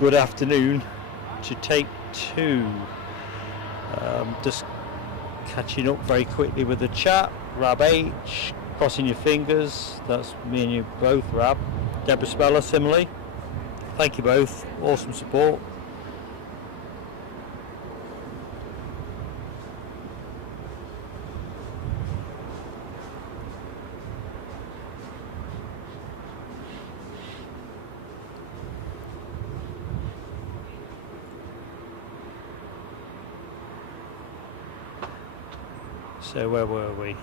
Good afternoon to take two. Just catching up very quickly with the chat. Rab H, crossing your fingers. That's me and you both, Rab. Deborah Speller, similarly. Thank you both. Awesome support. So where were we?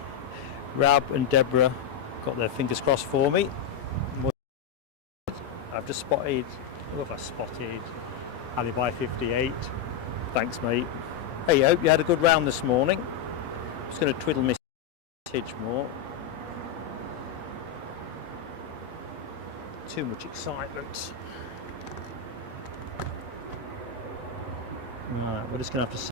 Rab and Deborah got their fingers crossed for me. I've just spotted, what have I spotted? Alibi 58. Thanks, mate. Hey, I hope you had a good round this morning. I'm just going to twiddle my message more. Too much excitement. Right, we're just going to have to.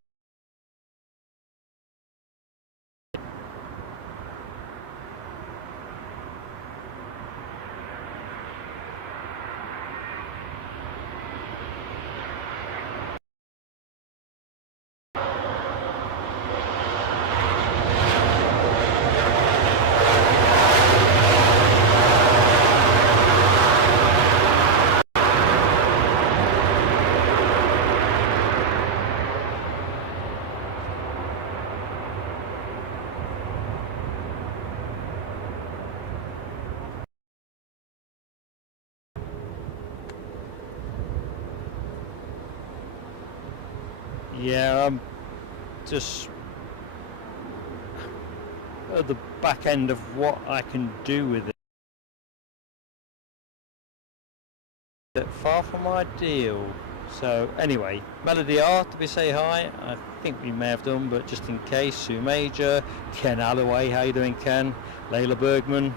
Yeah, I'm just at the back end of what I can do with it. Far from ideal. So anyway, Melody R, did we say hi? I think we may have done, but just in case. Sue Major, Ken Alloway, how you doing, Ken? Layla Bergman.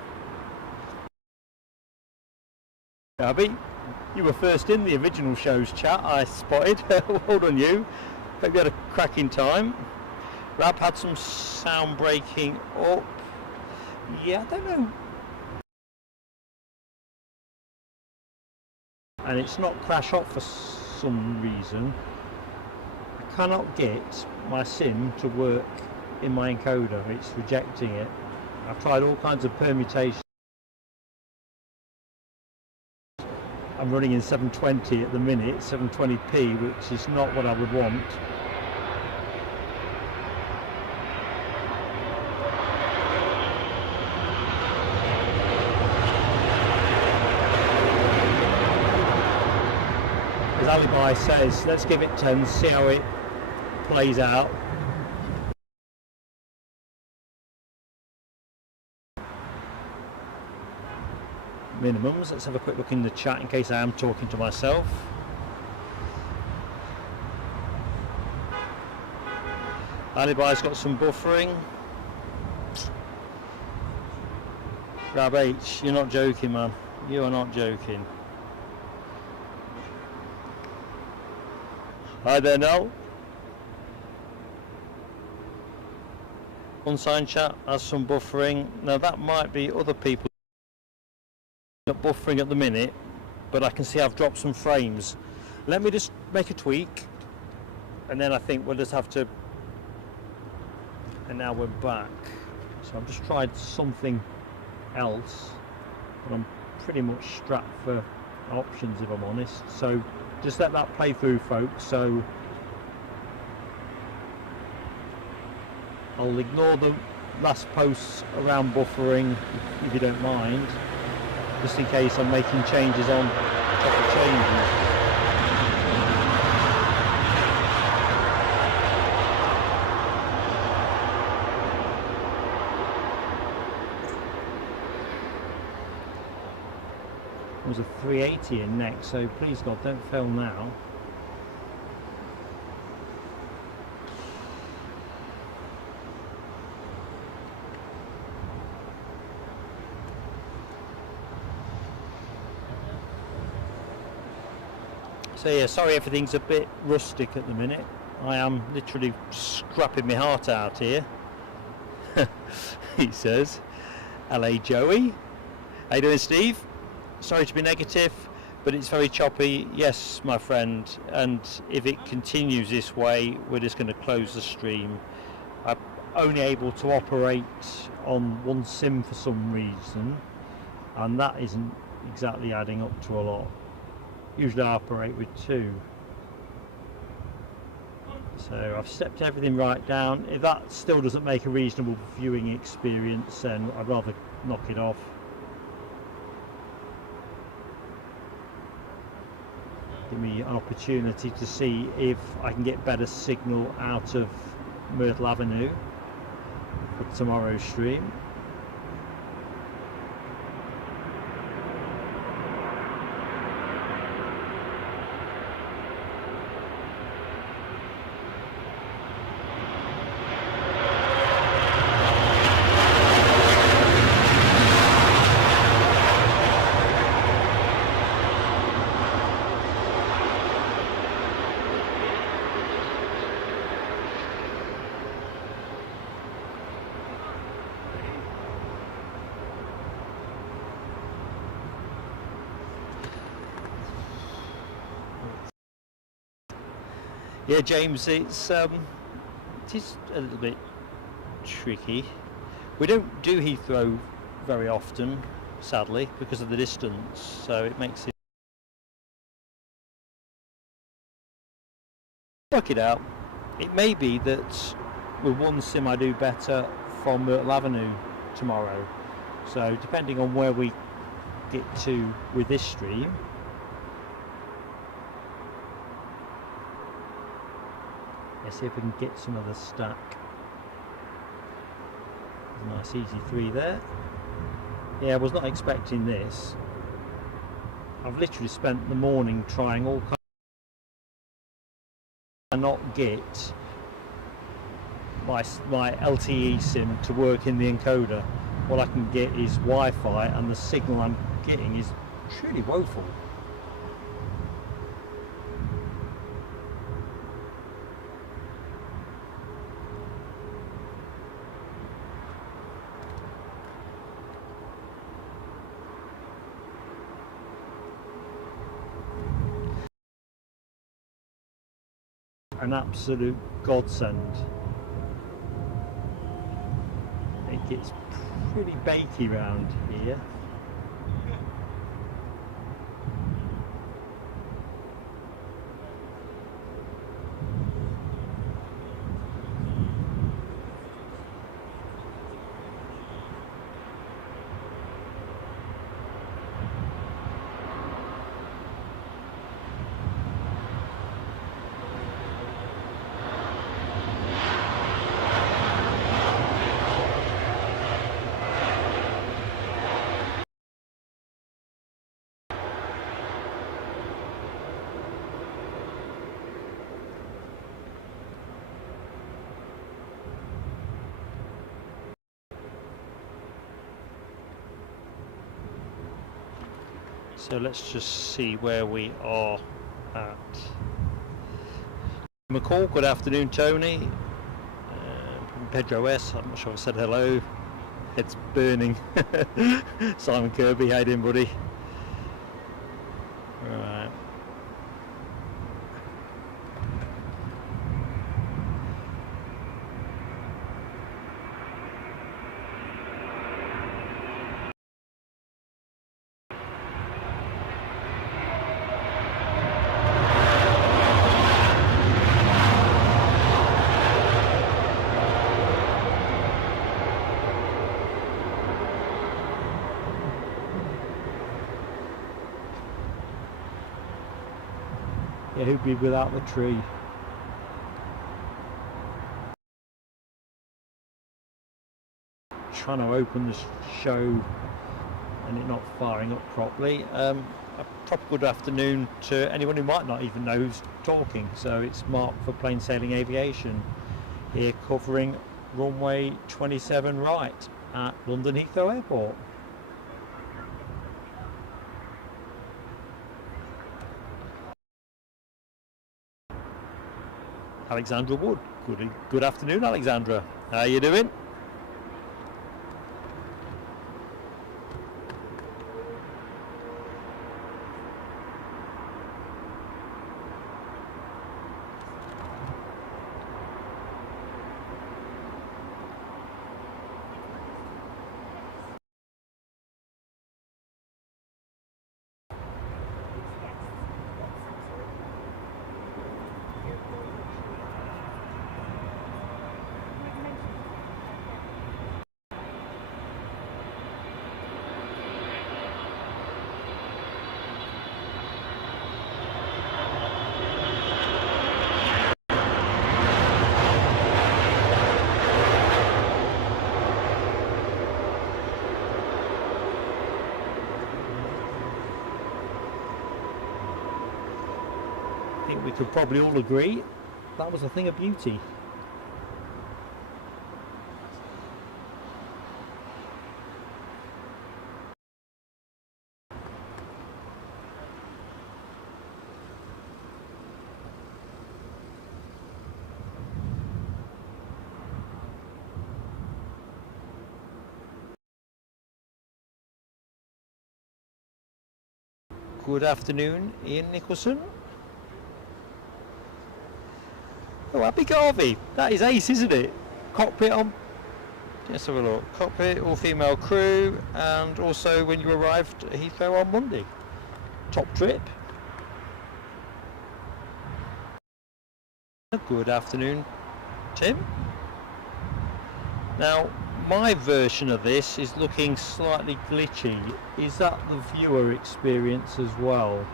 Abby, you were first in the original show's chat, I spotted. Well done you. Hope you had a cracking time. Rab had some sound breaking up. Yeah, I don't know. And it's not crash hot for some reason. I cannot get my sim to work in my encoder. It's rejecting it. I've tried all kinds of permutations. I'm running in 720 at the minute, 720p, which is not what I would want. As Alibi says, let's give it 10, see how it plays out. Minimums. Let's have a quick look in the chat in case I am talking to myself. Alibi's got some buffering. Rab H, you're not joking, man. You are not joking. Hi there, Nell. Unsigned chat has some buffering. Now that might be other people. Not buffering at the minute, but I can see I've dropped some frames. Let me just make a tweak, and then I think we'll just have to. And now we're back. So I've just tried something else, but I'm pretty much strapped for options if I'm honest. So just let that play through, folks. So I'll ignore the last posts around buffering if you don't mind. Just in case I'm making changes on top of changes. There's a 380 in next, so please God don't fail now. So yeah, sorry everything's a bit rustic at the minute. I am literally scrapping my heart out here. He says. LA Joey. How you doing, Steve? Sorry to be negative. but it's very choppy. Yes, my friend, and if it continues this way, we're just going to close the stream. I'm only able to operate on one sim for some reason, and that isn't exactly adding up to a lot. Usually I operate with two. So I've stepped everything right down. If that still doesn't make a reasonable viewing experience, then I'd rather knock it off. Give me an opportunity to see if I can get better signal out of Myrtle Avenue for tomorrow's stream. Yeah, James, it is a little bit tricky. We don't do Heathrow very often, sadly, because of the distance, so it makes it... Work it out. It may be that with one sim I do better from Myrtle Avenue tomorrow, so depending on where we get to with this stream, let's see if we can get some of the stack. A nice easy 3 there. Yeah, I was not expecting this. I've literally spent the morning trying all kinds of... not get my LTE sim to work in the encoder. All I can get is Wi-Fi, and the signal I'm getting is truly woeful. An absolute godsend. It gets pretty bakey round here. So let's just see where we are at. McCall, good afternoon, Tony. Pedro S, I'm not sure if I said hello. It's burning. Simon Kirby, how you doing, buddy? Right. Yeah, who'd be without the tree? Trying to open the show and it not firing up properly. A proper good afternoon to anyone who might not even know who's talking. So it's Mark for Plain Sailing Aviation here, covering runway 27 right at London Heathrow Airport. Alexandra Wood. Good afternoon, Alexandra. How you doing? think we could probably all agree that was a thing of beauty. Good afternoon, Ian Nicholson. Oh, happy Garvey. That is ace, isn't it? Cockpit on. Let's have a look. Cockpit, all female crew, and also when you arrived at Heathrow on Monday. Top trip. Good afternoon, Tim. Now, my version of this is looking slightly glitchy. Is that the viewer experience as well?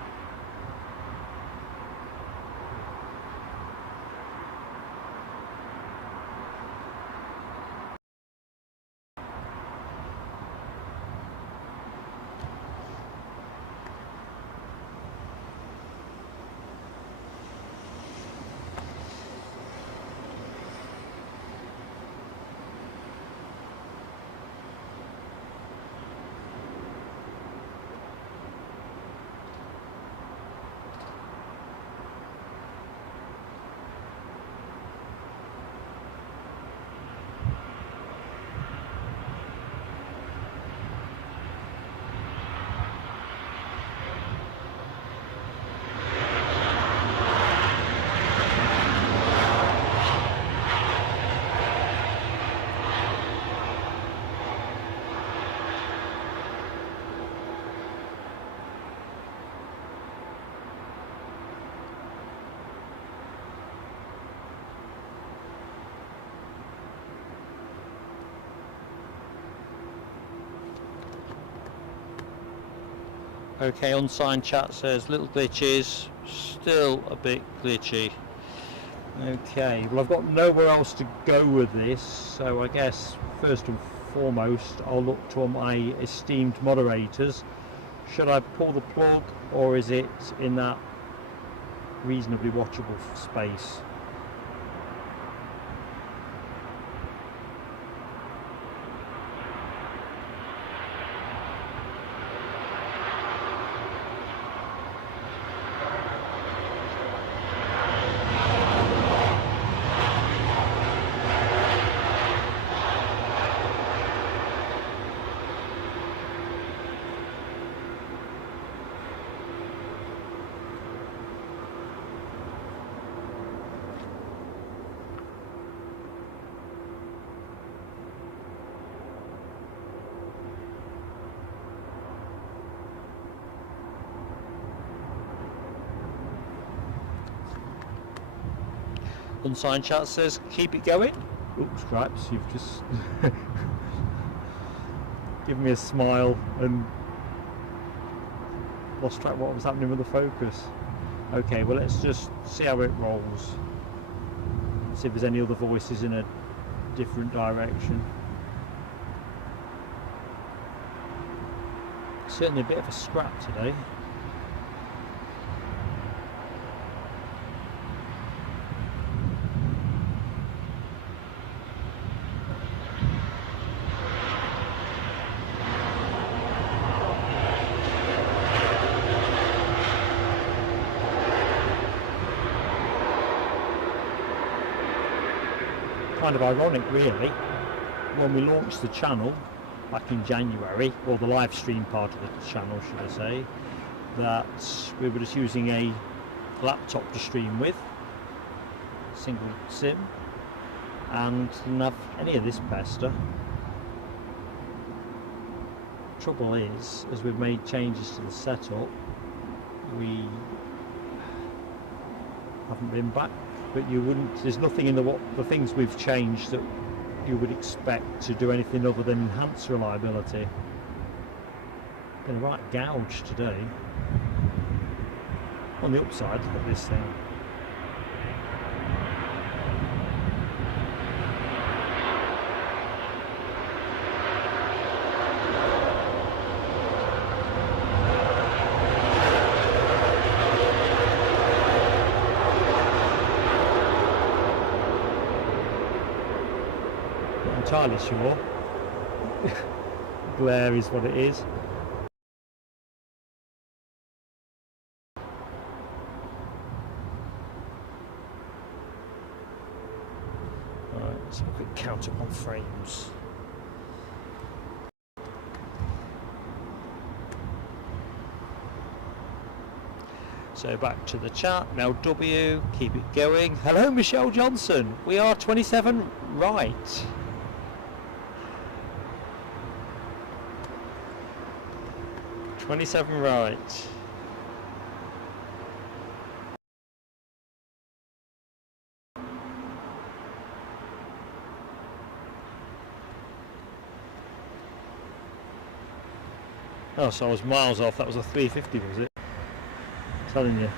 Okay, unsigned chat says little glitches, still a bit glitchy. Okay, well I've got nowhere else to go with this, so I guess first and foremost I'll look to my esteemed moderators. Should I pull the plug, or is it in that reasonably watchable space? Unsigned chat says keep it going. Oops, Stripes, you've just given me a smile and lost track of what was happening with the focus. Okay, well let's just see how it rolls. See if there's any other voices in a different direction. Certainly a bit of a scrap today. Kind of ironic really, when we launched the channel back in January, or the live stream part of the channel should I say, that we were just using a laptop to stream with, single SIM, and didn't have any of this pester. Trouble is, as we've made changes to the setup, we haven't been back. But you wouldn't, there's nothing in the things we've changed that you would expect to do anything other than enhance reliability. Been a right gouge today. On the upside, look at this thing. entirely sure. Glare is what it is. Alright, let's have a quick count up on frames. So back to the chat. Mel W, keep it going. Hello Michelle Johnson. We are 27 right. $27 right. Oh, so I was miles off. That was a 350, was it? I'm telling you.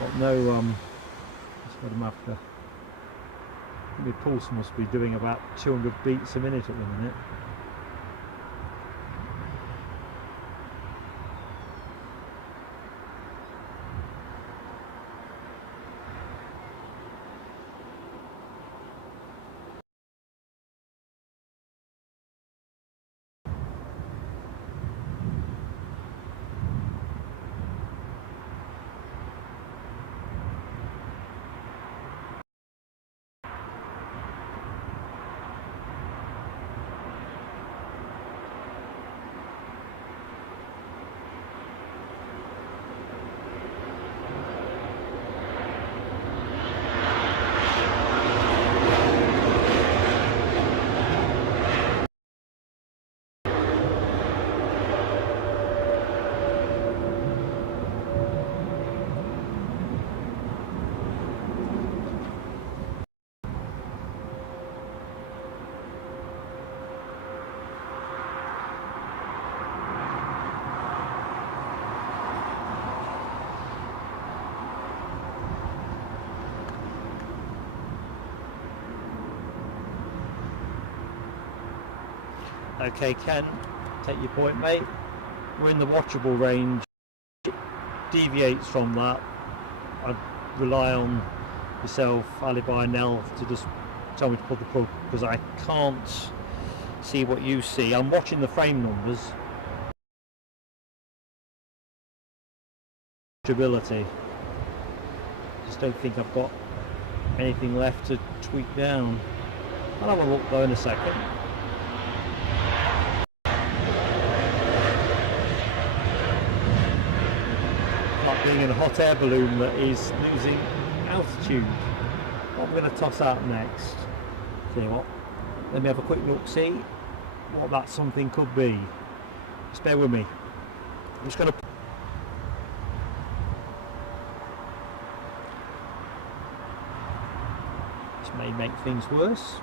Got no that's what I'm after. My pulse must be doing about 200 beats a minute at the minute. Okay, Ken, take your point, mate. We're in the watchable range. It deviates from that. I'd rely on yourself, Alibi, Nell, to just tell me to put the plug, because I can't see what you see. I'm watching the frame numbers. Stability. Just don't think I've got anything left to tweak down. I'll have a look though in a second. Being in a hot air balloon that is losing altitude. What we're going to toss out next. Tell you what, let me have a quick look, see what that something could be. Just bear with me. I'm just going to. This may make things worse.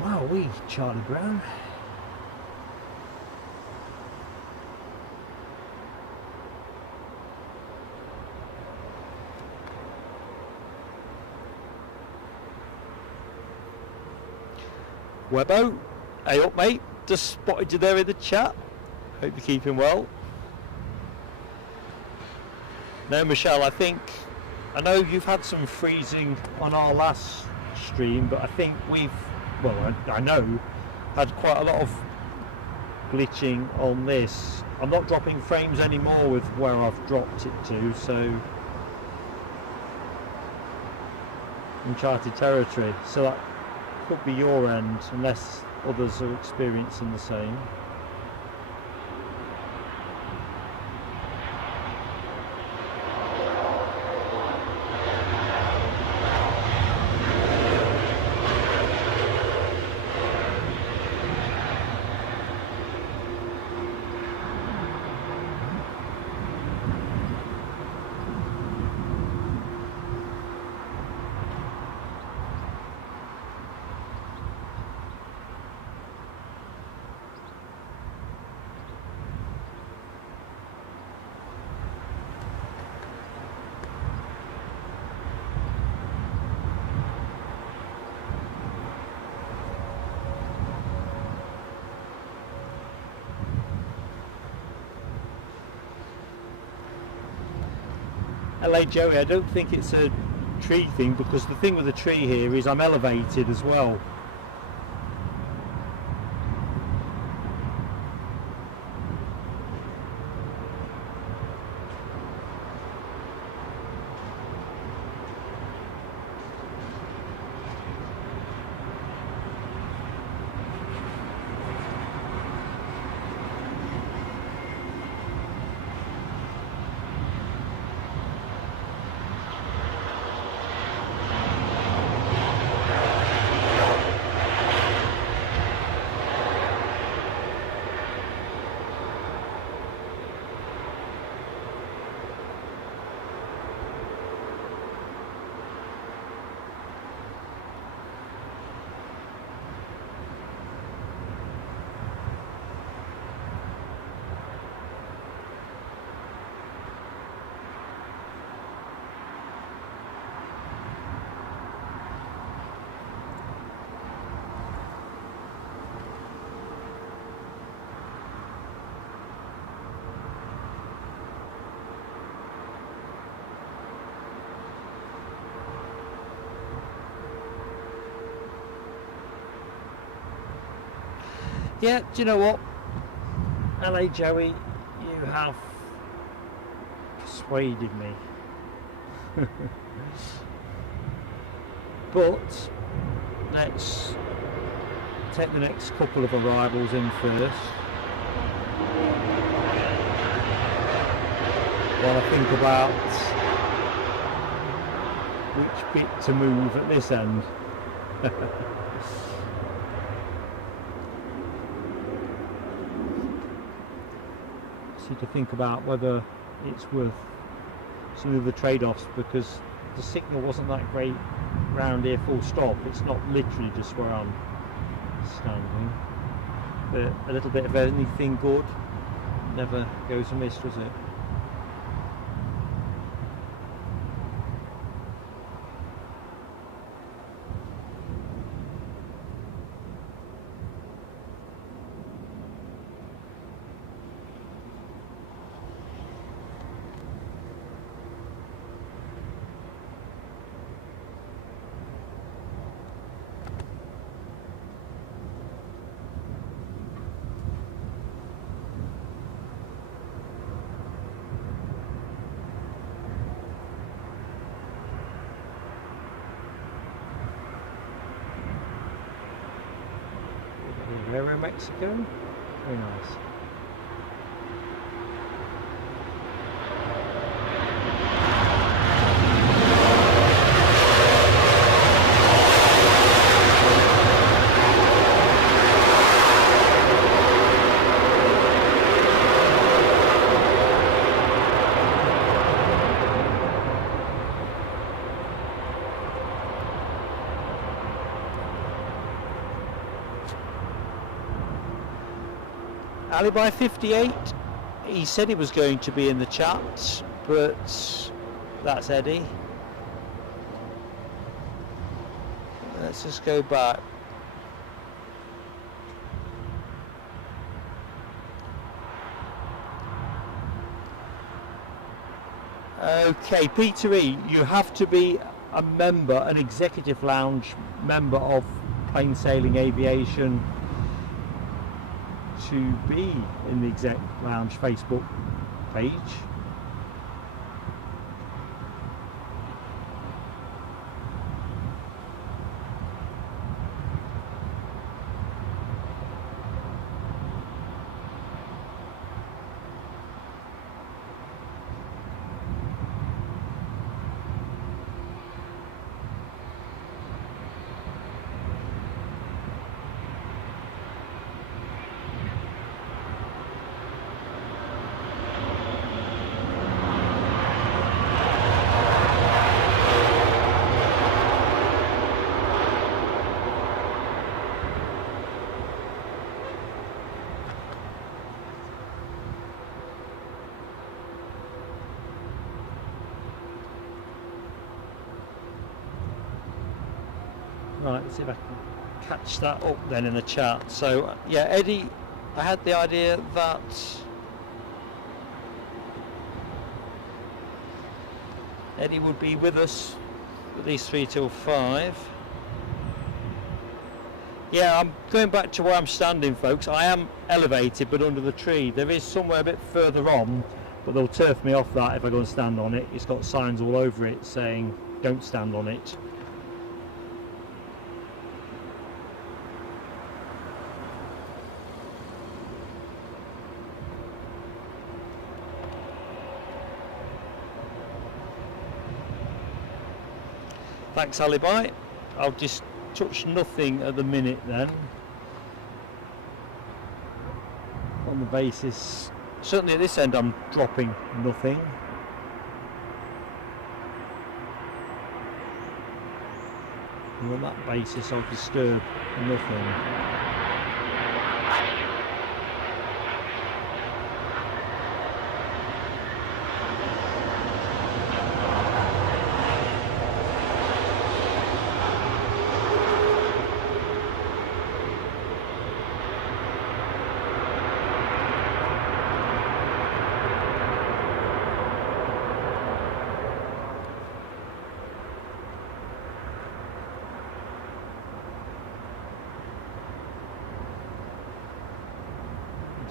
Wowee, Charlie Brown. Webbo, hey up mate, just spotted you there in the chat. Hope you're keeping well. Now Michelle, I know you've had some freezing on our last stream, but I think we've, well, I know, had quite a lot of glitching on this. I'm not dropping frames anymore with where I've dropped it to, so uncharted territory. So that could be your end, unless others are experiencing the same. LA Joey, I don't think it's a tree thing, because the thing with the tree here is I'm elevated as well. Yeah, do you know what, LA Joey, you have persuaded me. But let's take the next couple of arrivals in first, while I think about which bit to move at this end. To think about whether it's worth some of the trade-offs, because the signal wasn't that great round here full stop. It's not literally just where I'm standing, but a little bit of anything good never goes amiss, does it? Mexico, very nice. Alibi 58, he said he was going to be in the chat, but that's Eddie. Let's just go back. Okay, Peter E, you have to be a member, an executive lounge member of Plain Sailing Aviation to be in the Exec Lounge Facebook page. Right, let's see if I can catch that up then in the chat. So yeah, Eddie, I had the idea that Eddie would be with us at least 3 till 5. Yeah, I'm going back to where I'm standing, folks. I am elevated but under the tree. There is somewhere a bit further on, but they'll turf me off that if I go and stand on it. It's got signs all over it saying don't stand on it. Thanks, Alibi. I'll just touch nothing at the minute then, on the basis, certainly at this end I'm dropping nothing. And on that basis I'll disturb nothing.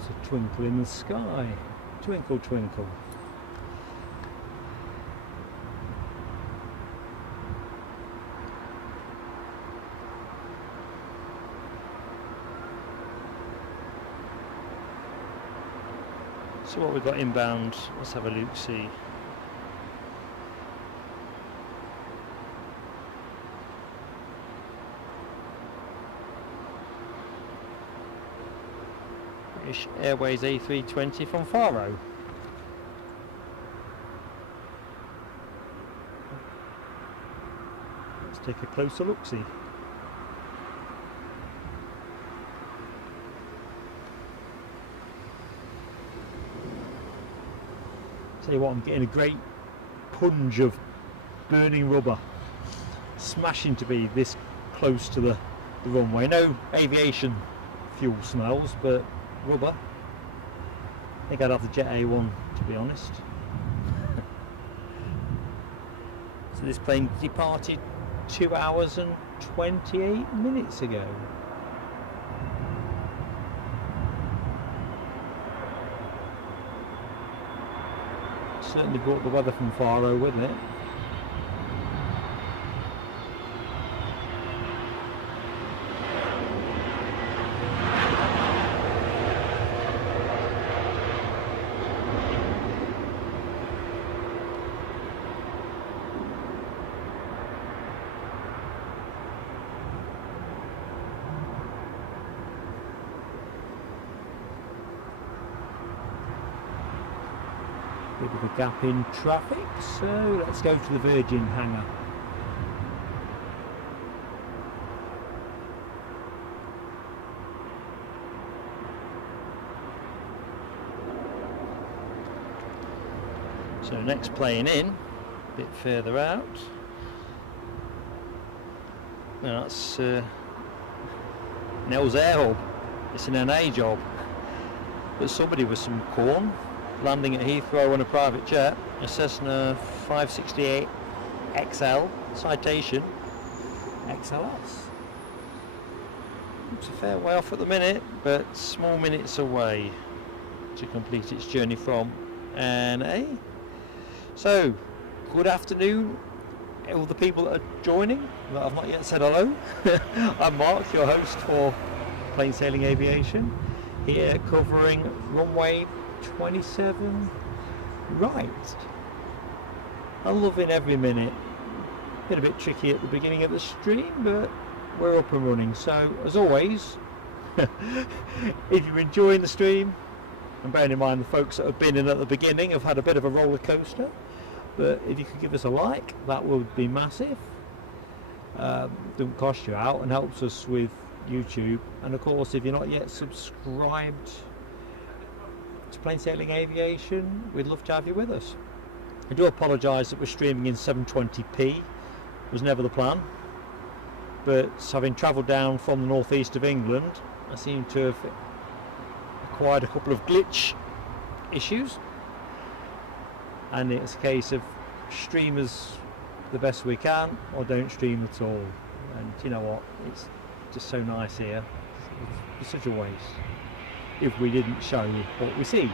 A twinkle in the sky, twinkle twinkle. So what we've got inbound, let's have a look see. British Airways A320 from Faro. Let's take a closer look-see. Tell you what, I'm getting a great punge of burning rubber. Smashing to be this close to the runway. No aviation fuel smells, but rubber. I think I'd have the Jet A1 to be honest. So this plane departed 2 hours and 28 minutes ago. Certainly brought the weather from Faro with it. Bit of a gap in traffic, so let's go to the Virgin hangar. So next plane in, a bit further out. Now that's Nels Air Hub. It's an NA job. But somebody with some corn landing at Heathrow on a private jet, a Cessna 568 XL, citation XLS. It's a fair way off at the minute, but small minutes away to complete its journey from NA. So, good afternoon, all the people that are joining that I've not yet said hello. I'm Mark, your host for Plain Sailing Aviation, here covering runway 27 right. I'm loving every minute. Been a bit tricky at the beginning of the stream, but we're up and running. So as always, if you're enjoying the stream, and bearing in mind the folks that have been in at the beginning have had a bit of a roller coaster, but if you could give us a like, that would be massive. Don't cost you out and helps us with YouTube. And of course, if you're not yet subscribed to Plain Sailing Aviation, we'd love to have you with us. I do apologise that we're streaming in 720p. Was never the plan, but having travelled down from the northeast of England, I seem to have acquired a couple of glitch issues, and it's a case of stream as the best we can, or don't stream at all. And you know what, it's just so nice here. It's such a waste if we didn't show what we see.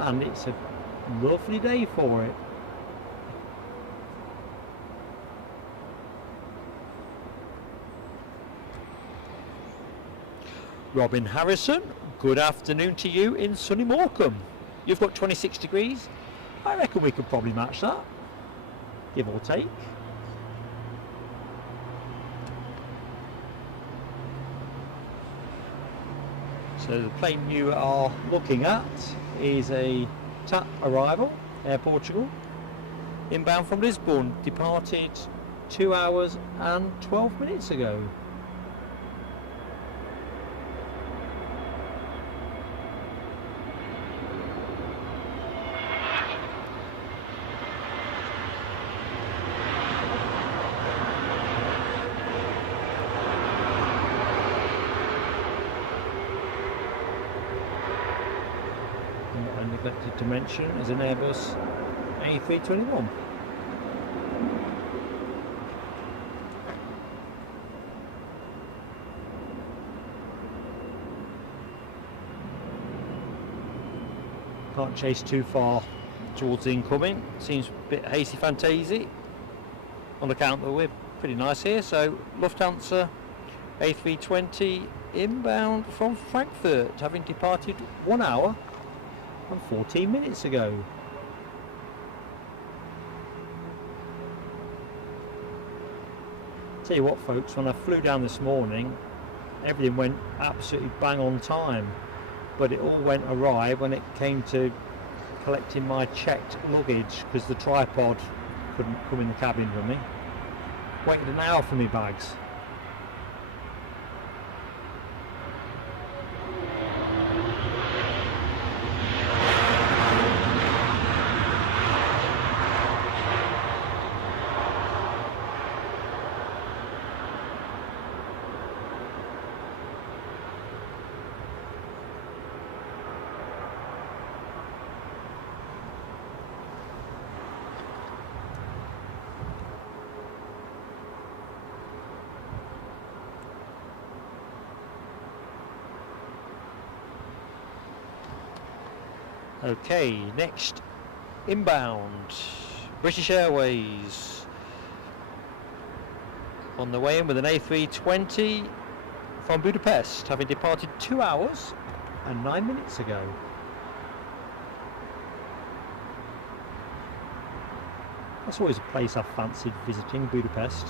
And it's a lovely day for it. Robin Harrison, good afternoon to you in sunny Morecambe. You've got 26 degrees. I reckon we could probably match that, give or take. So the plane you are looking at is a TAP arrival, Air Portugal, inbound from Lisbon, departed 2 hours and 12 minutes ago. To mention is an Airbus A321. Can't chase too far towards incoming. Seems a bit hazy fantasy on account that we're pretty nice here. So Lufthansa A320 inbound from Frankfurt, having departed 1 hour and 14 minutes ago. Tell you what folks, when I flew down this morning, everything went absolutely bang on time, but it all went awry when it came to collecting my checked luggage, because the tripod couldn't come in the cabin with me. Waited an hour for me bags. Okay, next inbound, British Airways on the way in with an A320 from Budapest, having departed 2 hours and 9 minutes ago. That's always a place I've fancied visiting, Budapest.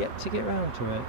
Yet to get round to it.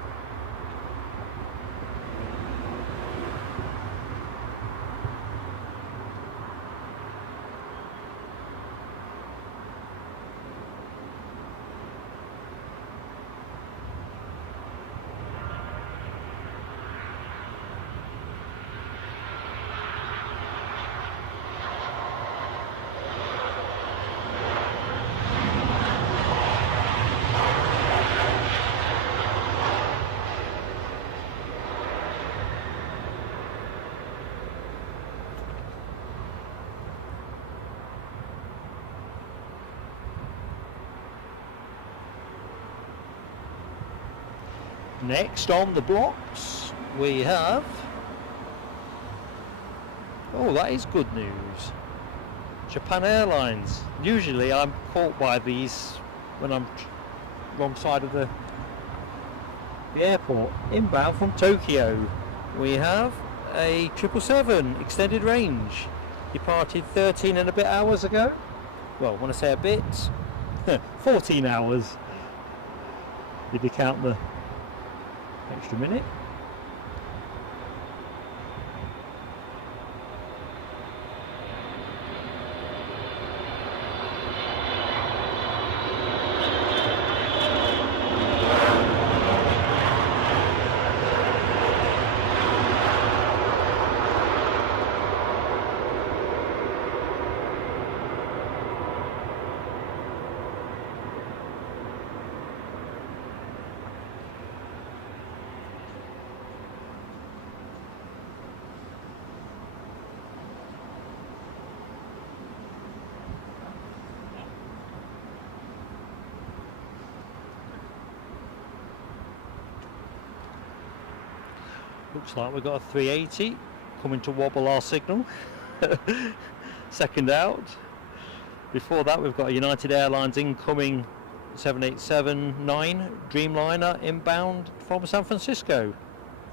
Next on the blocks we have, oh, that is good news, Japan Airlines. Usually I'm caught by these when I'm wrong side of the airport. Inbound from Tokyo we have a 777 extended range, departed 13 and a bit hours ago. Well, when I say a bit, 14 hours if you count the extra minute. Looks like we've got a 380 coming to wobble our signal. Second out. Before that we've got a United Airlines incoming 787-9 Dreamliner inbound from San Francisco,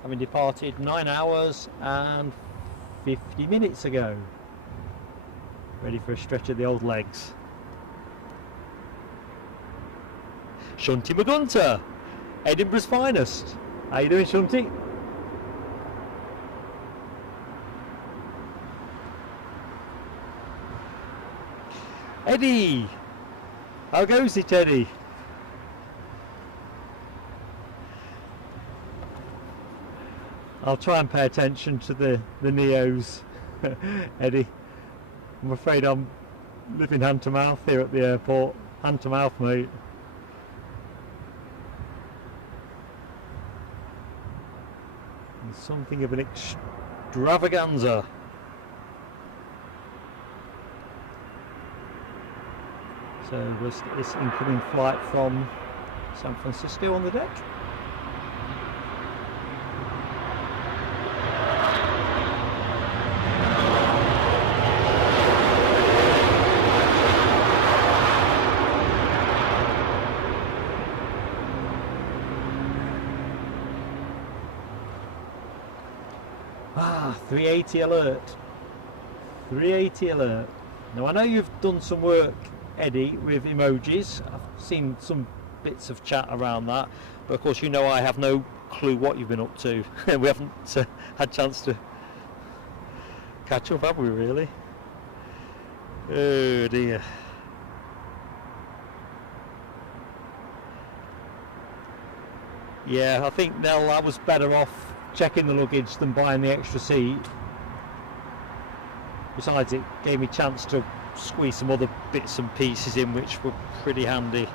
having departed 9 hours and 50 minutes ago. Ready for a stretch of the old legs. Shunty McGunter, Edinburgh's finest. How you doing, Shunty? Eddie! How goes it, Eddie? I'll try and pay attention to the Neos, Eddie. I'm afraid I'm living hand to mouth here at the airport. Hand to mouth, mate. And something of an extravaganza. So was this incoming flight from San Francisco on the deck? Ah, 380 alert. 380 alert. Now I know you've done some work, Eddie, with emojis. I've seen some bits of chat around that, but of course you know I have no clue what you've been up to. We haven't had a chance to catch up, have we, really? Oh dear. Yeah, I think, Nell, I was better off checking the luggage than buying the extra seat. Besides, it gave me a chance to squeeze some other bits and pieces in which were pretty handy.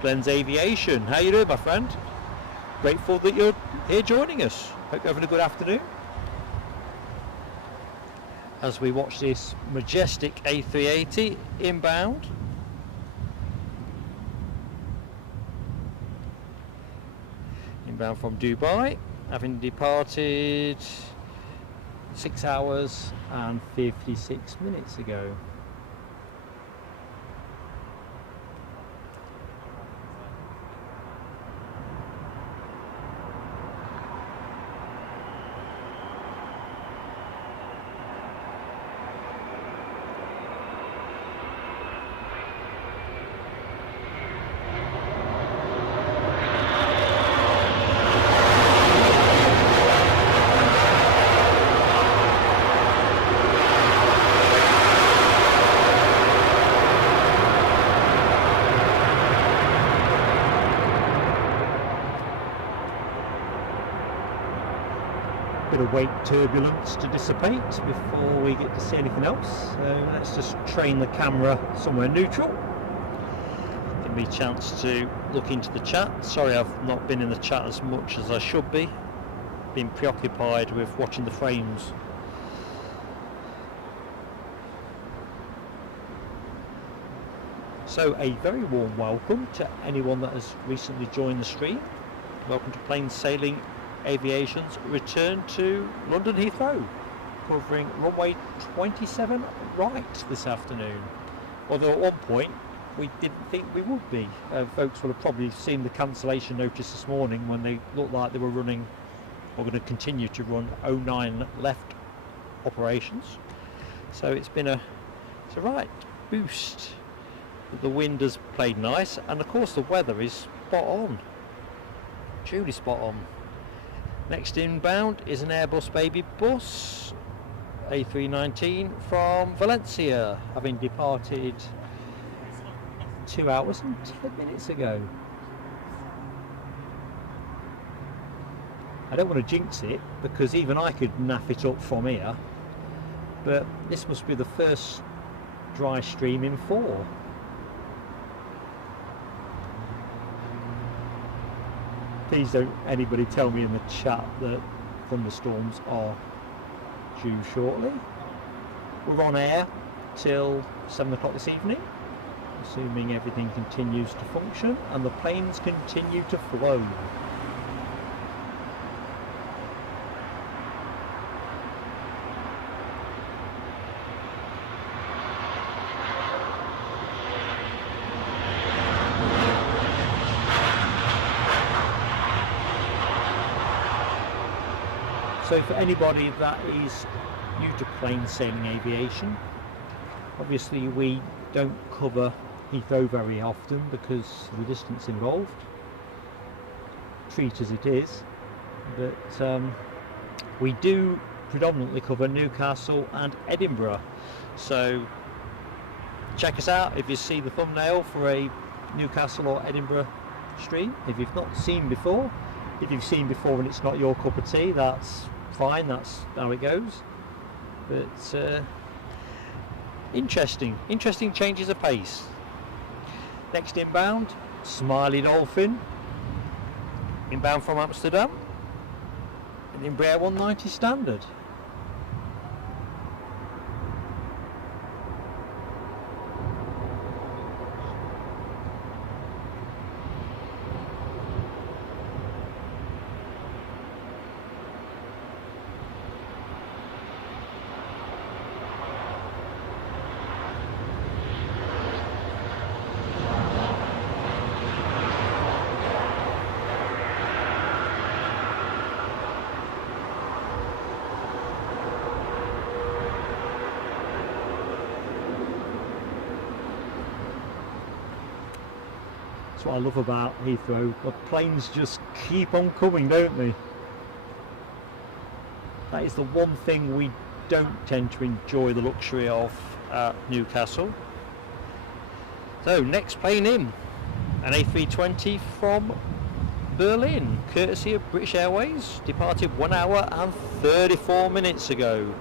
Glenn's Aviation, how you doing, my friend? Grateful that you're here joining us. Hope you're having a good afternoon. As we watch this majestic A380 inbound. Inbound from Dubai, having departed 6 hours and 56 minutes ago. Bit of wake turbulence to dissipate before we get to see anything else, so let's just train the camera somewhere neutral. Give me a chance to look into the chat. Sorry I've not been in the chat as much as I should be. Been preoccupied with watching the frames. So a very warm welcome to anyone that has recently joined the stream. Welcome to Plain Sailing Aviation's return to London Heathrow, covering runway 27 right this afternoon. Although at one point we didn't think we would be. Folks will have probably seen the cancellation notice this morning when they looked like they were running, or going to continue to run 09 left operations. So it's been a right boost. The wind has played nice, and of course the weather is spot on, truly spot on. Next inbound is an Airbus baby bus, A319 from Valencia, having departed 2 hours and 10 minutes ago. I don't want to jinx it, because even I could naff it up from here, but this must be the first dry stream in 4. Please don't anybody tell me in the chat that thunderstorms are due shortly. We're on air till 7 o'clock this evening, assuming everything continues to function and the planes continue to flow. So for anybody that is new to plain sailing aviation, obviously we don't cover Heathrow very often because of the distance involved. Treat as it is, but we do predominantly cover Newcastle and Edinburgh. So check us out if you see the thumbnail for a Newcastle or Edinburgh stream. If you've not seen before, if you've seen before and it's not your cup of tea, that's fine, that's how it goes. But interesting changes of pace. Next inbound, Smiley Dolphin, inbound from Amsterdam, an Embraer 190 standard. That's what I love about Heathrow. The planes just keep on coming, don't they? That is the one thing we don't tend to enjoy the luxury of at Newcastle. So next plane in, an A320 from Berlin, courtesy of British Airways, departed 1 hour and 34 minutes ago.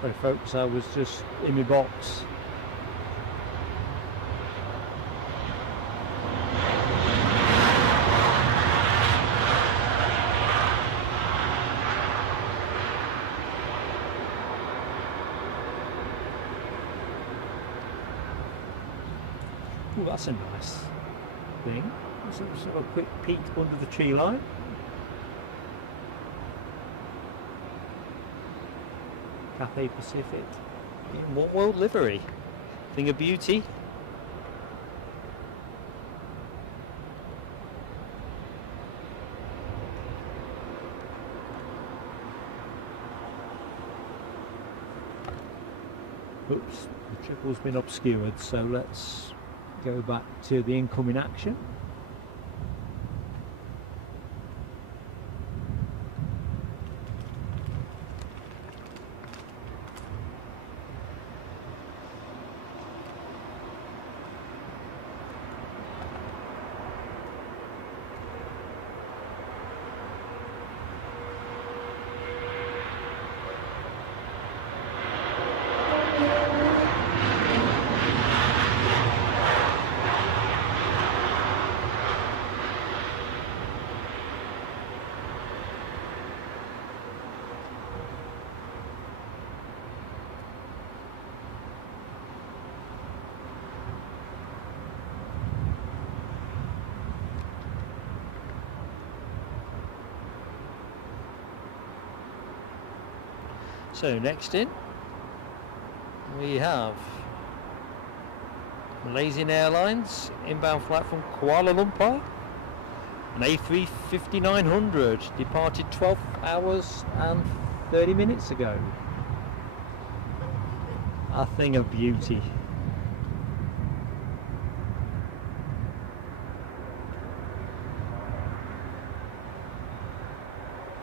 Sorry folks, I was just in my box. Oh, that's a nice thing. Let's have a quick peek under the tree line. Cathay Pacific in One World livery. Thing of beauty. Oops, the triple's been obscured, so let's go back to the incoming action. So next in we have Malaysian Airlines inbound flight from Kuala Lumpur, an A350-900 departed 12 hours and 30 minutes ago. A thing of beauty.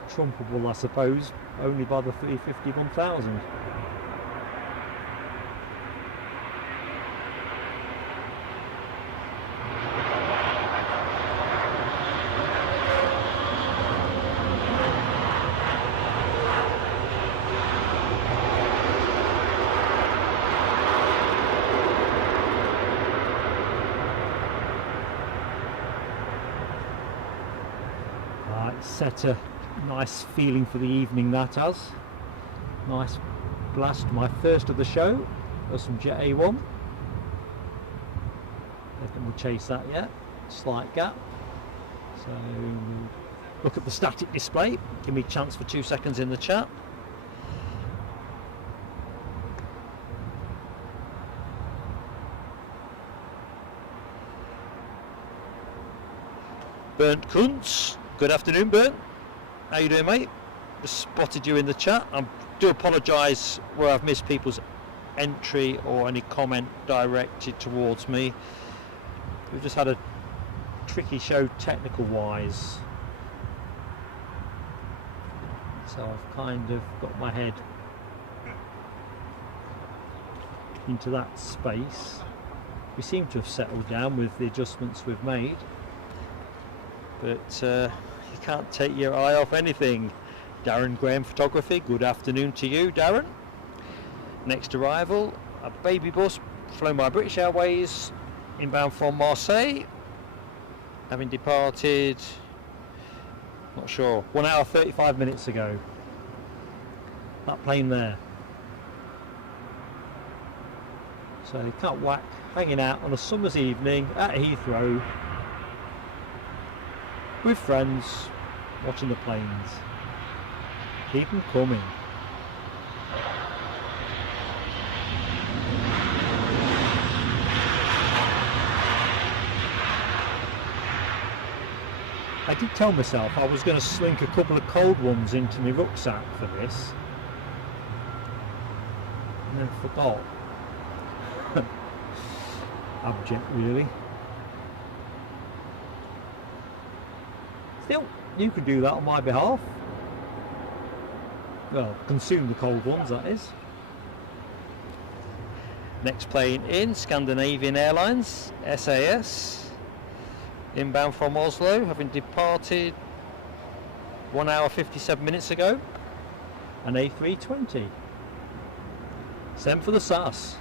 Trumpable, I suppose, only by the 350-1000. Set a nice feeling for the evening, that has. Nice blast, my first of the show. There's some Jet A1. Don't think we'll chase that yet. Slight gap. So we'll look at the static display. Give me a chance for 2 seconds in the chat. Bernd Kuntz, good afternoon, Bernd. How you doing, mate? Just spotted you in the chat. I do apologise where I've missed people's entry or any comment directed towards me. We've just had a tricky show technical wise, so I've kind of got my head into that space. We seem to have settled down with the adjustments we've made, but you can't take your eye off anything. Darren Graham Photography, good afternoon to you, Darren. Next arrival, a baby bus flown by British Airways inbound from Marseille, having departed, not sure, 1 hour 35 minutes ago. That plane there. So you can't whack, hanging out on a summer's evening at Heathrow with friends, watching the planes. Keep them coming. I did tell myself I was going to slink a couple of cold ones into my rucksack for this, and then forgot. Abject, really. Still, you could do that on my behalf. Well, consume the cold ones, that is. Next plane in, Scandinavian Airlines, SAS, inbound from Oslo, having departed 1 hour 57 minutes ago. An A320. Send for the SAS.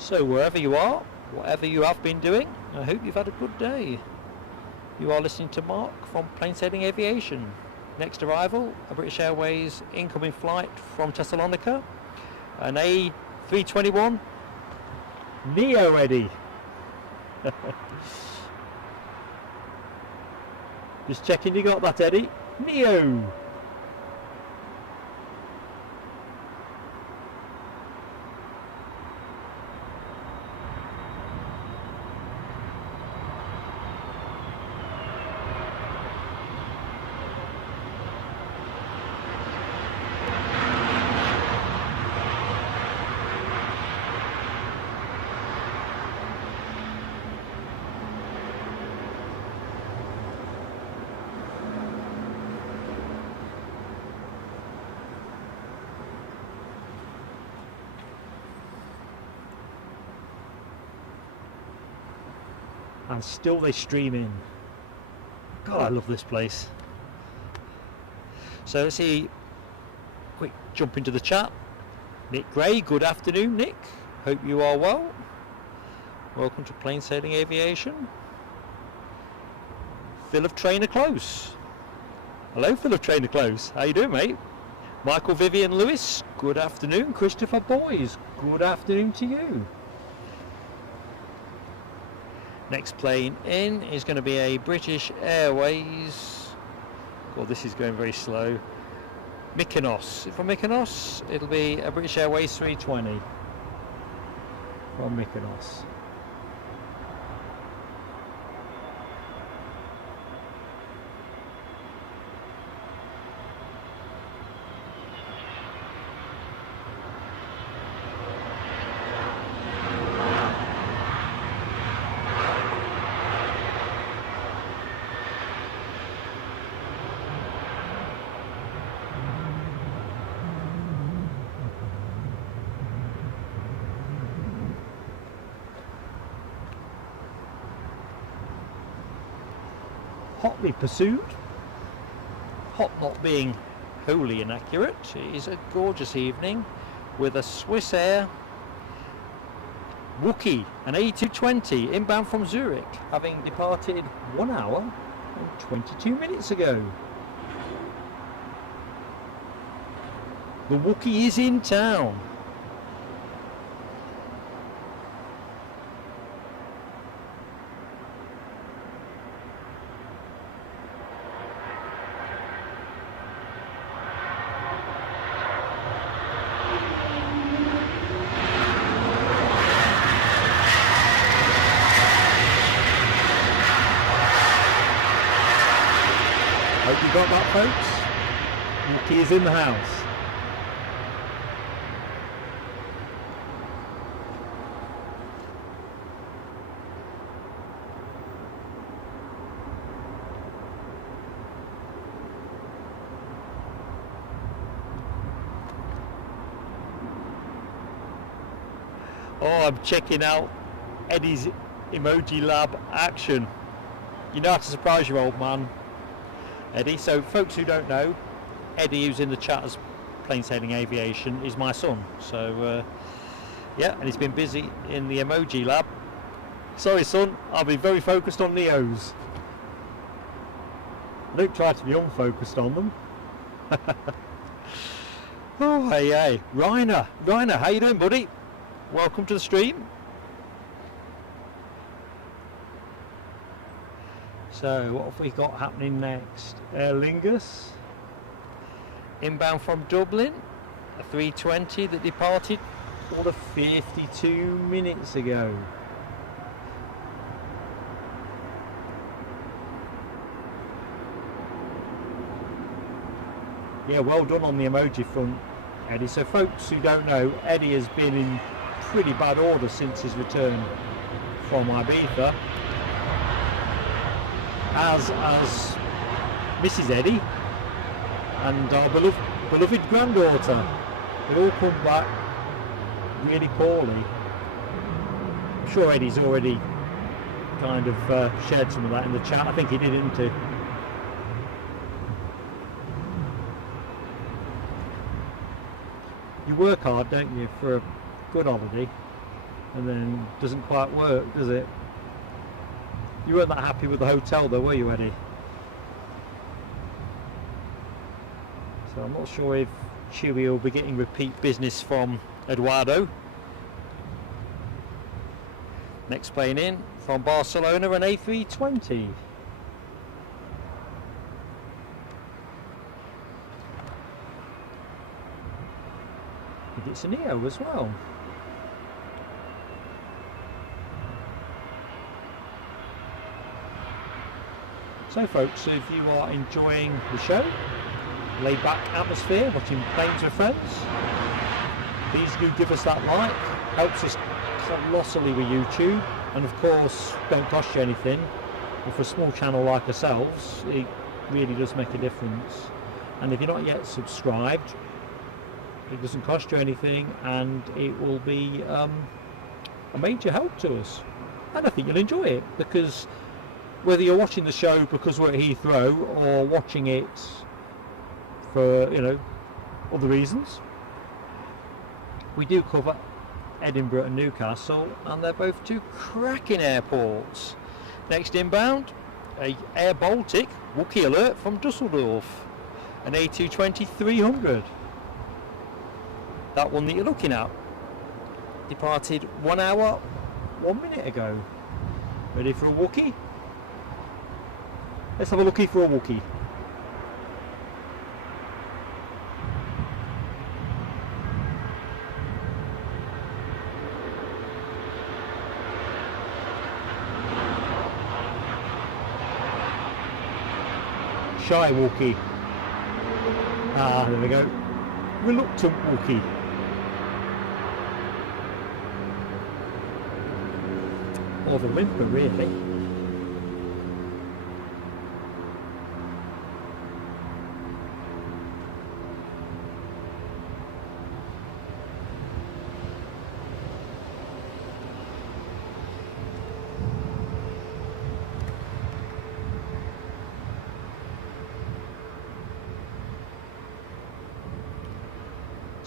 So wherever you are, whatever you have been doing, I hope you've had a good day. You are listening to Mark from Plain Sailing Aviation. Next arrival, a British Airways incoming flight from Thessalonica, an A321 Neo ready. Just checking you got that, Eddie. Neo. And still they stream in. God, I love this place. So let's see, quick jump into the chat. Nick Gray, good afternoon, Nick. Hope you are well. Welcome to Plain Sailing Aviation. Phil of Trainer Close. Hello, Phil of Trainer Close. How you doing, mate? Michael Vivian Lewis, good afternoon. Christopher Boys, good afternoon to you. Next plane in is going to be a British Airways. God, this is going very slow. Mykonos. From Mykonos, it'll be a British Airways 320 from Mykonos. hotly pursued. Hot not being wholly inaccurate. It is a gorgeous evening with a Swiss Air Wookie, an A220 inbound from Zurich, having departed 1 hour and 22 minutes ago. The Wookie is in town. Hope you got that, folks. Wookie is in the house. Oh, I'm checking out Eddie's Emoji Lab action. You know how to surprise your old man, Eddie. So folks who don't know, Eddie, who's in the chat as Plain Sailing Aviation, is my son. So yeah, and he's been busy in the Emoji Lab. Sorry son, I'll be very focused on Neos. I don't try to be unfocused on them. Oh hey, Rainer, how you doing, buddy? Welcome to the stream. So what have we got happening next? Aer Lingus, inbound from Dublin, a 320 that departed all of 52 minutes ago. Yeah, well done on the emoji front, Eddie. So folks who don't know, Eddie has been in pretty bad order since his return from Ibiza, as Mrs. Eddie and our beloved granddaughter. They all come back really poorly. I'm sure Eddie's already kind of shared some of that in the chat. I think he did, didn't he? You work hard, don't you, for a good holiday, and then doesn't quite work, does it? You weren't that happy with the hotel though, were you, Eddie? So I'm not sure if Chewy will be getting repeat business from Eduardo. Next plane in from Barcelona, an A320. I think it's a Neo as well. So folks, if you are enjoying the show, laid back atmosphere, watching planes with friends, please do give us that like. Helps us colossally with YouTube, and of course don't cost you anything. But for a small channel like ourselves, it really does make a difference. And if you're not yet subscribed, it doesn't cost you anything, and it will be a major help to us. And I think you'll enjoy it, because whether you're watching the show because we're at Heathrow or watching it for, you know, other reasons, we do cover Edinburgh and Newcastle, and they're both two cracking airports. Next inbound, a Air Baltic Wookie alert from Dusseldorf, an A220-300. That one that you're looking at departed 1 hour 1 minute ago. Ready for a Wookie? Let's have a lookie for a Wookie. Shy Wookie. Ah, there we go. Reluctant Wookie. More of a whimper, really.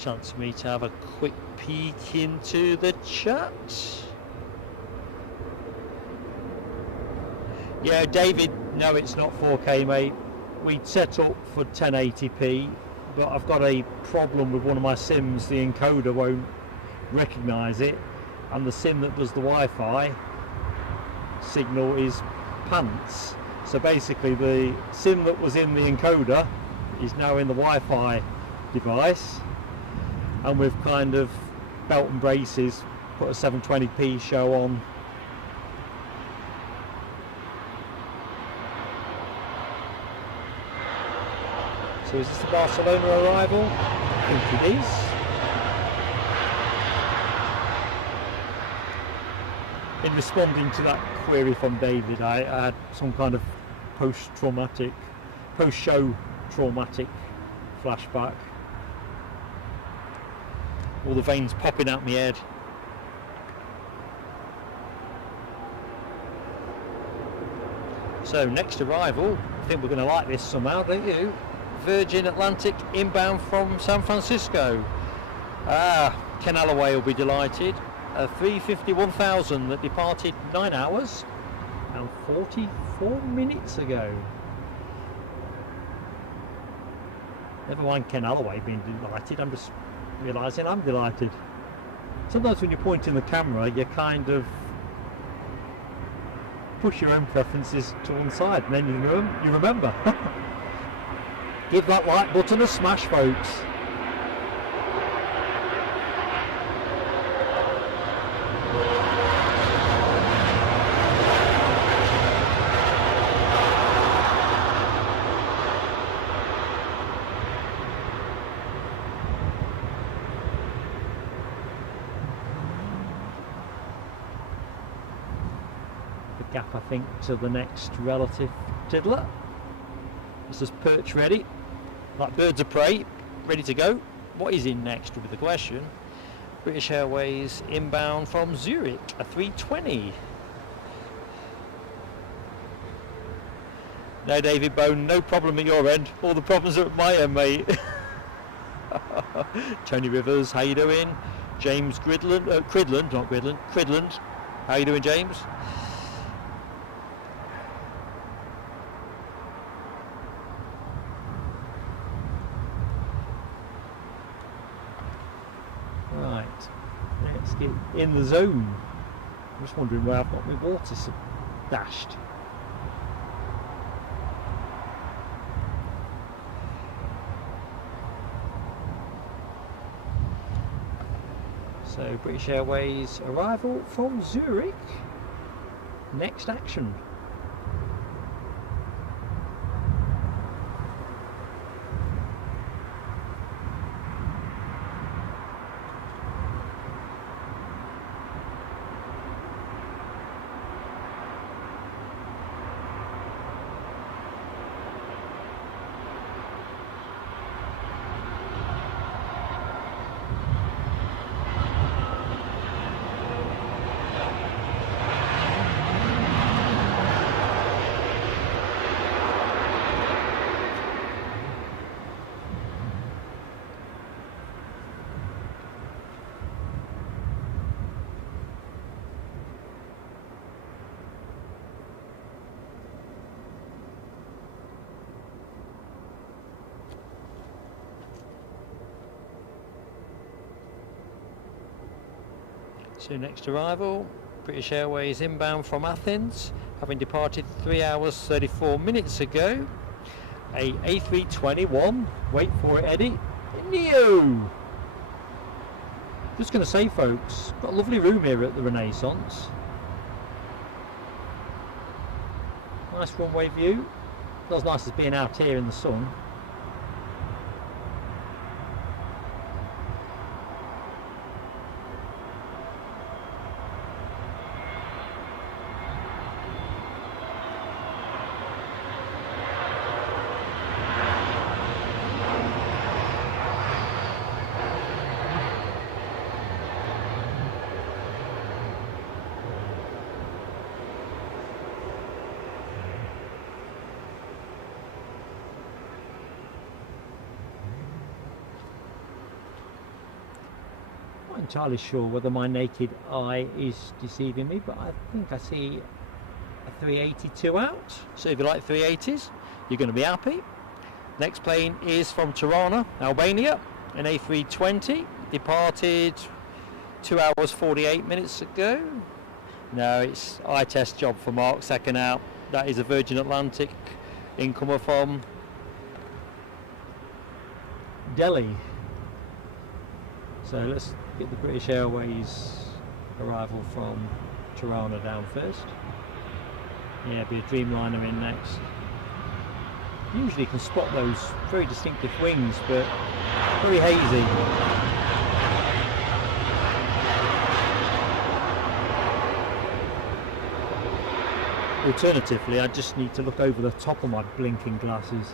chance for me to have a quick peek into the chat. Yeah, David, no, it's not 4K, mate. We'd set up for 1080p, but I've got a problem with one of my sims. The encoder won't recognise it, and the sim that does the Wi-Fi signal is pants. So basically the sim that was in the encoder is now in the Wi-Fi device, and we've kind of belt and braces put a 720p show on. So is this the Barcelona arrival? I think it is. In responding to that query from David, I had some kind of post-show traumatic flashback. All the veins popping out my head. So next arrival, I think we're going to like this somehow, don't you? Virgin Atlantic inbound from San Francisco. Ken Alloway will be delighted. A 351,000 that departed 9 hours and 44 minutes ago. Never mind Ken Alloway being delighted, I'm just realising I'm delighted. Sometimes when you're pointing the camera, you kind of push your own preferences to one side, and then you remember. Give that like button a smash, folks. The gap, I think, to the next relative tiddler. This is perch ready. Like birds of prey, ready to go. What is in next will be the question. British Airways inbound from Zurich, a 320. No, David Bone, no problem at your end. All the problems are at my end, mate. Tony Rivers, how you doing? James Cridland, not Gridland, Cridland. How you doing, James? Let's get in the zone. I'm just wondering where I've got my water dashed. So British Airways arrival from Zurich. Next action. So next arrival, British Airways inbound from Athens, having departed 3 hours 34 minutes ago. A A321, wait for it Eddie, Neo! Just going to say folks, got a lovely room here at the Renaissance. Nice runway view, not as nice as being out here in the sun. entirely sure whether my naked eye is deceiving me, but I think I see a 382 out. So if you like 380s, you're going to be happy. Next plane is from Tirana, Albania, an A320, departed 2 hours 48 minutes ago. No, it's eye test job for Mark, second out. That is a Virgin Atlantic incomer from Delhi. So let's get the British Airways arrival from Tirana down first. Yeah, be a Dreamliner in next. Usually you can spot those very distinctive wings, but very hazy. Alternatively, I just need to look over the top of my blinking glasses.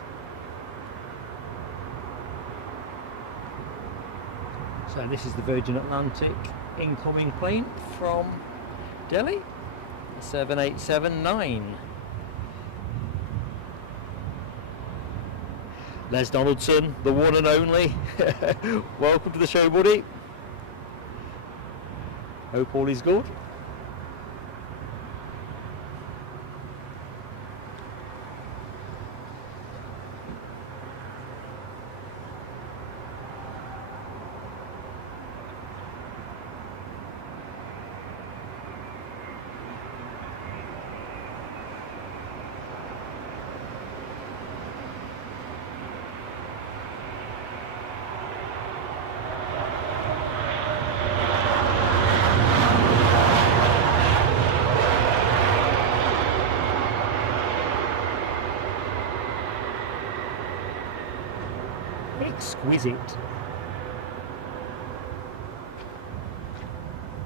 So this is the Virgin Atlantic incoming plane from Delhi, 7879. Les Donaldson, the one and only. Welcome to the show, buddy. Hope all is good. Exquisite.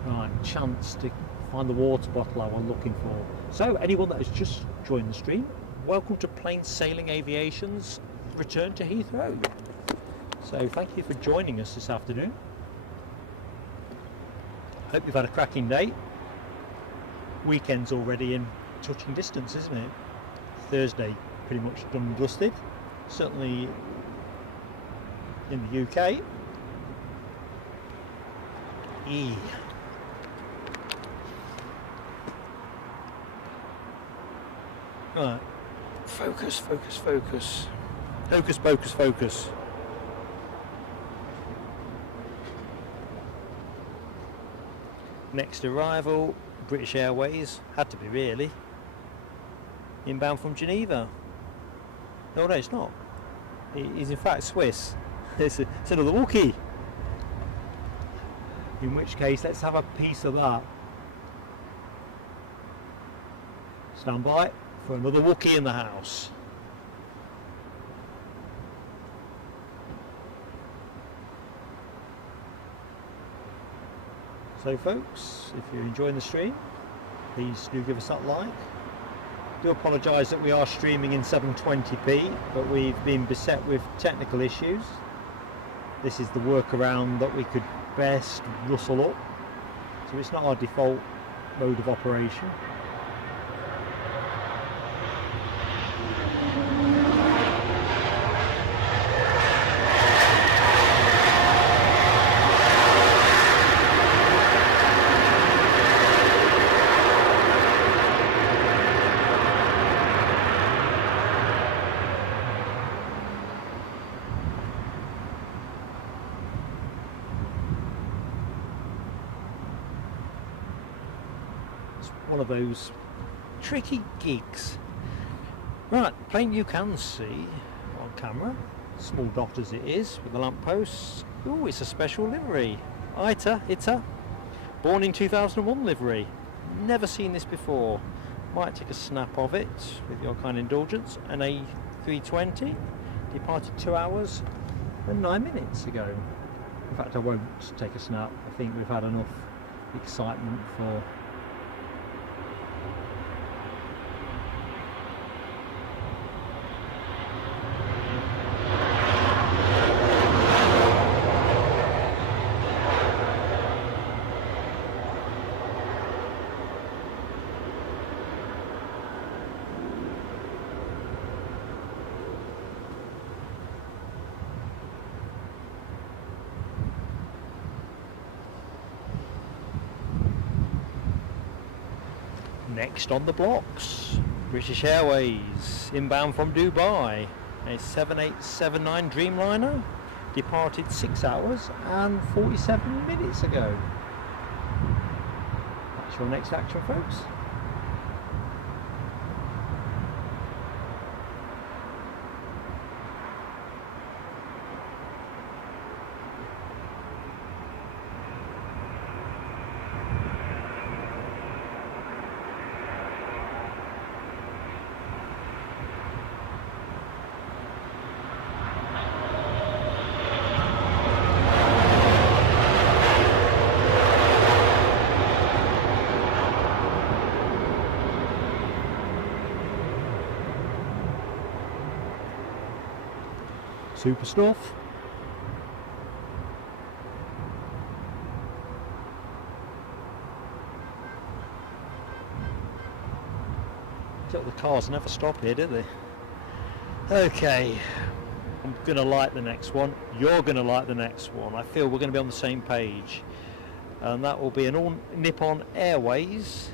Right, chance to find the water bottle I was looking for. So anyone that has just joined the stream, welcome to Plain Sailing Aviation's return to Heathrow. So thank you for joining us this afternoon. Hope you've had a cracking day. Weekend's already in touching distance, isn't it? Thursday pretty much done and dusted. Certainly in the UK. Right, focus, focus, focus. Hocus pocus focus. Next arrival, British Airways, had to be really. Inbound from Geneva. No, it's not. He's in fact Swiss. It's another Wookiee. In which case, let's have a piece of that. Stand by for another Wookiee in the house. So folks, if you're enjoying the stream, please do give us that like. I do apologise that we are streaming in 720p, but we've been beset with technical issues. This is the workaround that we could best rustle up, so it's not our default mode of operation. One of those tricky gigs. Right, plane you can see on camera, small dot as it is with the lampposts. Oh, it's a special livery. ITA, born in 2001 livery. Never seen this before. Might take a snap of it with your kind indulgence. An A320, departed 2 hours and 9 minutes ago. In fact, I won't take a snap. I think we've had enough excitement for Next on the blocks, British Airways, inbound from Dubai, a 7879 Dreamliner, departed 6 hours and 47 minutes ago. That's your next action, folks. Super stuff. The cars never stop here, do they? Okay, I'm gonna like the next one. You're gonna like the next one. I feel we're gonna be on the same page, and that will be an all Nippon Airways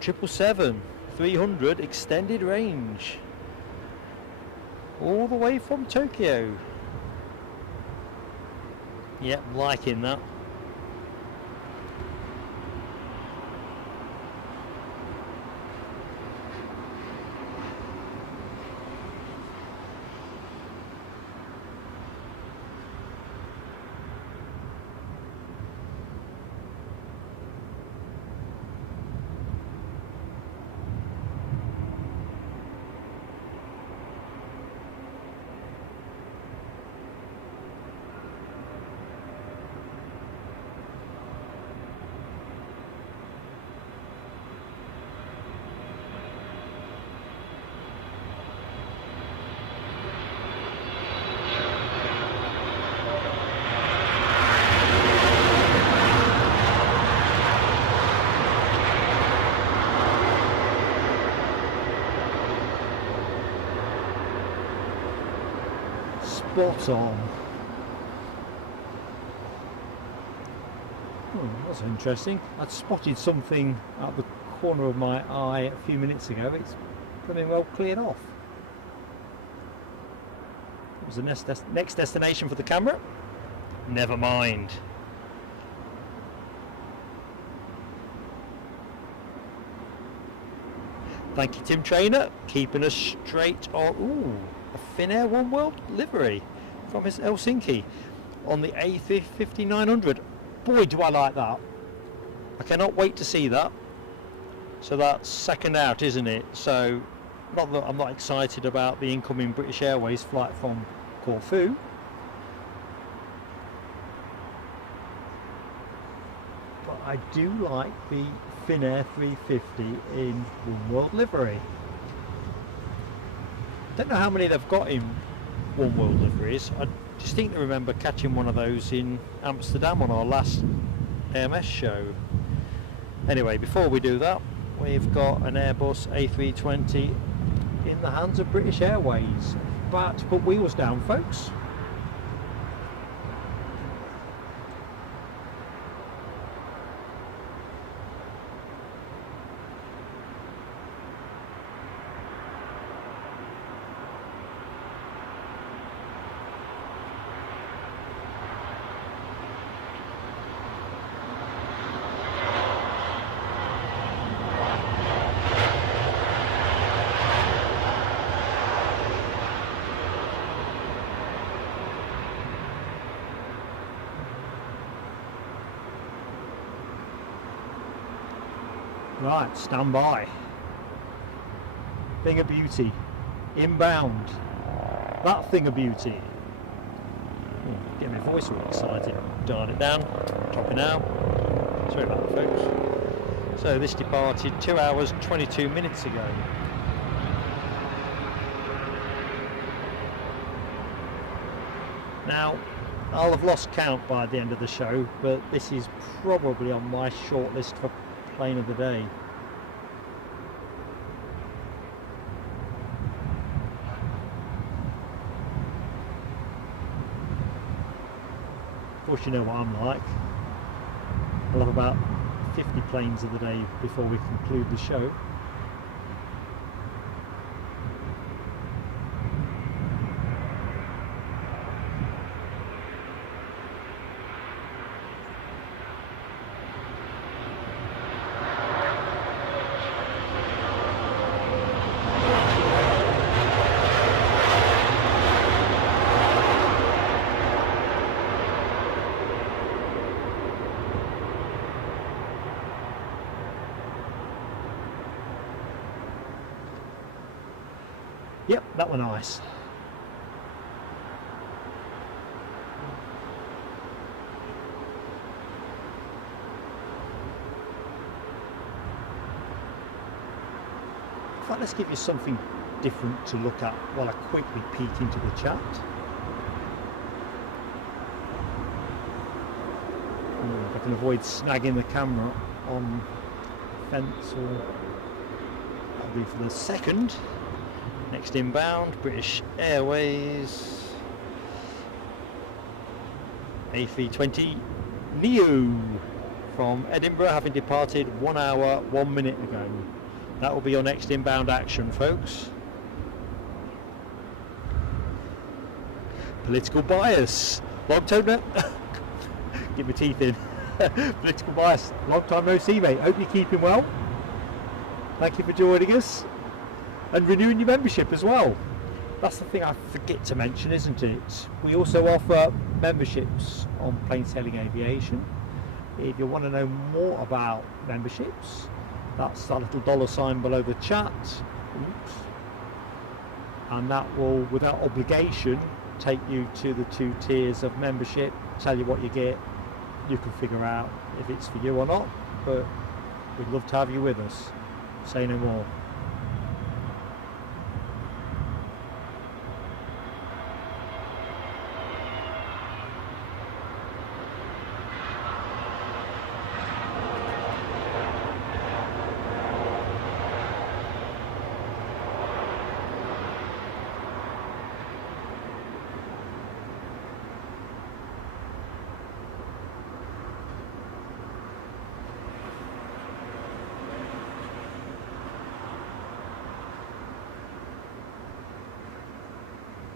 777-300 extended range, all the way from Tokyo. Yep, liking that. Spot on. That's interesting. I'd spotted something at the corner of my eye a few minutes ago. It's pretty well cleared off. It was the next destination for the camera. Never mind. Thank you, Tim Trainer, keeping us straight on. Ooh, a Finnair One World livery from Helsinki on the A5900. Boy, do I like that. I cannot wait to see that. So that's second out, isn't it? So, not that I'm not excited about the incoming British Airways flight from Corfu. But I do like the Finnair 350 in One World livery. Don't know how many they've got in One World liveries. I distinctly remember catching one of those in Amsterdam on our last AMS show. Anyway, before we do that, we've got an Airbus A320 in the hands of British Airways. About to put wheels down, folks. Right, stand by. Thing of beauty. Inbound. That thing of beauty. Get my voice all excited. Dial it down. Dropping out. Sorry about that, folks. So this departed 2 hours 22 minutes ago. Now, I'll have lost count by the end of the show, but this is probably on my short list for plane of the day. Of course, you know what I'm like. I'll have about 50 planes of the day before we conclude the show. Yep, that were nice. In fact, let's give you something different to look at while I quickly peek into the chat. If I can avoid snagging the camera on the fence, or that'll be for the second. Next inbound, British Airways A320 Neo from Edinburgh, having departed 1 hour 1 minute ago. That will be your next inbound action, folks. Political bias. Long time no get my teeth in. Political bias. Long time no see, mate. Hope you're keeping well. Thank you for joining us. And renewing your membership as well. That's the thing I forget to mention, isn't it? We also offer memberships on Plain Sailing Aviation. If you want to know more about memberships, that's that little $ below the chat. Oops. And that will, without obligation, take you to the 2 tiers of membership, tell you what you get. You can figure out if it's for you or not, but we'd love to have you with us. Say no more.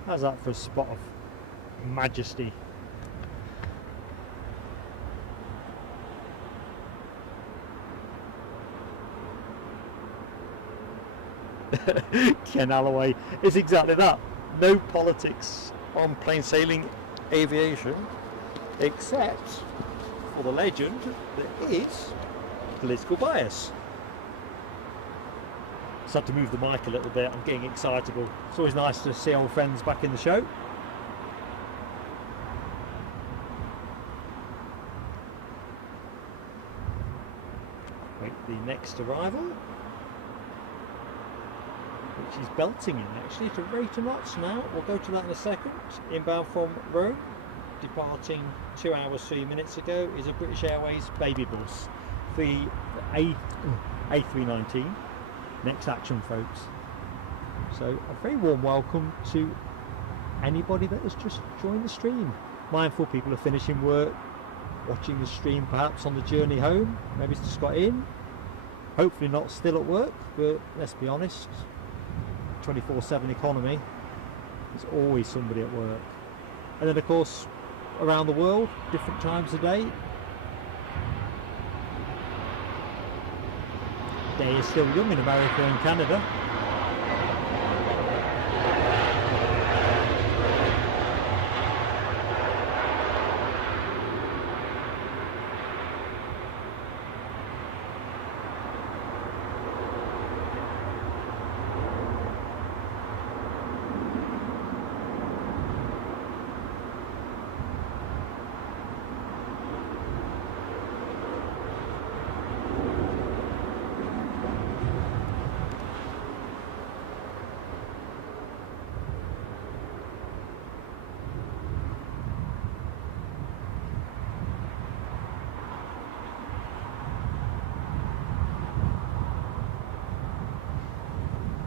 How's that for a spot of majesty? Ken Alloway, it's exactly that. No politics on Plain Sailing Aviation, except for the legend that is political bias. Just had to move the mic a little bit, I'm getting excitable. It's always nice to see old friends back in the show. Wait, the next arrival, which is belting in actually at a rate of knots now. We'll go to that in a second. Inbound from Rome, departing 2 hours 3 minutes ago, is a British Airways baby bus, the A319. Next action, folks. So a very warm welcome to anybody that has just joined the stream. Mindful people are finishing work, watching the stream perhaps on the journey home. Maybe it's just got in. Hopefully not still at work, but let's be honest, 24/7 economy, there's always somebody at work. And then of course around the world, different times of day. Day is still young in America and Canada.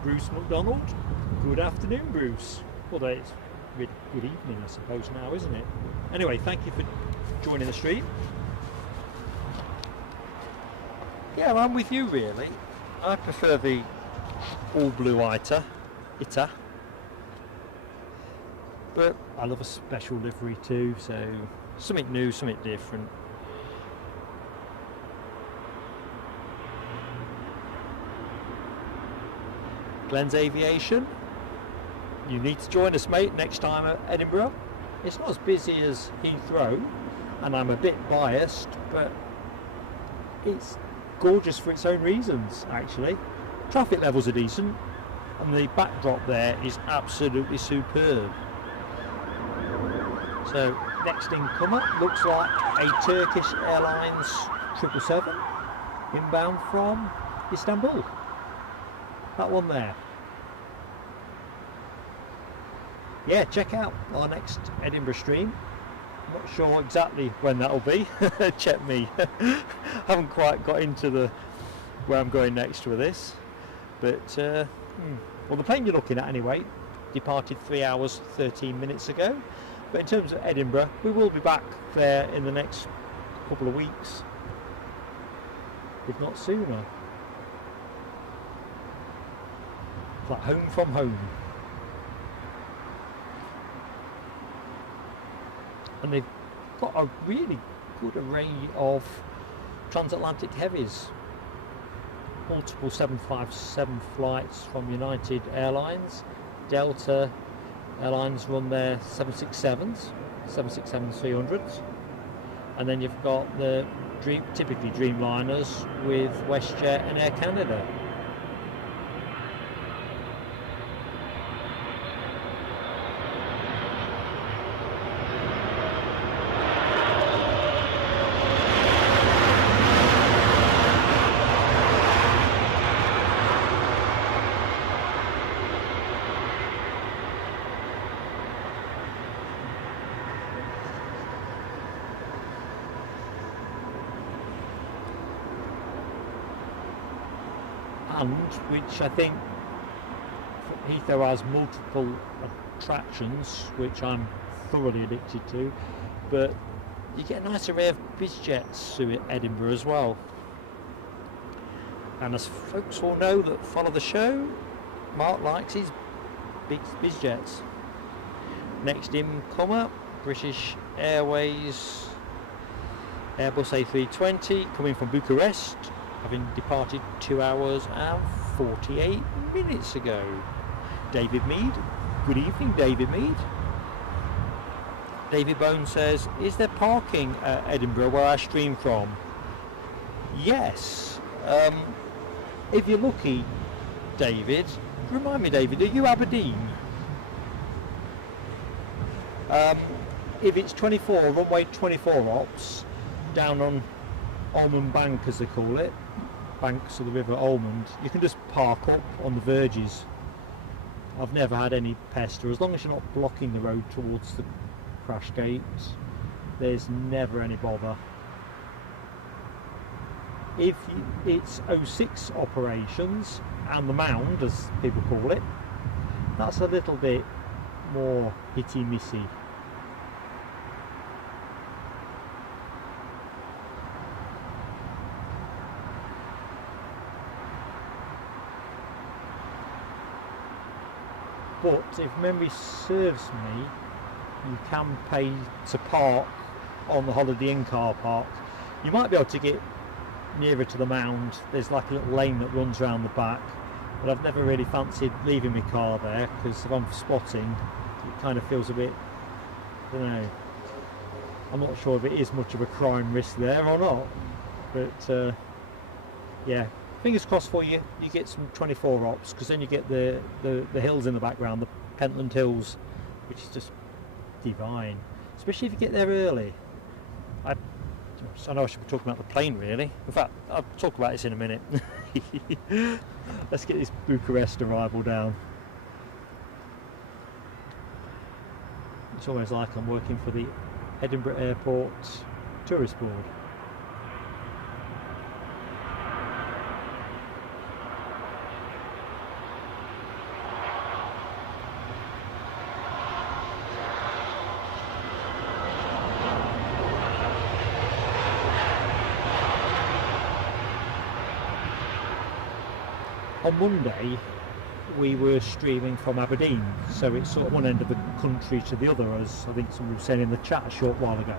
Bruce McDonald, good afternoon, Bruce. Well, it's good evening, I suppose now, isn't it? Anyway, thank you for joining the stream. Yeah, I'm with you really. I prefer the all blue ITA, but I love a special livery too, so something new, something different. Glenn's Aviation, you need to join us, mate, next time at Edinburgh. It's not as busy as Heathrow, and I'm a bit biased, but it's gorgeous for its own reasons, actually. Traffic levels are decent, and the backdrop there is absolutely superb. So, next incomer looks like a Turkish Airlines 777 inbound from Istanbul. That one there. Yeah, check out our next Edinburgh stream. I'm not sure exactly when that'll be. Check me. Haven't quite got into where I'm going next with this. But well, the plane you're looking at anyway departed 3 hours 13 minutes ago. But in terms of Edinburgh, we will be back there in the next couple of weeks, if not sooner. Like home from home. And they've got a really good array of transatlantic heavies. Multiple 757 flights from United Airlines. Delta Airlines run their 767s, 767-300s. And then you've got the typically Dreamliners with WestJet and Air Canada. And which I think Heathrow has multiple attractions, which I'm thoroughly addicted to, but you get a nice array of bizjets through Edinburgh as well. And as folks will know that follow the show, Mark likes his bizjets. Next incomer, British Airways Airbus A320 coming from Bucharest, having departed 2 hours and 48 minutes ago. David Mead. Good evening, David Mead. David Bone says, is there parking at Edinburgh where I stream from? Yes. If you're lucky, David, remind me, David, are you Aberdeen? If it's 24, runway 24 ops, down on Almond Bank as they call it, banks of the River Almond, you can just park up on the verges. I've never had any pester, as long as you're not blocking the road towards the crash gates, there's never any bother. If it's 06 operations and the mound, as people call it, that's a little bit more hitty missy. But if memory serves me, you can pay to park on the Holiday Inn car park. You might be able to get nearer to the mound. There's like a little lane that runs around the back, but I've never really fancied leaving my car there, because if I'm spotting, it kind of feels a bit, I don't know, I'm not sure if it is much of a crime risk there or not, but yeah, fingers crossed for you. You get some 24 ops, because then you get the hills in the background, the Pentland Hills, which is just divine, especially if you get there early. I know I should be talking about the plane really. In fact, I'll talk about this in a minute. Let's get this Bucharest arrival down. It's almost like I'm working for the Edinburgh Airport Tourist Board. on Monday we were streaming from Aberdeen, so it's sort of one end of the country to the other, as I think someone was saying in the chat a short while ago.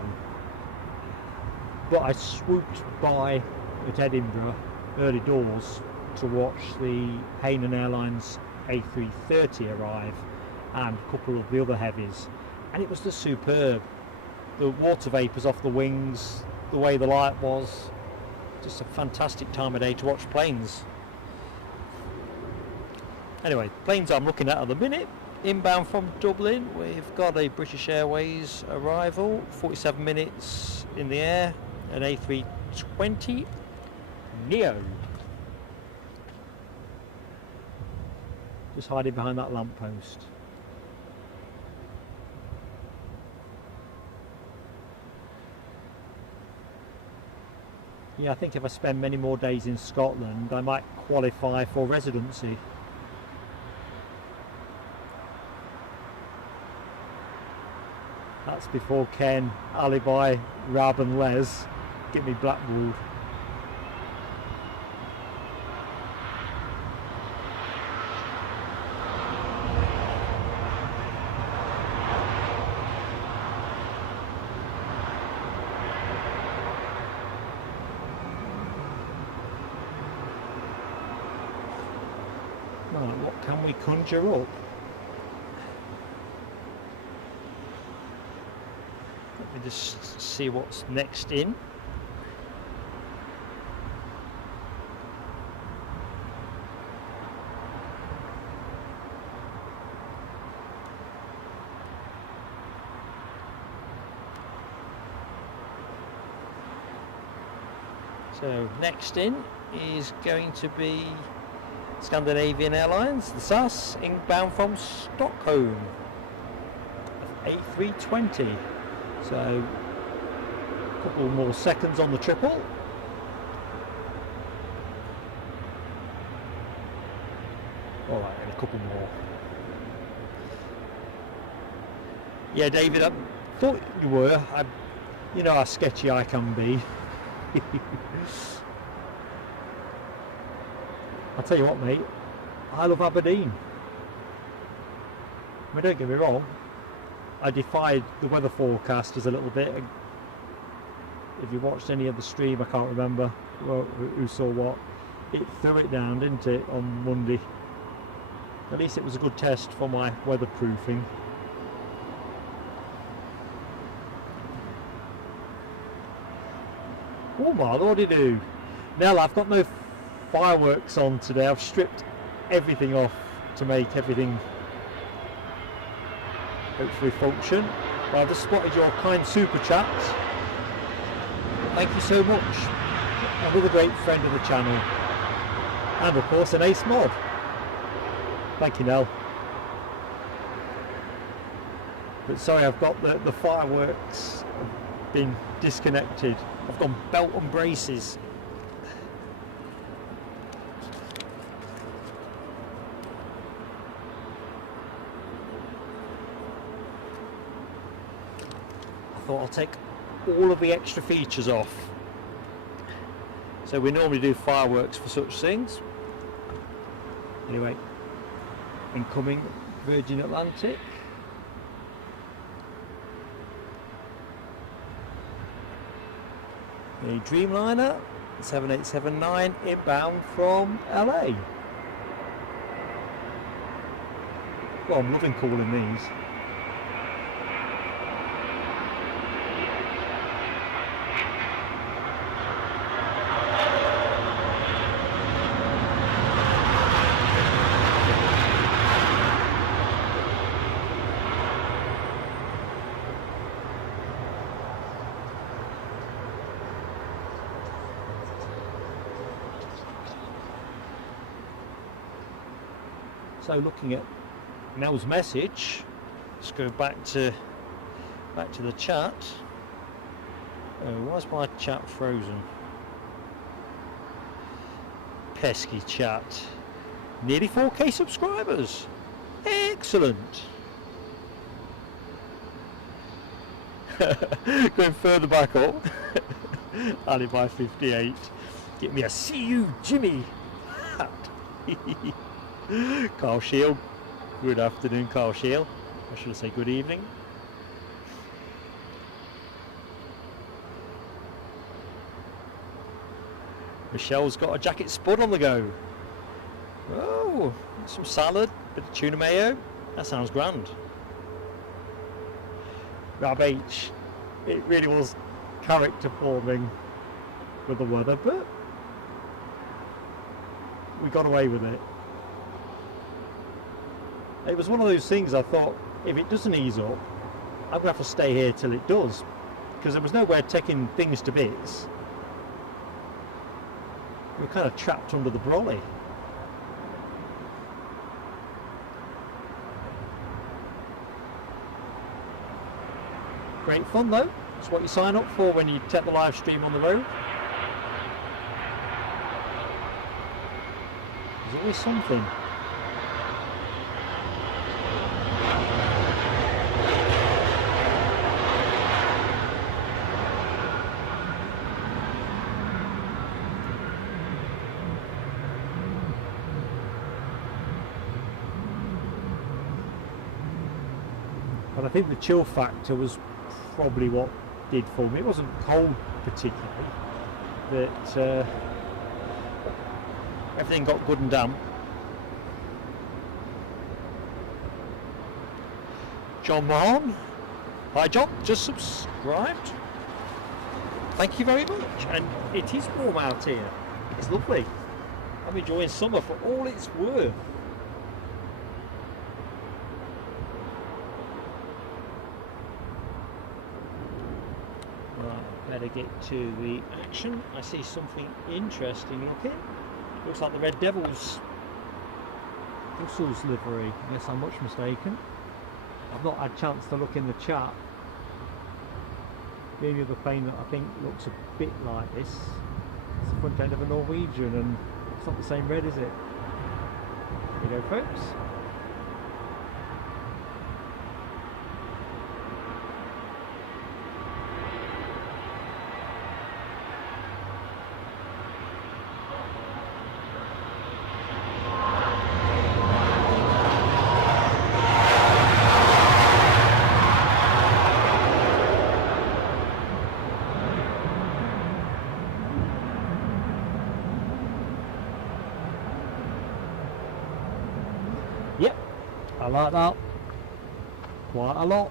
But I swooped by at Edinburgh early doors to watch the Hainan Airlines A330 arrive and a couple of the other heavies, and it was just superb. The water vapours off the wings, the way the light was, just a fantastic time of day to watch planes. Anyway, planes I'm looking at the minute, inbound from Dublin, we've got a British Airways arrival, 47 minutes in the air, an A320 Neo. Just hiding behind that lamppost. Yeah, I think if I spend many more days in Scotland, I might qualify for residency. That's before Ken, Alibi, Rab and Les get me blackballed. Right, what can we conjure up? Let me just see what's next in. So next in is going to be Scandinavian Airlines, the SAS, inbound from Stockholm, A320. So a couple more seconds on the triple. Alright, and a couple more. Yeah, David, I thought you were. You know how sketchy I can be. I'll tell you what, mate, I love Aberdeen. I mean, don't get me wrong, I defied the weather forecasters a little bit. If you watched any of the stream, I can't remember who saw what. It threw it down, didn't it, on Monday? At least it was a good test for my weatherproofing. Oh my lordy do. Nell, I've got no fireworks on today. I've stripped everything off to make everything hopefully function. But I've just spotted your kind super chats. Thank you so much. Another great friend of the channel, and of course an ace mod. Thank you, Nell. But sorry, I've got the fireworks have been disconnected. I've gone belt and braces. I thought I'll take all of the extra features off. So we normally do fireworks for such things. Anyway, incoming Virgin Atlantic. A Dreamliner 7879 inbound from LA. Well, I'm loving calling these. So looking at Nell's message, let's go back to the chat. Oh, why's my chat frozen? Pesky chat. Nearly 4K subscribers. Excellent. Going further back up. Alibi 58. Get me a "See You Jimmy" hat. Carl Shield. Good afternoon, Carl Shield. I should say good evening. Michelle's got a jacket spud on the go. Oh, some salad, bit of tuna mayo. That sounds grand. Rab H, it really was character forming with the weather, but we got away with it. It was one of those things I thought, if it doesn't ease up, I'm going to have to stay here till it does, because there was nowhere taking things to bits. We were kind of trapped under the brolly. Great fun though. It's what you sign up for when you take the live stream on the road. There's always something. But I think the chill factor was probably what did for me. It wasn't cold particularly, but everything got good and damp. John Mahon, hi John, just subscribed. Thank you very much. And it is warm out here. It's lovely. I'm enjoying summer for all it's worth. Better get to the action. I see something interesting looking. Looks like the Red Devils Brussels livery, unless I'm much mistaken. I've not had a chance to look in the chat. The only other plane that I think looks a bit like this is the front end of a Norwegian, and it's not the same red, is it? Here you go, folks. I like that quite a lot.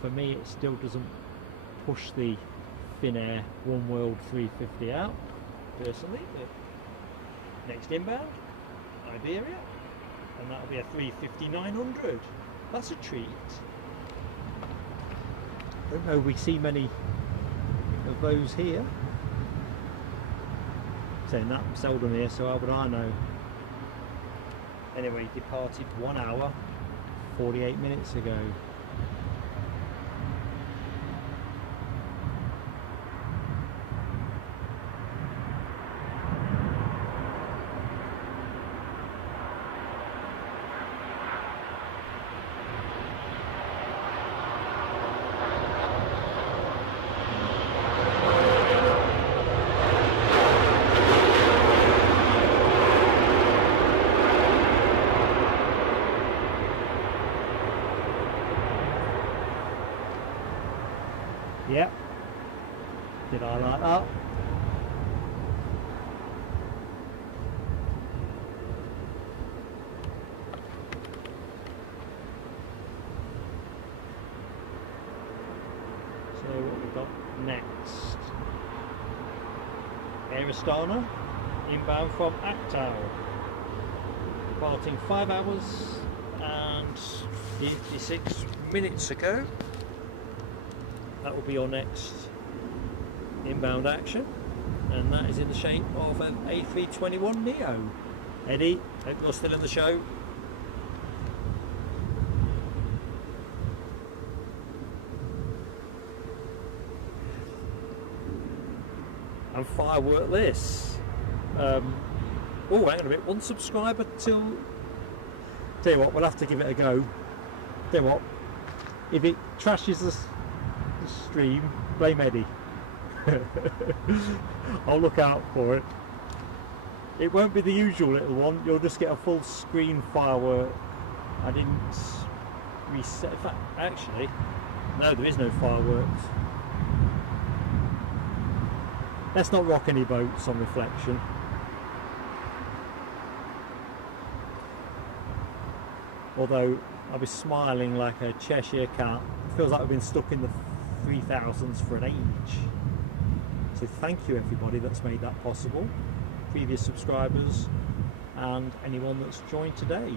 For me, it still doesn't push the Finnair One World 350 out, personally. But next inbound, Iberia, and that'll be a 350-900. That's a treat. I don't know we see many of those here. Saying that, I'm seldom here, so how would I know? Anyway, departed 1 hour 48 minutes ago. Yep. Did I like that? So what we've got next? Air Astana, inbound from Aktau. Departing 5 hours and 56 minutes ago. That will be your next inbound action, and that is in the shape of an A321neo. Eddie, hope you're still in the show. And firework this. Oh, hang on a bit. 1 subscriber till. Tell you what, we'll have to give it a go. Tell you what, if it trashes the stream, blame Eddie. I'll look out for it. It won't be the usual little one. You'll just get a full screen firework. I didn't reset. In fact, actually, no, there is no fireworks. Let's not rock any boats on reflection. Although I'll be smiling like a Cheshire cat. It feels like we've been stuck in the 3000s for an age. So thank you everybody that's made that possible. Previous subscribers and anyone that's joined today.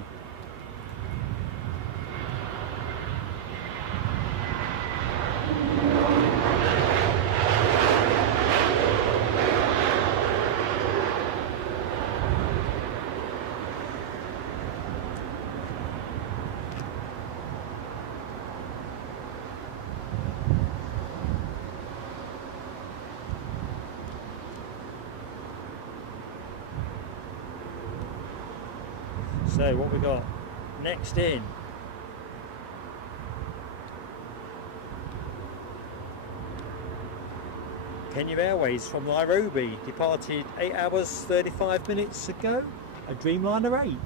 So what we got next in? Kenya Airways from Nairobi departed 8 hours 35 minutes ago, a Dreamliner 8.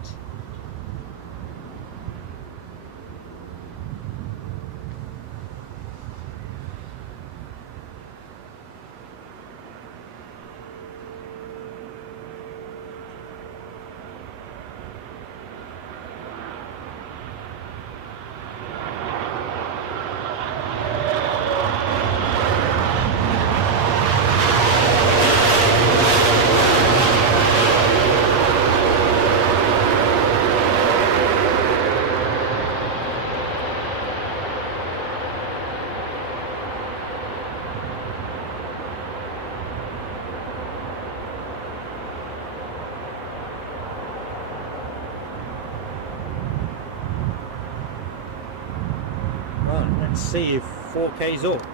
Let's see if 4K's up.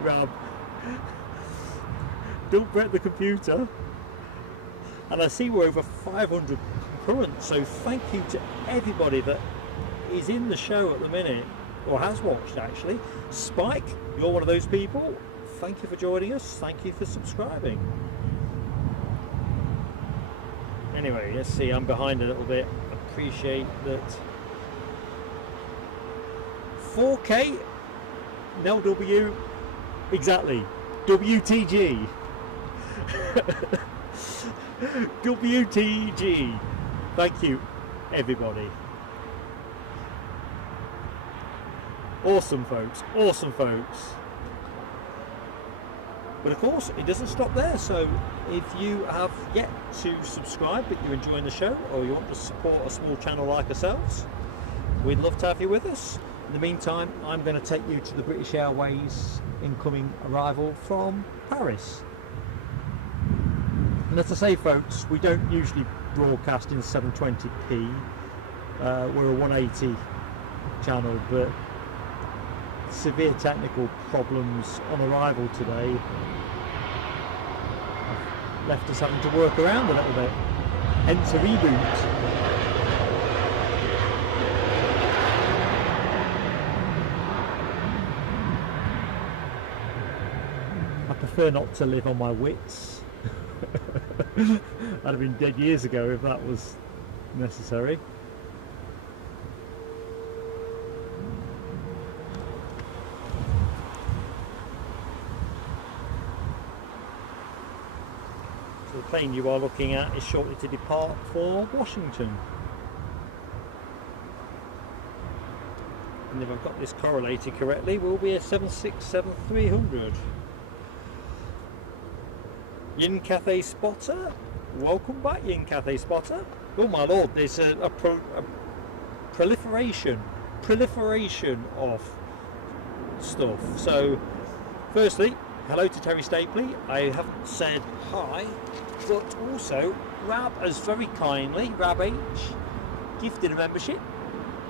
Rob, don't break the computer. And I see we're over 500 concurrent, so thank you to everybody that is in the show at the minute, or has watched actually. Spike, you're one of those people. Thank you for joining us, thank you for subscribing. Anyway, let's see, I'm behind a little bit. Appreciate that. 4K, no W, exactly, WTG. WTG. Thank you everybody. Awesome folks, awesome folks. But of course it doesn't stop there, so if you have yet to subscribe but you're enjoying the show, or you want to support a small channel like ourselves, we'd love to have you with us. In the meantime, I'm going to take you to the British Airways incoming arrival from Paris. And as I say folks, we don't usually broadcast in 720p, we're a 180 channel, but severe technical problems on arrival today left us having to work around a little bit, hence a reboot. I prefer not to live on my wits. I'd have been dead years ago if that was necessary. So the plane you are looking at is shortly to depart for Washington. And if I've got this correlated correctly, we'll be a 767-300. Yin Cathay Spotter, welcome back Yin Cathay Spotter. Oh my lord, there's a proliferation of stuff. So firstly, hello to Terry Stapley. I haven't said hi, but also Rab has very kindly, Rab H, gifted a membership.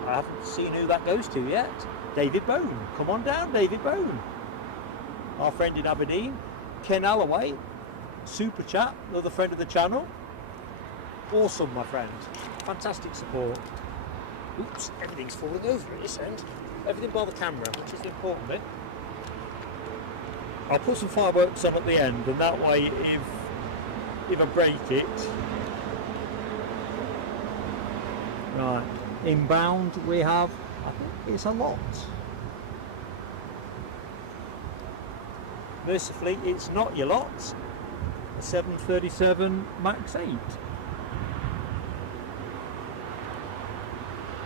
I haven't seen who that goes to yet. David Bone, come on down David Bone. Our friend in Aberdeen. Ken Alloway, super chat, another friend of the channel. Awesome my friend, fantastic support. Oops, everything's falling over at this end. Everything by the camera, which is the important bit. I'll put some fireworks on at the end, and that way if I break it. Right, inbound we have, I think it's a lot. Mercifully, it's not your lot. A 737 Max 8.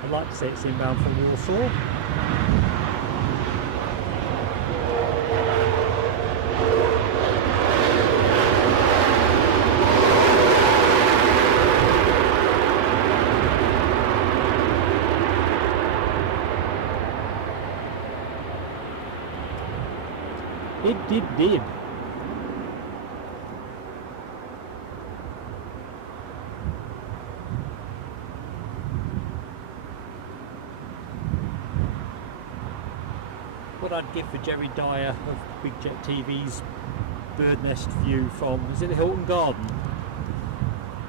I'd like to say it's inbound from Warsaw. It did. What I'd give for Jerry Dyer of Big Jet TV's bird nest view from, is it the Hilton Garden?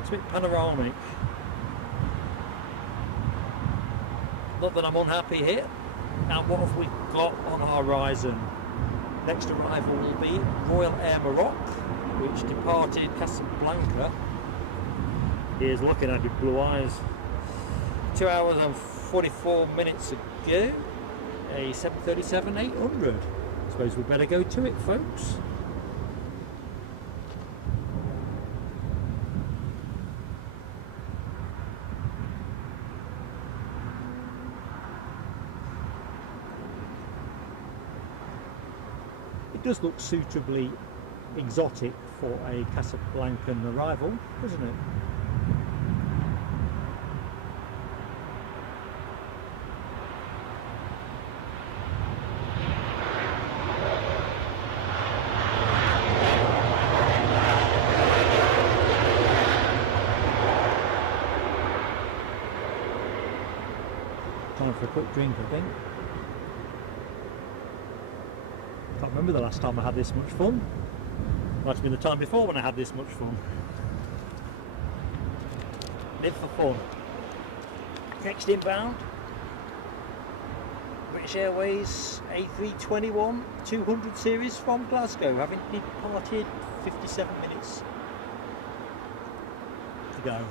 It's a bit panoramic. Not that I'm unhappy here. Now what have we got on our horizon? Next arrival will be Royal Air Maroc, which departed Casablanca. Here's looking at with blue eyes. 2 hours and 44 minutes ago. A 737-800. I suppose we better go to it, folks. It does look suitably exotic for a Casablancan arrival, doesn't it? Time for a quick drink, I think. Can't remember the last time I had this much fun. Might have been the time before when I had this much fun. Live for fun. Next inbound, British Airways A321-200 series from Glasgow, having departed 57 minutes to go.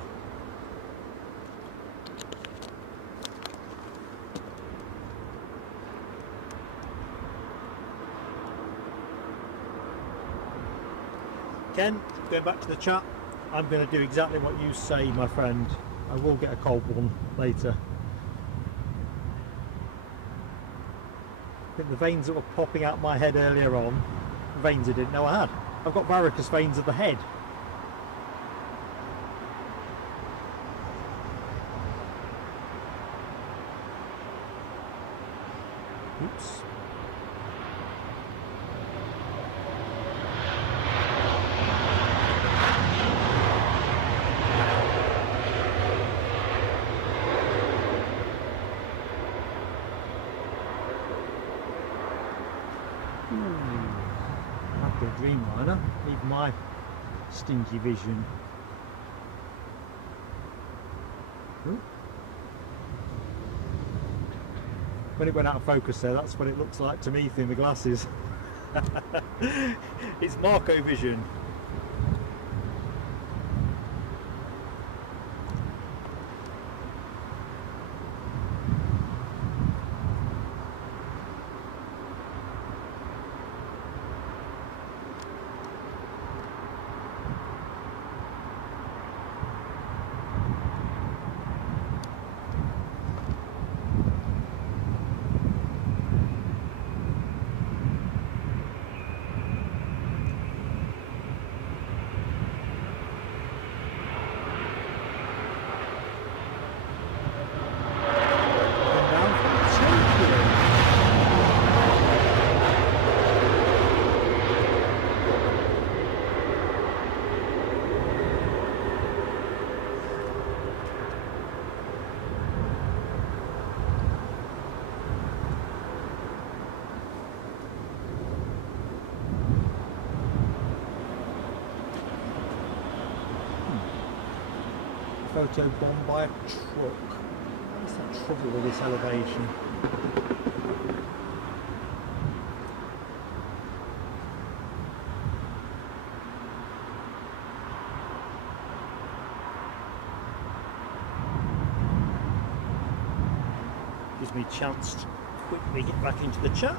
Ken, going back to the chat, I'm going to do exactly what you say, my friend. I will get a cold one later. I think the veins that were popping out my head earlier on, veins I didn't know I had. I've got varicose veins of the head. Oops. Dreamliner, leave my stinky vision. Ooh. When it went out of focus there, that's what it looks like to me through the glasses. It's Marco vision. Photo bombed by a truck. That's the trouble with this elevation. Gives me a chance to quickly get back into the chat.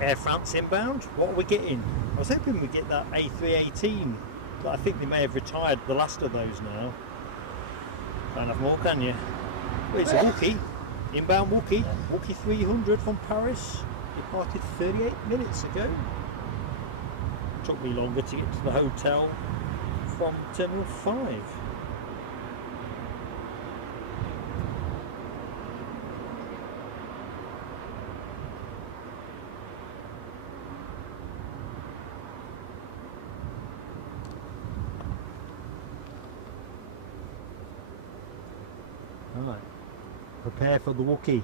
Air France inbound, what are we getting? I was hoping we'd get that A318, but I think they may have retired the last of those now. Can't have more, can you? Well, it's a Wookie, inbound Wookie 300 from Paris, departed 38 minutes ago. Took me longer to get to the hotel from Terminal 5. Right, prepare for the Wookie.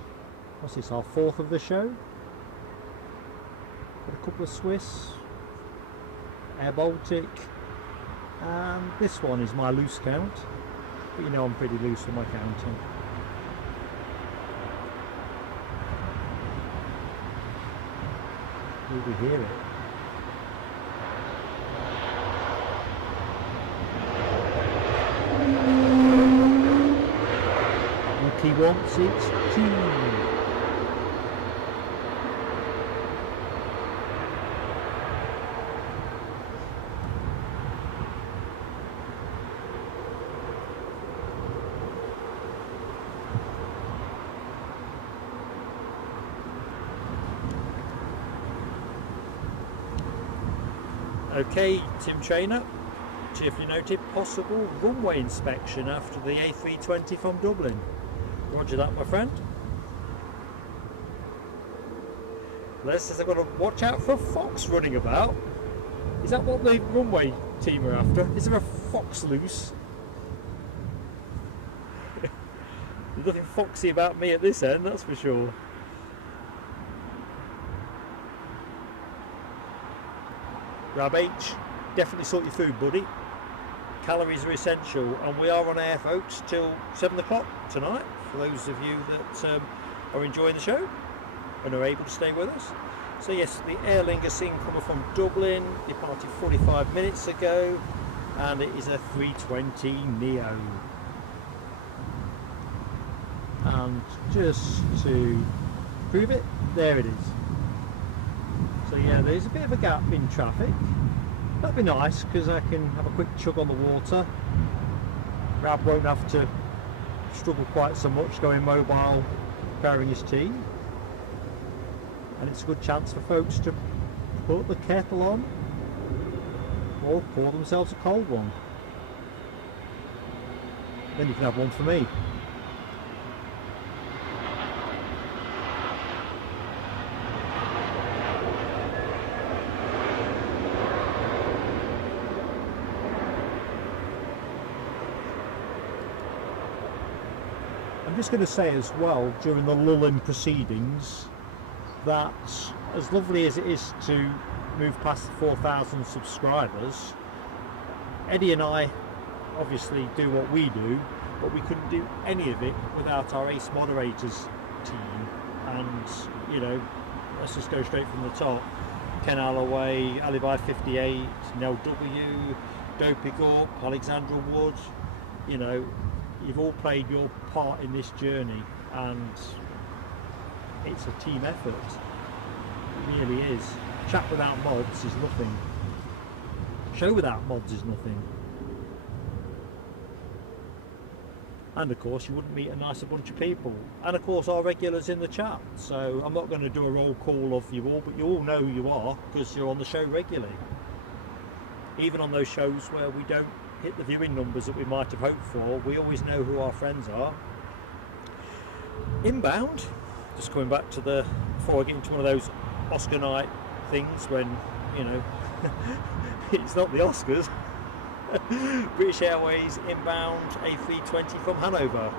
What's this, our fourth of the show? Got a couple of Swiss, Air Baltic, and this one is my loose count, but you know I'm pretty loose with my counting. Will we hear it? He wants its tea. Okay, Tim Trainer, cheerfully noted possible runway inspection after the A320 from Dublin. Roger that, my friend. Les says I've got to watch out for a fox running about. Is that what the runway team are after? Is there a fox loose? There's nothing foxy about me at this end, that's for sure. Rab H, definitely sort your food, buddy. Calories are essential, and we are on air, folks, till 7 o'clock tonight. For those of you that are enjoying the show and are able to stay with us. So yes, the Aer Lingus coming from Dublin, departed 45 minutes ago, and it is a 320 Neo. And just to prove it, there it is. So yeah, there's a bit of a gap in traffic. That'd be nice because I can have a quick chug on the water. Rab won't have to struggle quite so much going mobile preparing his tea, and it's a good chance for folks to put the kettle on or pour themselves a cold one. Then you can have one for me. I'm just going to say as well, during the lull in proceedings, that as lovely as it is to move past 4,000 subscribers, Eddie and I obviously do what we do, but we couldn't do any of it without our ace moderators team. And you know, let's just go straight from the top. Ken Alloway, Alibi 58, Nell W, Dopey Gorp, Alexandra Wood, you know, you've all played your part in this journey, and it's a team effort. It really is. Chat without mods is nothing. Show without mods is nothing. And of course you wouldn't meet a nicer bunch of people. And of course our regulars in the chat. So I'm not going to do a roll call of you all, but you all know who you are because you're on the show regularly. Even on those shows where we don't hit the viewing numbers that we might have hoped for, we always know who our friends are. Inbound, just coming back to the, before I get into one of those Oscar night things when, you know, it's not the Oscars. British Airways inbound A320 from Hanover,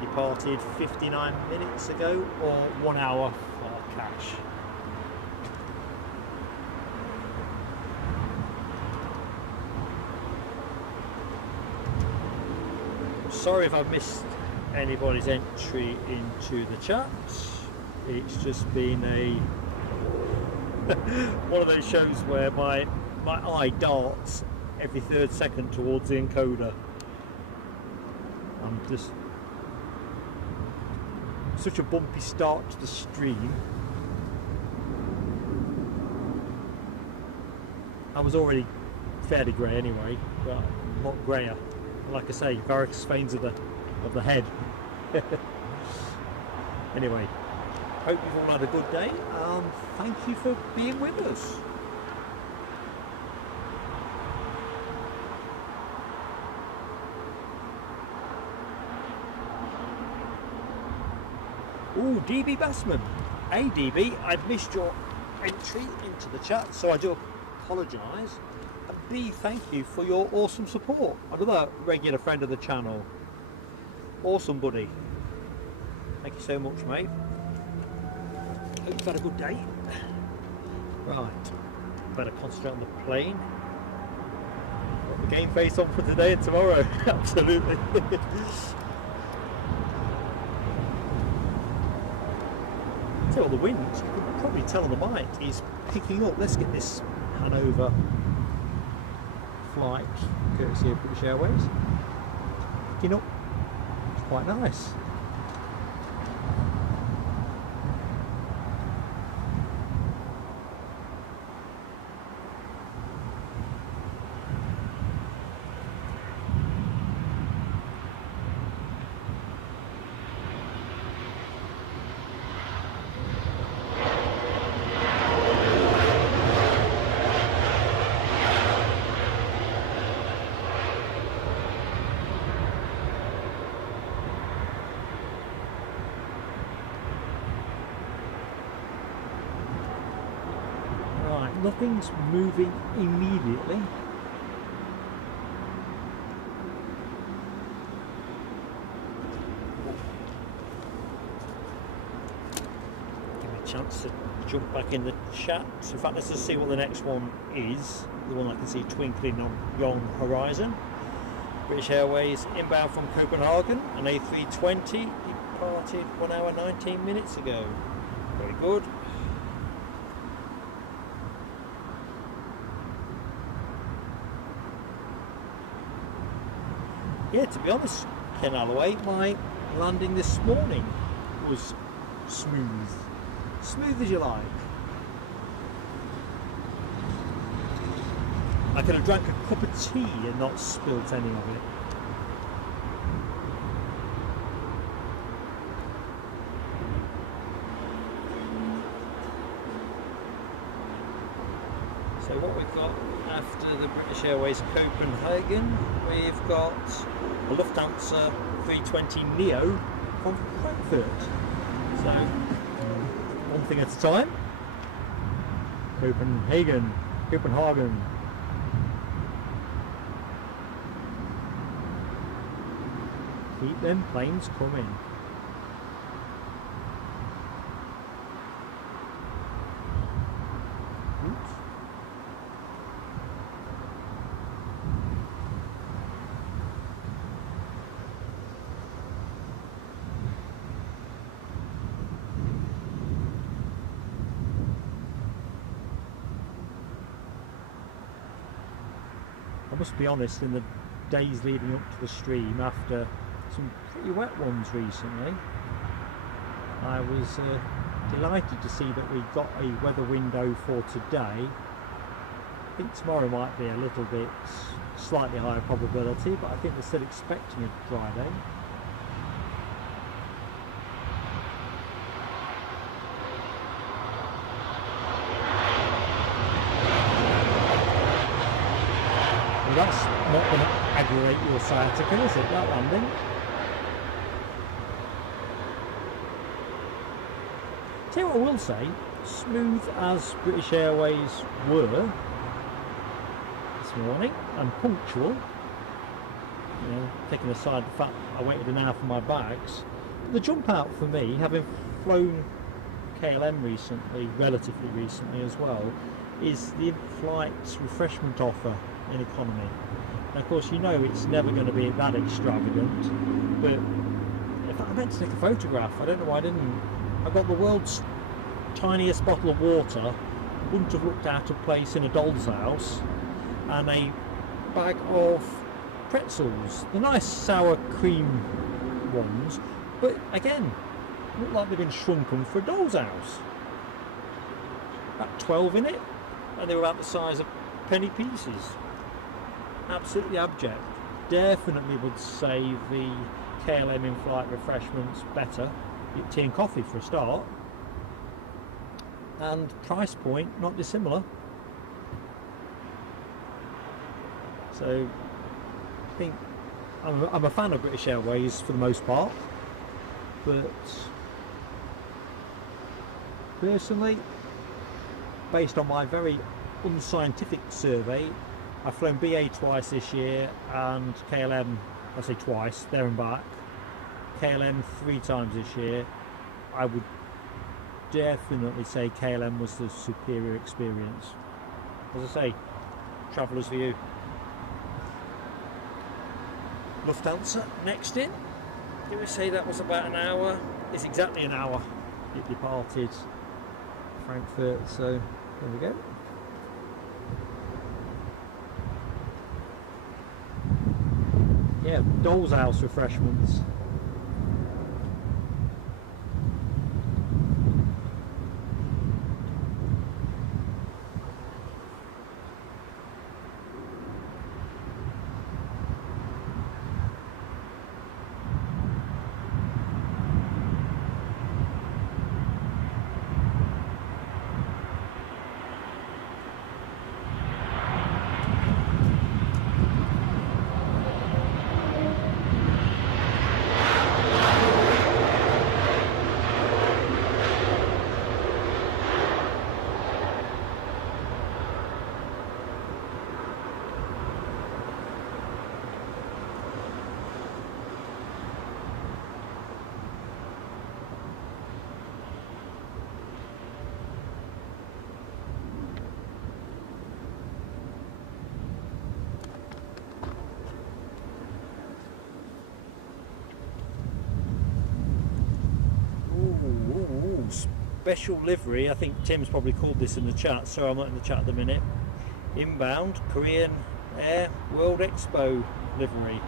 departed 59 minutes ago, or 1 hour for cash. Sorry if I've missed anybody's entry into the chat. It's just been a one of those shows where my eye darts every 3rd second towards the encoder. I'm just such a bumpy start to the stream. I was already fairly grey anyway, but a lot greyer. Like I say, varicose veins of the head. Anyway, hope you've all had a good day. Thank you for being with us. Ooh, DB Bassman. A DB, I've missed your entry into the chat, so I do apologise. And B, thank you for your awesome support. Another regular friend of the channel. Awesome, buddy. Thank you so much, mate. Hope you've had a good day. Right, better concentrate on the plane. Got the game face on for today and tomorrow. Absolutely. Tell the wind, you can probably tell on the mic, is picking up. Let's get this Hanover flight, courtesy of British Airways. Picking up. It's quite nice. Nothing's moving immediately. Give me a chance to jump back in the chat. In fact, let's just see what the next one is. The one I can see twinkling on yon horizon. British Airways inbound from Copenhagen, an A320, departed 1 hour 19 minutes ago. Very good. Yeah, to be honest, Ken Alloway, my landing this morning was smooth. Smooth as you like. I could have drank a cup of tea and not spilt any of it. So what we've got after the British Airways Copenhagen, we've got a Lufthansa 320 Neo from Frankfurt. So, one thing at a time. Copenhagen. Keep them planes coming. Oops. I must be honest, in the days leading up to the stream, after some pretty wet ones recently, I was delighted to see that we got a weather window for today. I think tomorrow might be a little bit slightly higher probability, but I think we're still expecting a dry day. That's not going to aggravate your sciatica, is it, that landing? Tell you what I will say, smooth as British Airways were this morning, and punctual, you know, taking aside the fact I waited an hour for my bags, the jump out for me, having flown KLM recently, relatively recently as well, is the in-flight refreshment offer in economy. And of course, you know it's never going to be that extravagant, but a meant to take a photograph. I don't know why I didn't. I got the world's tiniest bottle of water, wouldn't have looked out of place in a doll's house, and a bag of pretzels, the nice sour cream ones, but again, look like they've been shrunken for a doll's house. About 12 in it, and they were about the size of penny pieces. Absolutely abject. Definitely would say the KLM in-flight refreshments better. Tea and coffee for a start, and price point not dissimilar. So I think I'm a fan of British Airways for the most part, but personally, based on my very unscientific survey, I've flown BA twice this year and KLM, I say twice, there and back, KLM 3 times this year. I would definitely say KLM was the superior experience. As I say, Traveller's View. Lufthansa next in. Did we say that was about an hour? It's exactly an hour. It departed Frankfurt, so there we go. Yeah, doll's house refreshments. Special livery, I think Tim's probably called this in the chat, so I'm not in the chat at the minute. Inbound Korean Air World Expo livery.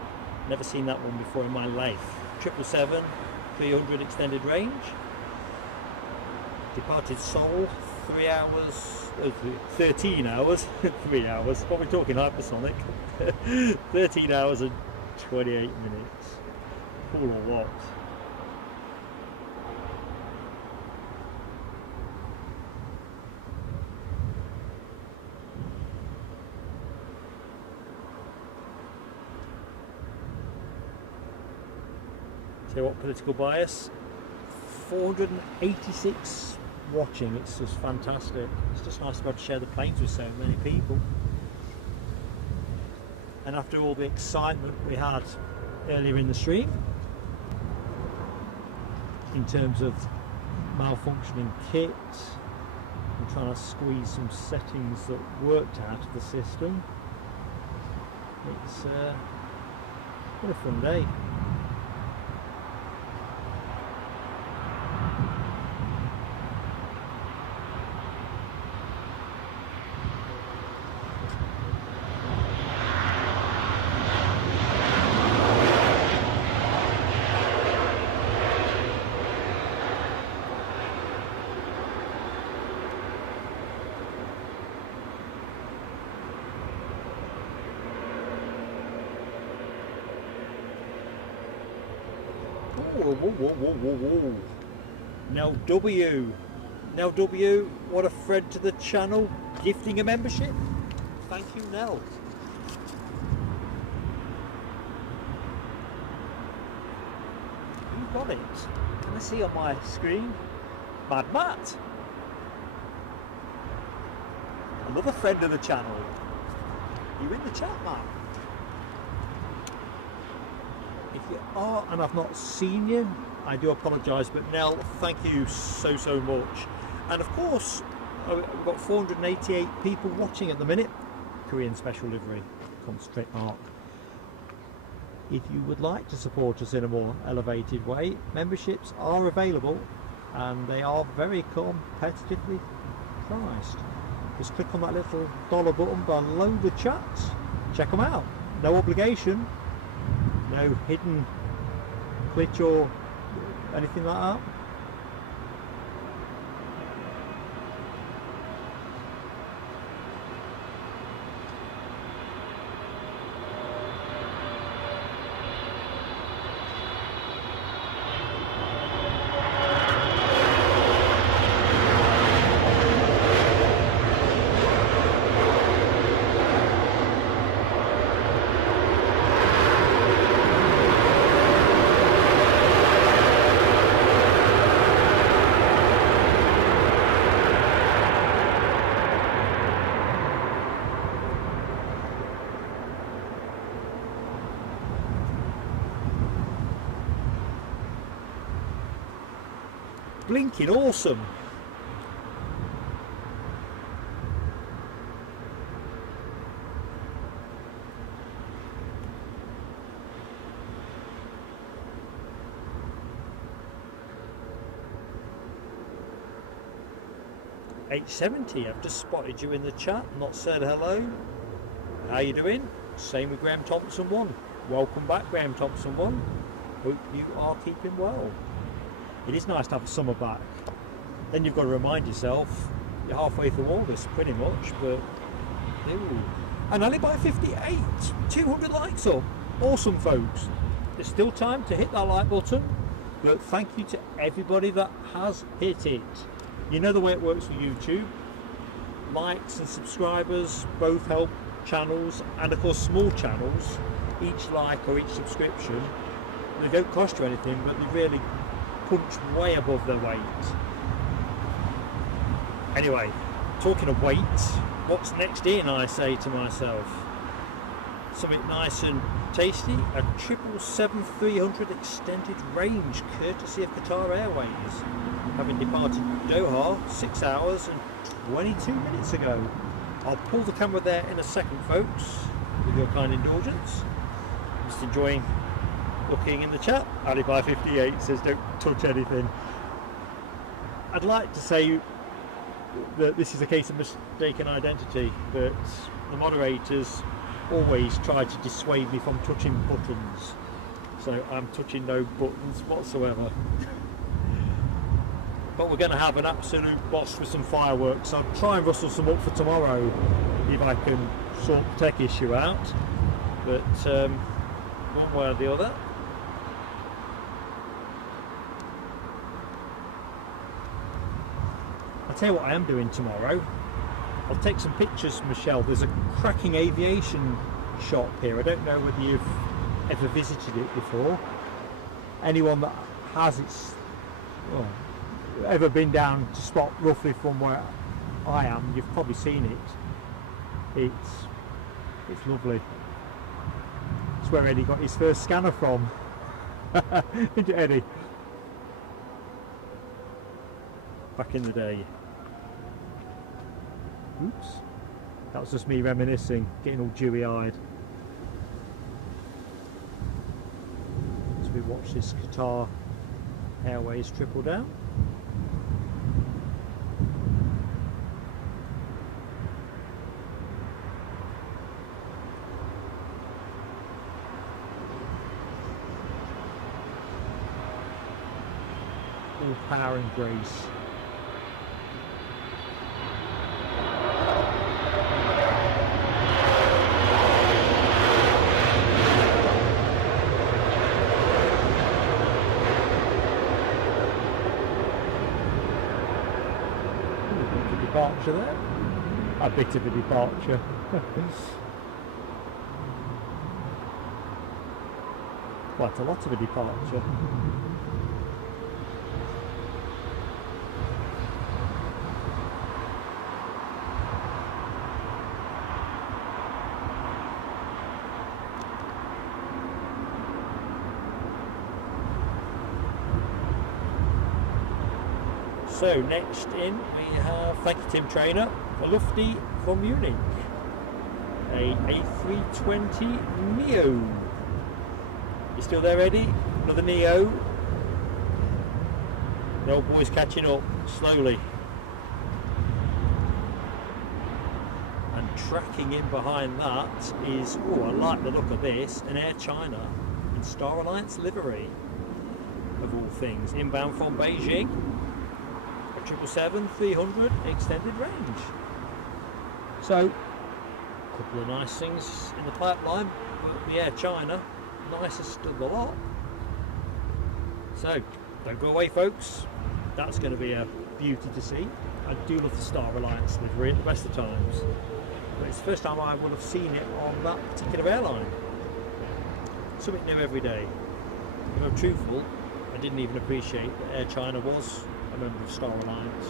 Never seen that one before in my life. 777 300 extended range. Departed Seoul 3 hours, 13 hours, 3 hours. What are we talking, hypersonic? 13 hours and 28 minutes. Cool or what? So what political bias? 486 watching. It's just fantastic. It's just nice to be able to share the planes with so many people. And after all the excitement we had earlier in the stream, in terms of malfunctioning kit and trying to squeeze some settings that worked out of the system, it's what a fun day. Whoa. Now W, what a friend to the channel, gifting a membership. Thank you, Nell. You got it. Can I see on my screen? Mad Matt. Another friend of the channel. You in the chat, Matt? If you are and I've not seen you, I do apologise, but Nell, thank you so much. And of course, we've got 488 people watching at the minute. Korean special livery, concentrate mark. if you would like to support us in a more elevated way, memberships are available and they are very competitively priced. Just click on that little dollar button below the chat, check them out. No obligation, no hidden glitch or anything like that. Blinking awesome. $8.70, I've just spotted you in the chat, not said hello. How you doing? Same with Graham Thompson 1. Welcome back, Graham Thompson 1. Hope you are keeping well. It is nice to have the summer back. Then you've got to remind yourself you're halfway through August pretty much, but ooh. And only by 58, 200 likes up. Awesome folks. There's still time to hit that like button, but thank you to everybody that has hit it. You know the way it works with YouTube. Likes and subscribers both help channels, and of course small channels, each like or each subscription, they don't cost you anything, but they really punch way above their weight. Anyway, talking of weight, what's next in, I say to myself? Something nice and tasty, a 777-300 extended range courtesy of Qatar Airways, having departed Doha 6 hours and 22 minutes ago. I'll pull the camera there in a second folks, with your kind indulgence. Just enjoying looking in the chat. Alibi58 says don't touch anything. I'd like to say that this is a case of mistaken identity, but the moderators always try to dissuade me from touching buttons, so I'm touching no buttons whatsoever. But we're going to have an absolute boss with some fireworks. I'll try and rustle some up for tomorrow if I can sort the tech issue out, but one way or the other. I'll tell you what I am doing tomorrow. I'll take some pictures, Michelle. There's a cracking aviation shop here. I don't know whether you've ever visited it before. Anyone that has ever been down to spot roughly from where I am, you've probably seen it. It's lovely. It's where Eddie got his first scanner from. Isn't it, Eddie? Back in the day. Oops, that was just me reminiscing, getting all dewy-eyed. As we watch this Qatar Airways triple down. All power and grace. Departure there, a bit of a departure. Quite a lot of a departure. So next in we have, thank you Tim Trainer, a Lufty from Munich, a A320 Neo. You still there, Eddie? Another Neo. The old boy's catching up slowly. And tracking in behind that is, oh, I like the look of this, an Air China in Star Alliance livery, of all things. Inbound from Beijing. A 777-300 extended range. So, a couple of nice things in the pipeline, but the Air China, nicest of the lot. So, don't go away, folks. That's going to be a beauty to see. I do love the Star Alliance livery at the best of times, but it's the first time I would have seen it on that particular airline. Something new every day. If I'm truthful, I didn't even appreciate that Air China was a member of Star Alliance.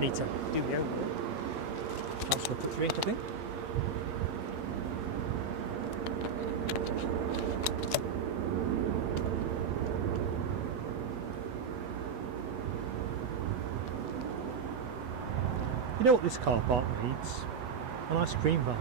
Need to do the own. That's for a quick drink, I think. You know what this car park needs? An ice cream van.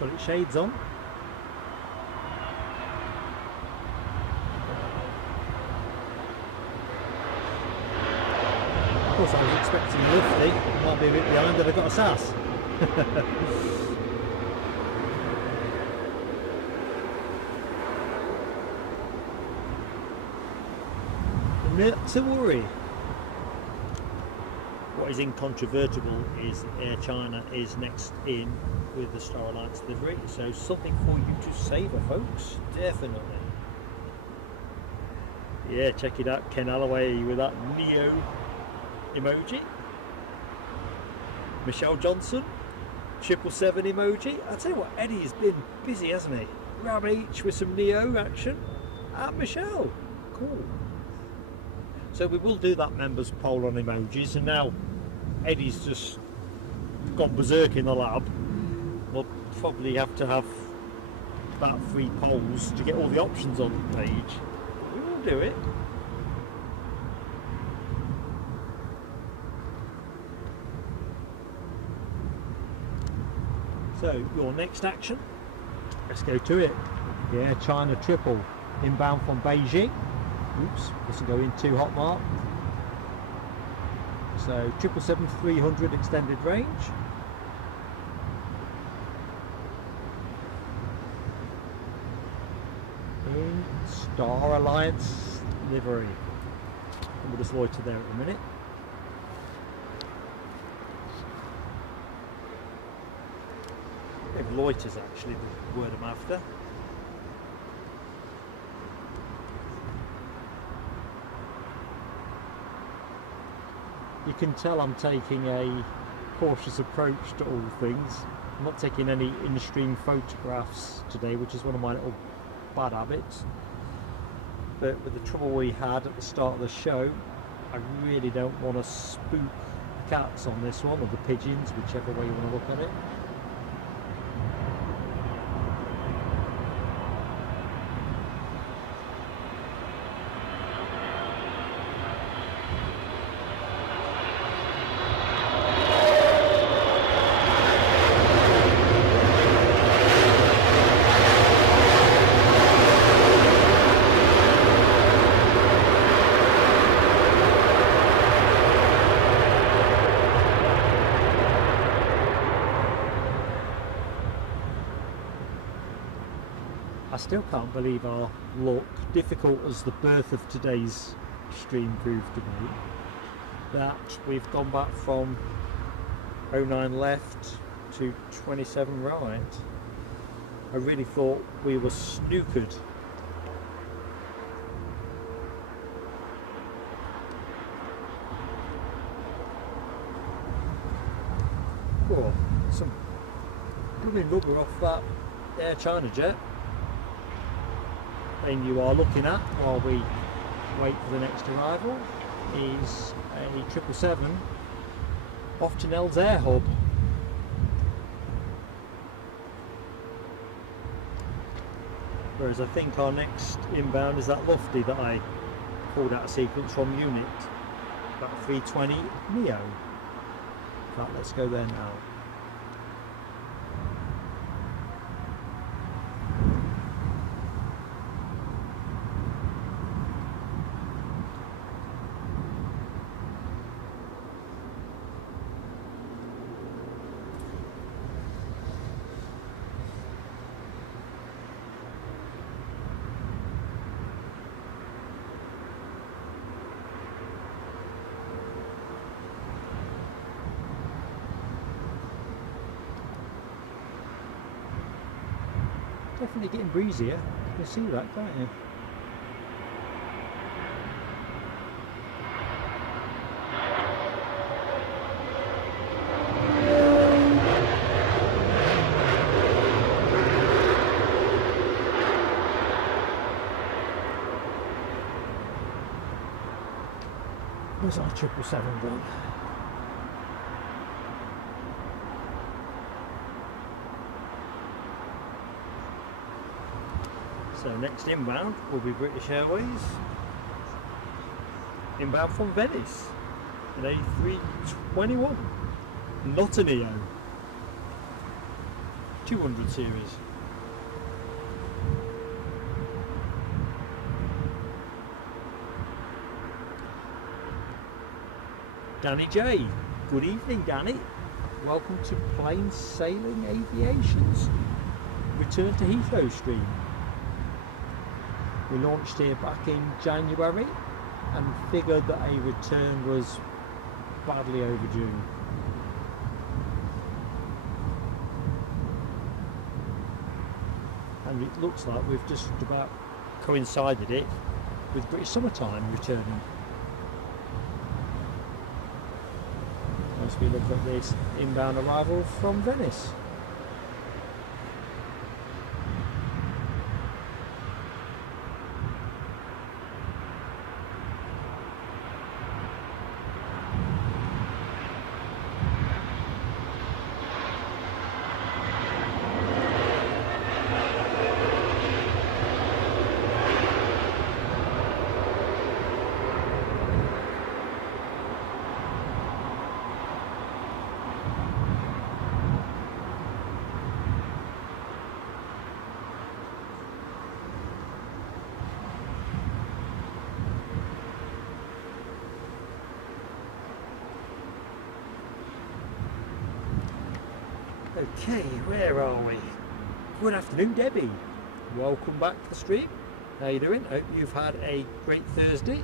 Got its shades on. Of course, I was expecting Lifty. Might be a bit behind, but I got a sass. Not to worry. What is incontrovertible is that Air China is next in with the Star Alliance livery, so something for you to savour, folks, definitely. Yeah, check it out, Ken Alloway with that Neo emoji. Michelle Johnson, 777 emoji. I tell you what, Eddie has been busy, hasn't he? Grab each with some Neo action. And Michelle, cool. So we will do that members poll on emojis, and now Eddie's just gone berserk in the lab. We'll probably have to have about 3 polls to get all the options on the page. We will do it. So your next action, let's go to it. The Air China triple inbound from Beijing. Oops, doesn't go in too hot, Mark. So 777-300 extended range. In Star Alliance livery. And we'll just loiter there at the minute. If loiter's actually the word I'm after. You can tell I'm taking a cautious approach to all things. I'm not taking any in-stream photographs today, which is one of my little bad habits. But with the trouble we had at the start of the show, I really don't want to spook the cats on this one, or the pigeons, whichever way you want to look at it. I still can't believe our luck, difficult as the birth of today's stream proved to be, that we've gone back from 09 left to 27 right. I really thought we were snookered. Oh, some blooming rubber off that Air China jet. Thing you are looking at while we wait for the next arrival, is a 777 off to Nels Air Hub. Whereas I think our next inbound is that Lofty that I pulled out of sequence from Unit, that 320 Neo. In fact, let's go there now. Definitely getting breezier. You can see that, can't you? Where's our 777 gone? So next inbound will be British Airways, inbound from Venice, an A321, not a Neo, 200 series. Danny J, good evening Danny, welcome to Plain Sailing Aviation's Return to Heathrow stream. We launched here back in January and figured that a return was badly overdue. And it looks like we've just about coincided it with British summertime returning. As we look at this inbound arrival from Venice. Okay, where are we? Good afternoon, Debbie. Welcome back to the stream. How you doing? Hope you've had a great Thursday.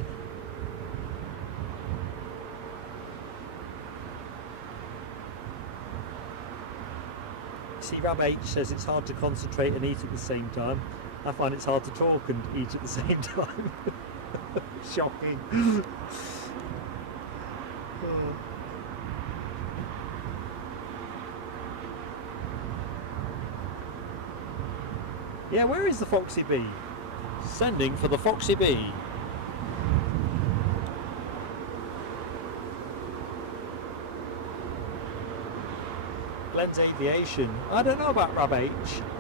See, Rab H says it's hard to concentrate and eat at the same time. I find it's hard to talk and eat at the same time. Shocking. Yeah, where is the Foxy B? Sending for the Foxy B. Glenn's Aviation. I don't know about Rab H.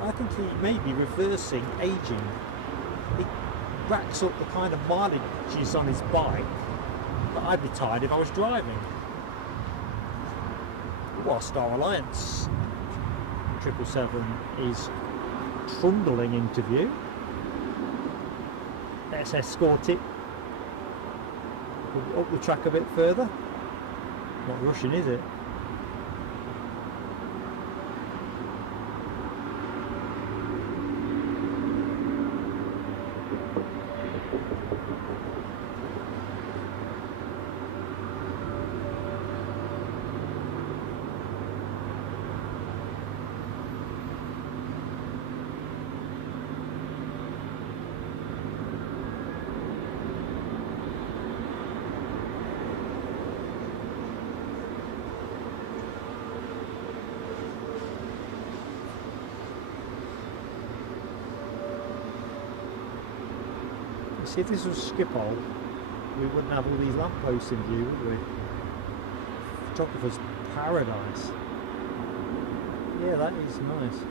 I think he may be reversing aging. He racks up the kind of mileage he's on his bike that I'd be tired if I was driving. While Star Alliance 777 is trundling into view. Let's escort it up the track a bit further. Not rushing, is it? See, if this was Schiphol, we wouldn't have all these lampposts in view, would we? Photographer's paradise. Yeah, that is nice.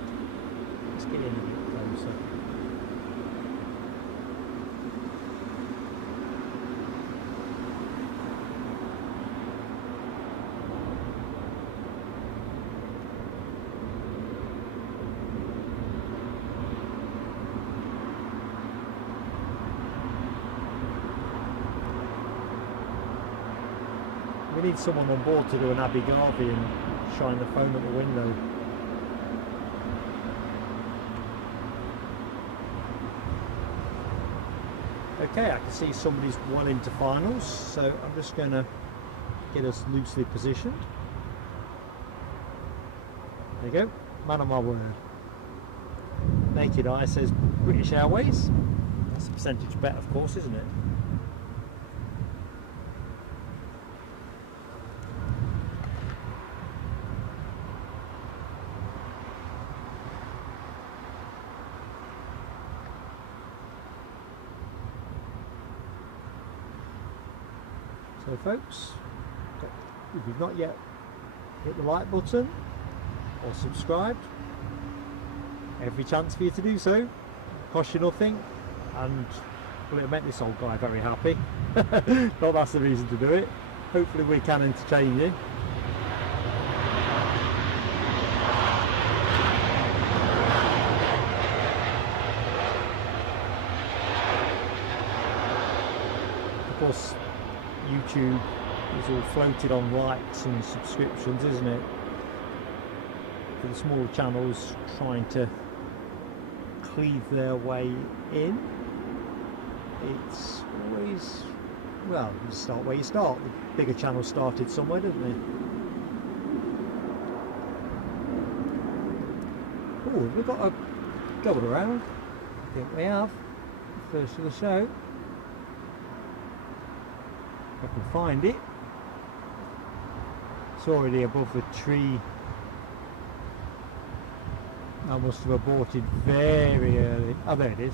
Let's get in a bit closer. We need someone on board to do an Abbey Garvey and shine the phone at the window. Okay, I can see somebody's well into finals, so I'm just going to get us loosely positioned. There you go, man of my word. Naked Eye says British Airways. That's a percentage bet, of course, isn't it? So folks, if you've not yet hit the like button or subscribed, every chance for you to do so. Cost you nothing, and well, it'll make this old guy very happy. Not that's the reason to do it. Hopefully we can entertain you. Of course, YouTube is all floated on likes and subscriptions, isn't it? For the smaller channels trying to cleave their way in, it's always, well, you start where you start. The bigger channels started somewhere, didn't they? Oh, have we got a going around? I think we have. First of the show. If I can find it. It's already above the tree. I must have aborted very early. Oh, there it is.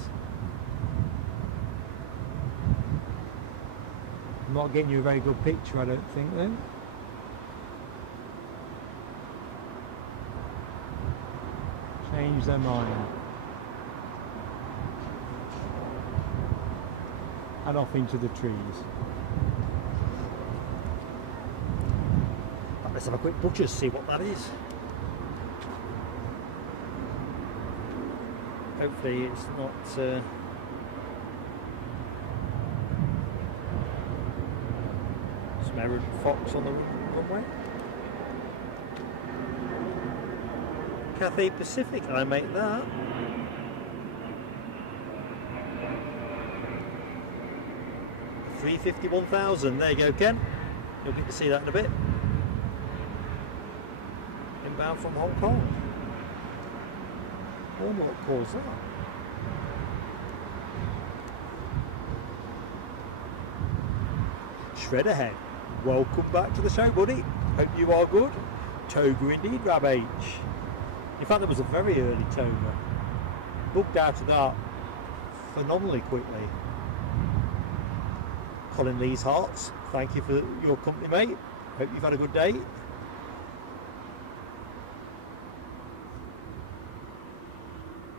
I'm not getting you a very good picture, I don't think, though. Change their mind. And off into the trees. Let's have a quick butcher's, see what that is. Hopefully it's not some errant fox on the runway. Cathay Pacific, I make that. $351,000, there you go, Ken. You'll get to see that in a bit. Inbound from Hong Kong. Oh, what caused that? Shredderhead, welcome back to the show, buddy. Hope you are good. Toga indeed, Rab H. In fact, there was a very early Toga. Booked out of that phenomenally quickly. Colin Lee's Hearts, thank you for your company, mate. Hope you've had a good day.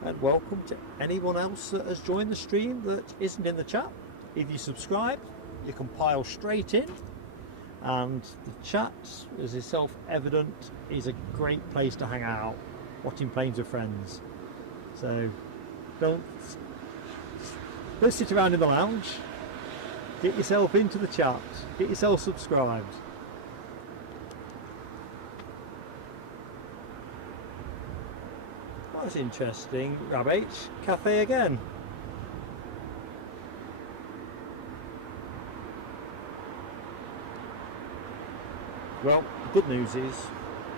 And welcome to anyone else that has joined the stream that isn't in the chat. If you subscribe, you can pile straight in, and the chat, as is self-evident, is a great place to hang out, watching planes with friends. So don't sit around in the lounge. Get yourself into the chat. Get yourself subscribed. That's interesting. Rab H, Cathay again. Well, the good news is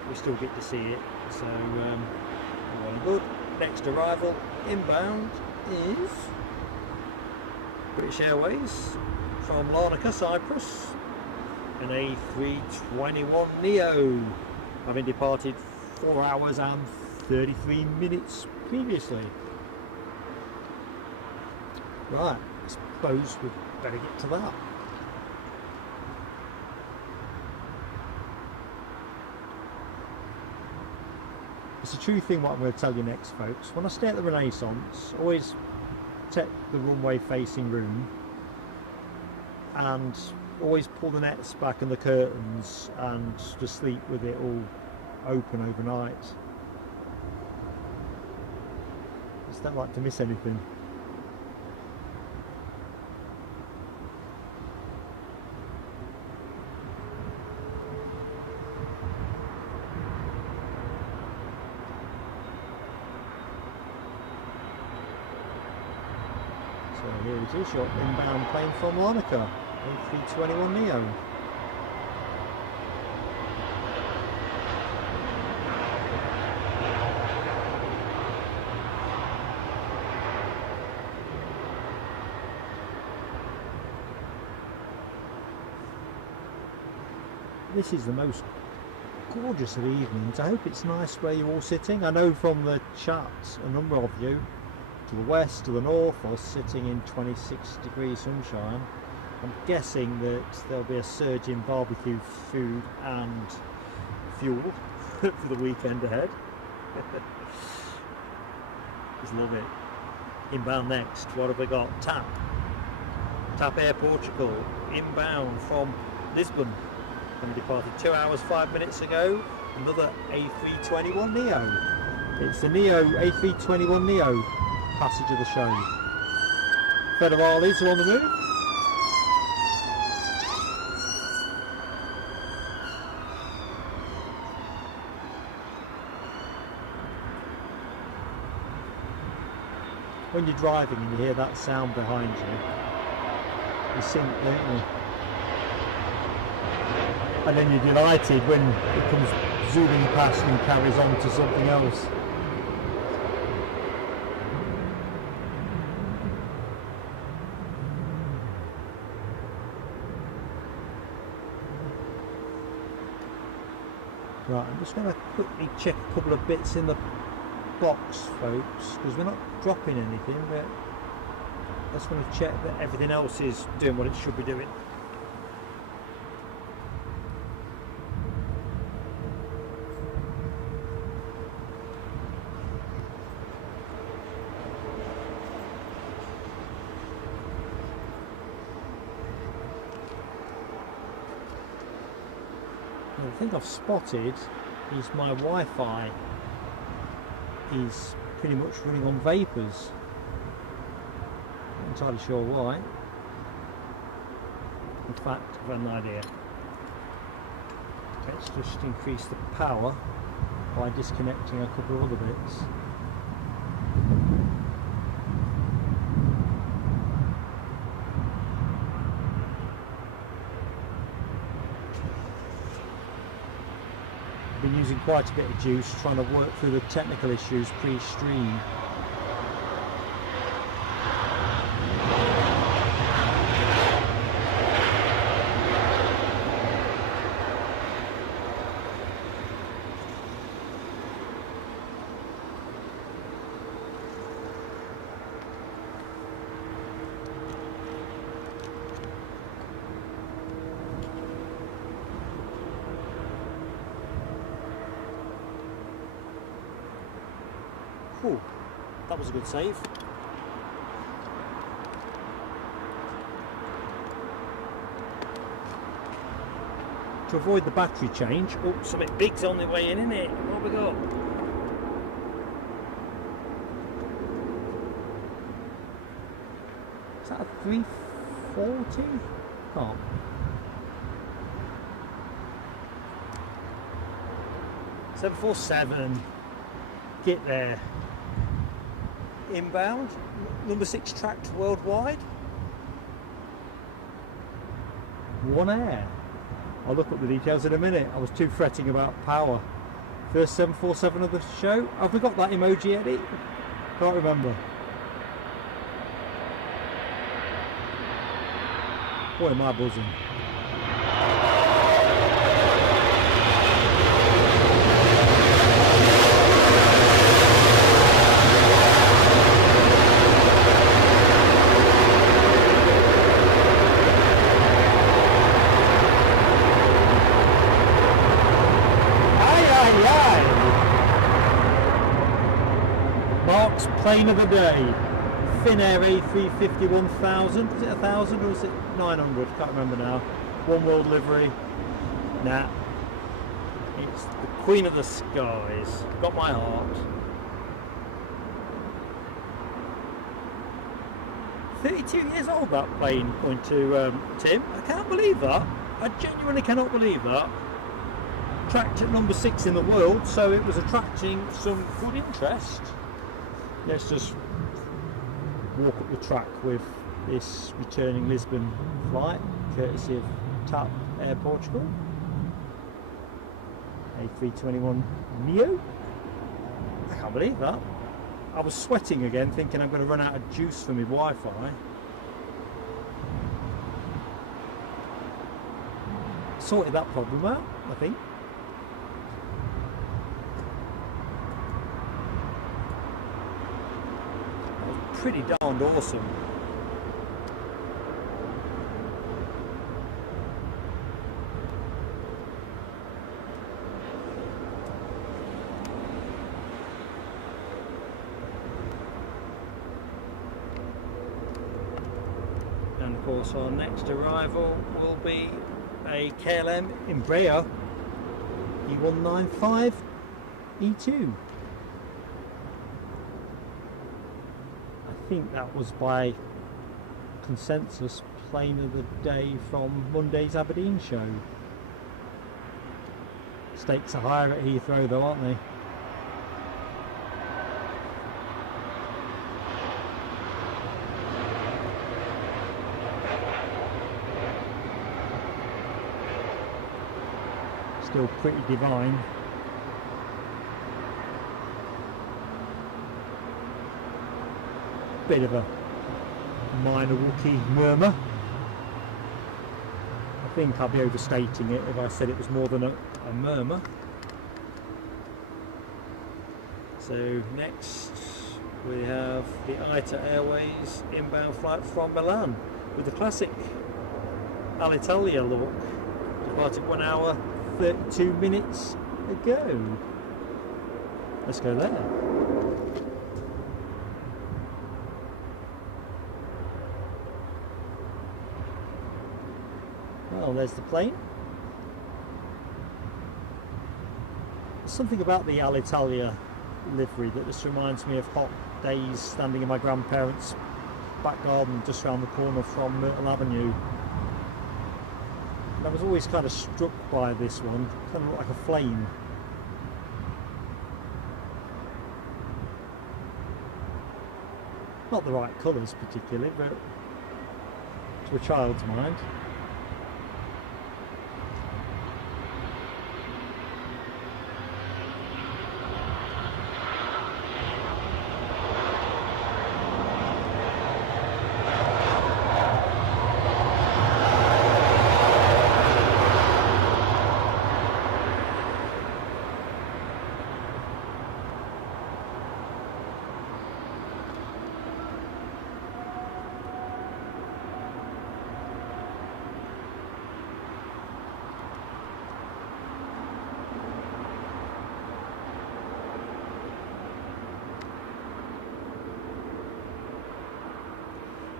we still get to see it, so well good. Next arrival inbound is British Airways from Larnaca, Cyprus, an A321 Neo, having departed 4 hours and 33 minutes previously. Right, let's suppose we'd better get to that. It's a true thing what I'm going to tell you next, folks. When I stay at the Renaissance, always take the runway facing room and always pull the nets back and the curtains and just sleep with it all open overnight. I just don't like to miss anything. So here it is, your inbound plane from Monaco, A321neo. This is the most gorgeous of evenings. I hope it's nice where you're all sitting. I know from the chat a number of you to the west, to the north, are sitting in 26 degrees sunshine. I'm guessing that there'll be a surge in barbecue food and fuel for the weekend ahead. Just love it. Inbound next, what have we got? TAP Air Portugal, inbound from Lisbon. And departed 2 hours 5 minutes ago. Another A321neo. It's the Neo A321neo passage of the show. Federales are on the move. When you're driving and you hear that sound behind you, you sink, don't you? And then you're delighted when it comes zooming past and carries on to something else. Right, I'm just going to quickly check a couple of bits in the box, folks, because we're not dropping anything, but I just want to check that everything else is doing what it should be doing. The thing I've spotted is my Wi-Fi is pretty much running on vapours. Not entirely sure why. In fact, I've got an idea. Let's just increase the power by disconnecting a couple of other bits. Been using quite a bit of juice trying to work through the technical issues pre-stream. Ooh, that was a good save. To avoid the battery change, oh, something big's on the way in, isn't it? What have we got? Is that a 340? Oh. $747. Get there. Inbound, number 6 tracked worldwide. One Air. I'll look up the details in a minute. I was too fretting about power. First 747 of the show. Have we got that emoji, Eddie? Can't remember. Boy, am I buzzing. Plane of the day. Finnair A350 1000. Is it 1000 or is it 900? Can't remember now. One world livery. Nah. It's the Queen of the Skies. Got my heart. 32 years old that plane, according to Tim. I can't believe that. I genuinely cannot believe that. Tracked at number 6 in the world, so it was attracting some good interest. Let's just walk up the track with this returning Lisbon flight, courtesy of TAP Air Portugal. A321 Neo. I can't believe that. I was sweating again, thinking I'm going to run out of juice for my Wi-Fi. Sorted that problem out, I think. That was pretty darned awesome. And of course our next arrival will be a KLM Embraer E195 E2. I think that was by consensus plane of the day from Monday's Aberdeen show. Stakes are higher at Heathrow though, aren't they? Still pretty divine. Bit of a minor Wookiee murmur. I think I'd be overstating it if I said it was more than a murmur. So next we have the ITA Airways inbound flight from Milan with the classic Alitalia look. Departed 1 hour 32 minutes ago. Let's go there. Well, there's the plane. There's something about the Alitalia livery that just reminds me of hot days standing in my grandparents' back garden just round the corner from Myrtle Avenue. I was always kind of struck by this one, kind of looked like a flame. Not the right colours particularly, but to a child's mind.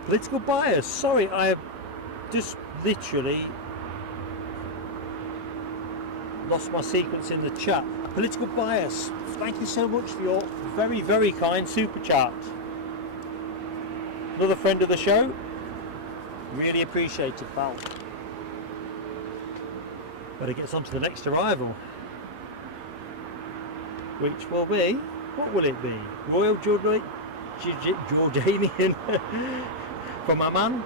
Political bias. Sorry, I have just literally lost my sequence in the chat. Political bias. Thank you so much for your very, very kind super chat. Another friend of the show. Really appreciate it, pal. Better get us on to the next arrival, which will be, what will it be? Royal Jordanian from Amman.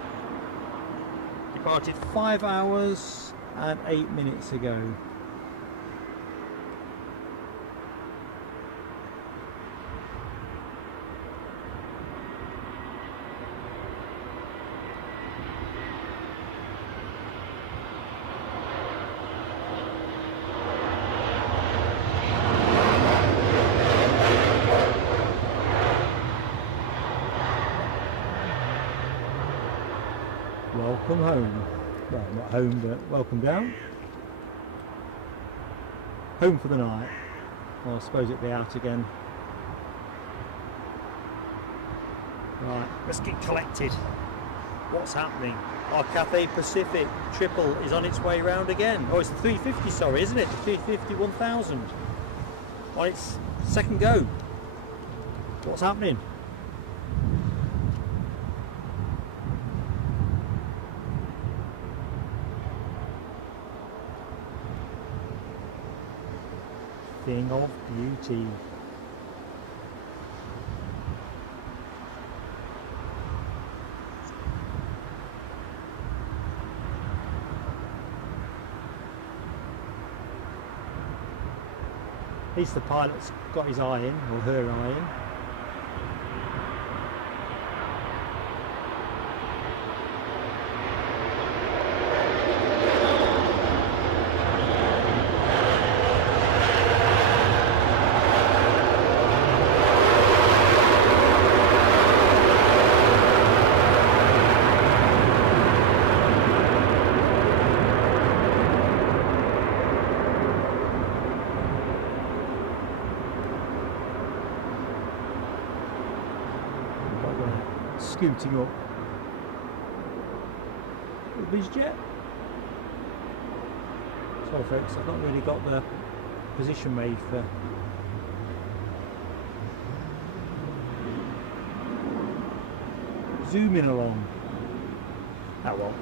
Departed 5 hours and 8 minutes ago. Welcome home. Well, not home, but welcome down. Home for the night. Well, I suppose it'll be out again Right, let's get collected. What's happening? Our Cathay Pacific triple is on its way round again. Oh, it's the 350, sorry, isn't it? The 350 1000 on its second go. What's happening? Thing of beauty. At least the pilot's got his eye in, or her eye in. Scooting up the BizJet. Sorry folks, I've not really got the position made for zooming along. Oh well.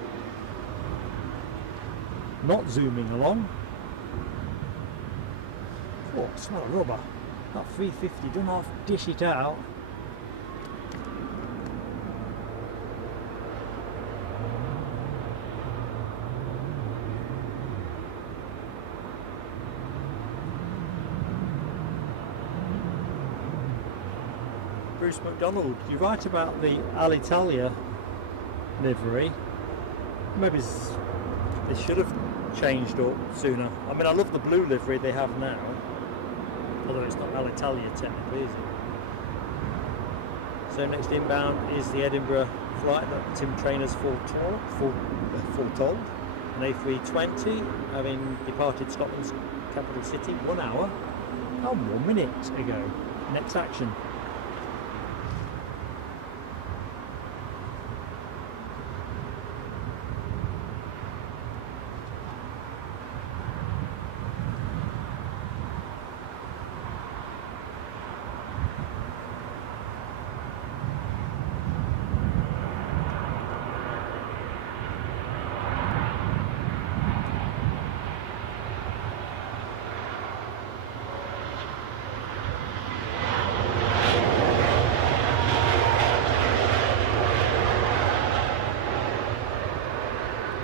Not zooming along. Oh, smell of rubber. That 350 done half dish it out. Bruce McDonald, you're right about the Alitalia livery. Maybe they should have changed up sooner. I mean, I love the blue livery they have now, although it's not Alitalia technically, is it? So next inbound is the Edinburgh flight that Tim Trainer's foretold, an A320, having departed Scotland's capital city 1 hour and 1 minute ago. Next action.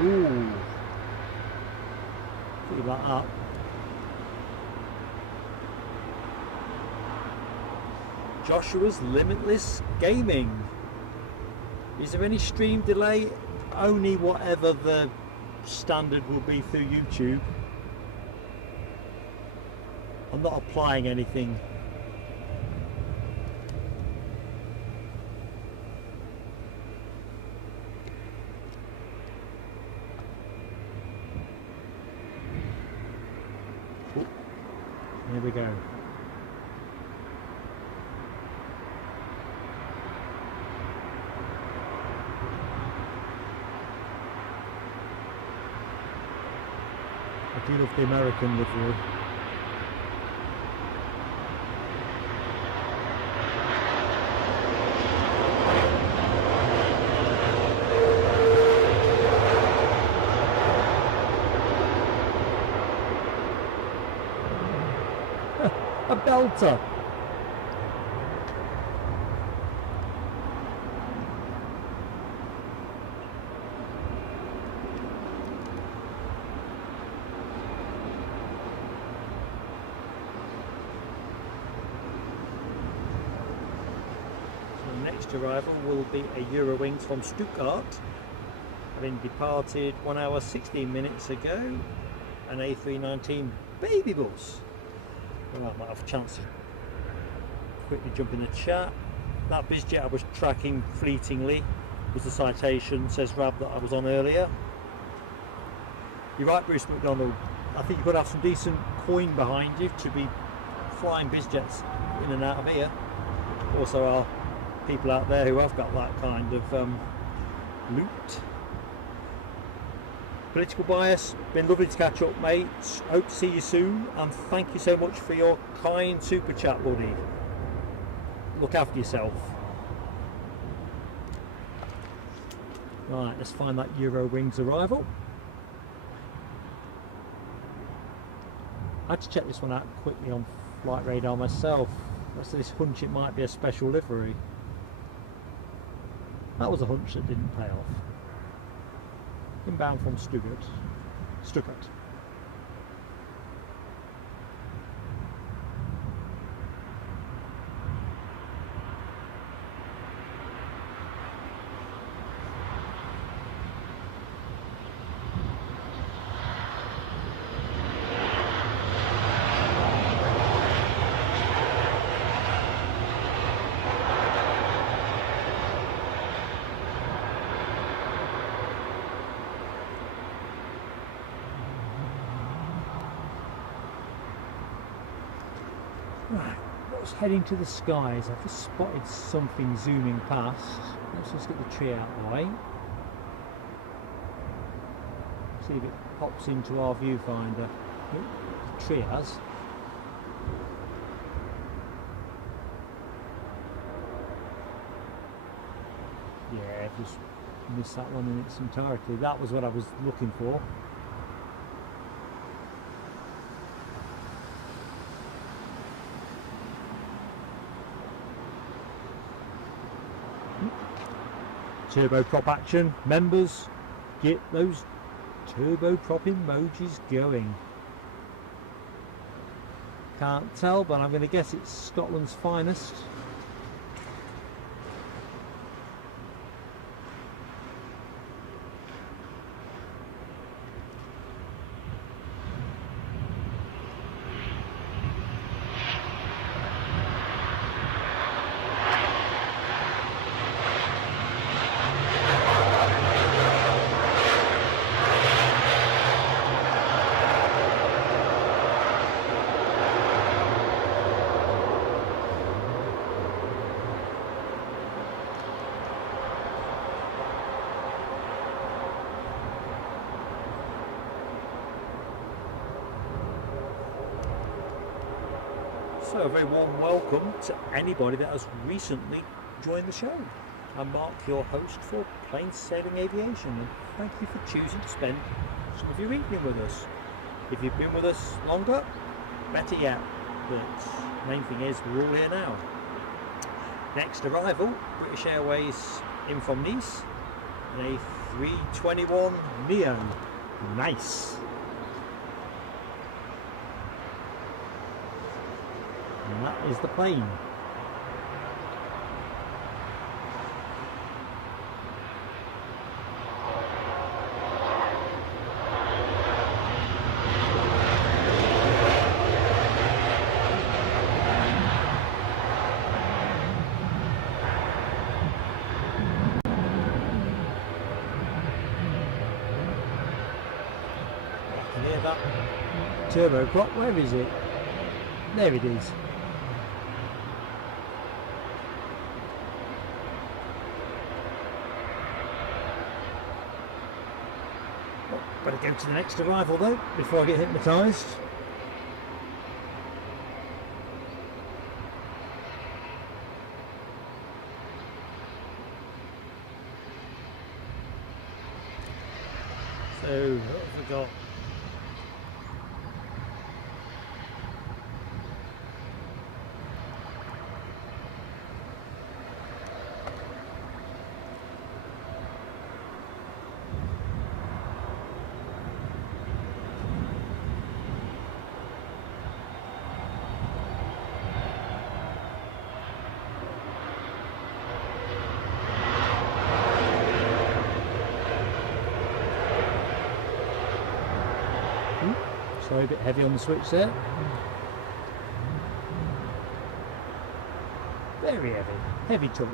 Ooh, think about that. Joshua's Limitless Gaming. Is there any stream delay? Only whatever the standard will be through YouTube. I'm not applying anything. Here we go. I do love the American livery. A belter. So the next arrival will be a Eurowings from Stuttgart, having departed 1 hour 16 minutes ago, an A319 baby bus. Well, I might have a chance to quickly jump in the chat. That BizJet I was tracking fleetingly was the citation, says Rab, that I was on earlier. You're right, Bruce McDonald. I think you've got to have some decent coin behind you to be flying BizJets in and out of here. Also, our people out there who have got that kind of loot. Political bias, been lovely to catch up, mate. Hope to see you soon, and thank you so much for your kind super chat, buddy. Look after yourself. Right, let's find that Eurowings arrival. I had to check this one out quickly on Flight Radar myself. That's this hunch it might be a special livery. That was a hunch that didn't pay off. Inbound from Stuttgart. Right, what's heading to the skies? I've just spotted something zooming past. Let's just get the tree out of the way. See if it pops into our viewfinder. Oh, the tree has. Yeah, I've just missed that one in its entirety. That was what I was looking for. Turboprop action, members, get those turboprop emojis going. Can't tell, but I'm going to guess it's Scotland's finest. So a very warm welcome to anybody that has recently joined the show. I'm Mark, your host for Plain Sailing Aviation, and thank you for choosing to spend some of your evening with us. If you've been with us longer, better yet, but main thing is we're all here now. Next arrival, British Airways in from Nice, in a 321 Neo. Nice. And that is the plane. I can hear that turboprop. Where is it? There it is. Better go to the next arrival though, before I get hypnotised. So, what have we got? Sorry, a bit heavy on the switch there. Very heavy, heavy touch.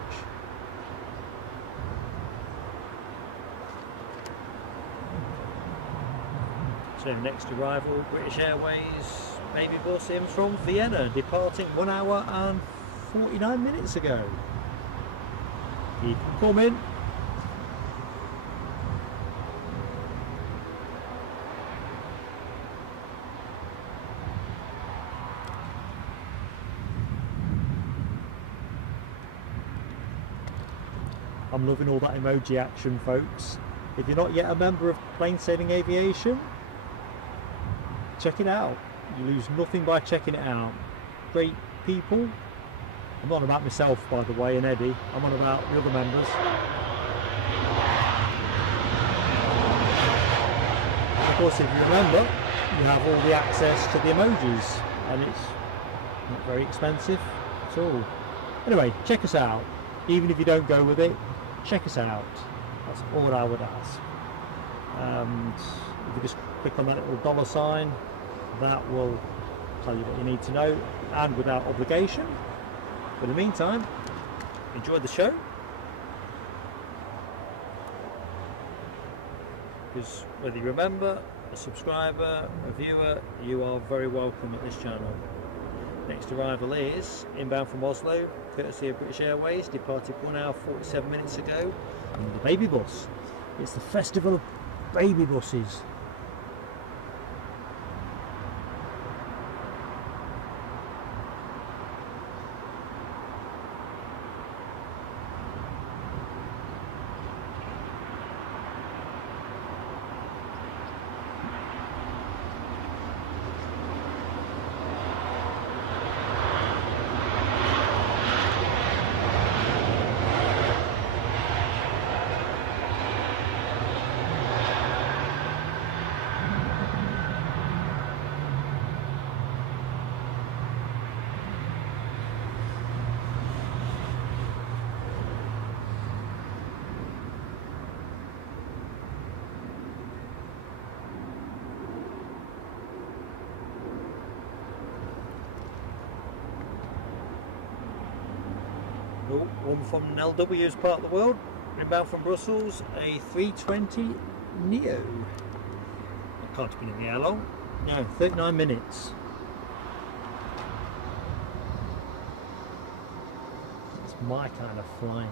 So next arrival, British Airways baby bus in from Vienna, departing 1 hour and 49 minutes ago. Keep them coming. I'm loving all that emoji action, folks. If you're not yet a member of Plain Sailing Aviation, check it out. You lose nothing by checking it out. Great people. I'm not about myself, by the way, and Eddie. I'm on about the other members. Of course, if you remember, you have all the access to the emojis, and it's not very expensive at all. Anyway, check us out. Even if you don't go with it, check us out. That's all I would ask. And if you just click on that little dollar sign, that will tell you what you need to know, and without obligation. But in the meantime, enjoy the show, because whether you remember, a subscriber, a viewer, you are very welcome at this channel. Next arrival is inbound from Oslo, courtesy of British Airways, departed 1 hour 47 minutes ago, and the baby bus. It's the festival of baby buses. One from LW's part of the world, inbound from Brussels, a 320 Neo. I can't have been in the air long. No, 39 minutes. It's my kind of flying.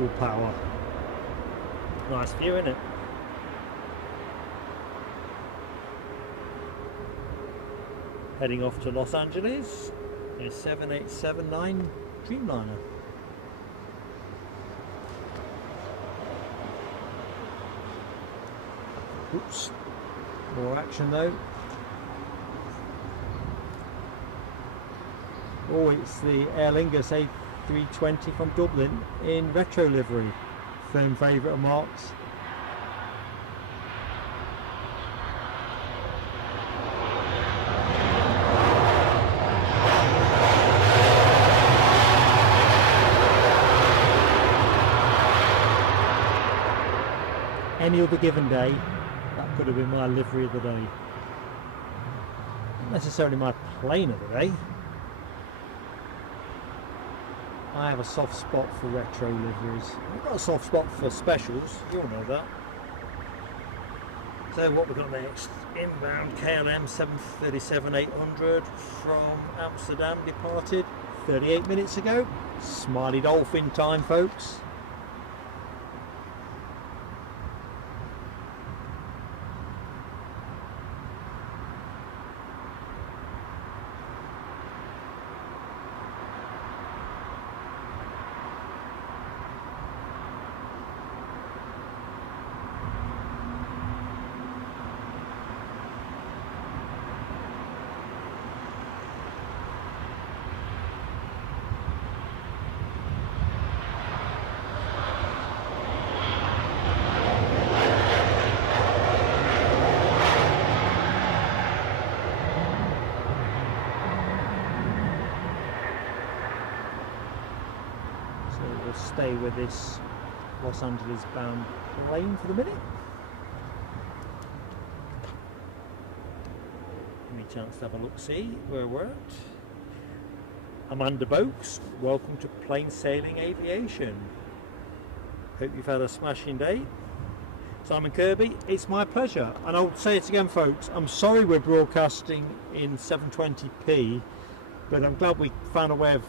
All power. Nice view, isn't it? Heading off to Los Angeles, a 7879 Dreamliner. Oops, more action though. Oh, it's the Aer Lingus A320 from Dublin in retro livery. Firm favourite of Mark's. Any other given day, that could have been my livery of the day. Not necessarily my plane of the day. I have a soft spot for retro liveries. I've got a soft spot for specials, you all know that. So what we've got next, inbound KLM 737-800 from Amsterdam, departed 38 minutes ago. Smiley dolphin time, folks. stay with this Los Angeles bound plane for the minute. Give me a chance to have a look-see where we're at. Amanda Boakes, welcome to Plain Sailing Aviation. Hope you've had a smashing day. Simon Kirby, it's my pleasure. And I'll say it again, folks, I'm sorry we're broadcasting in 720p, but I'm glad we found a way of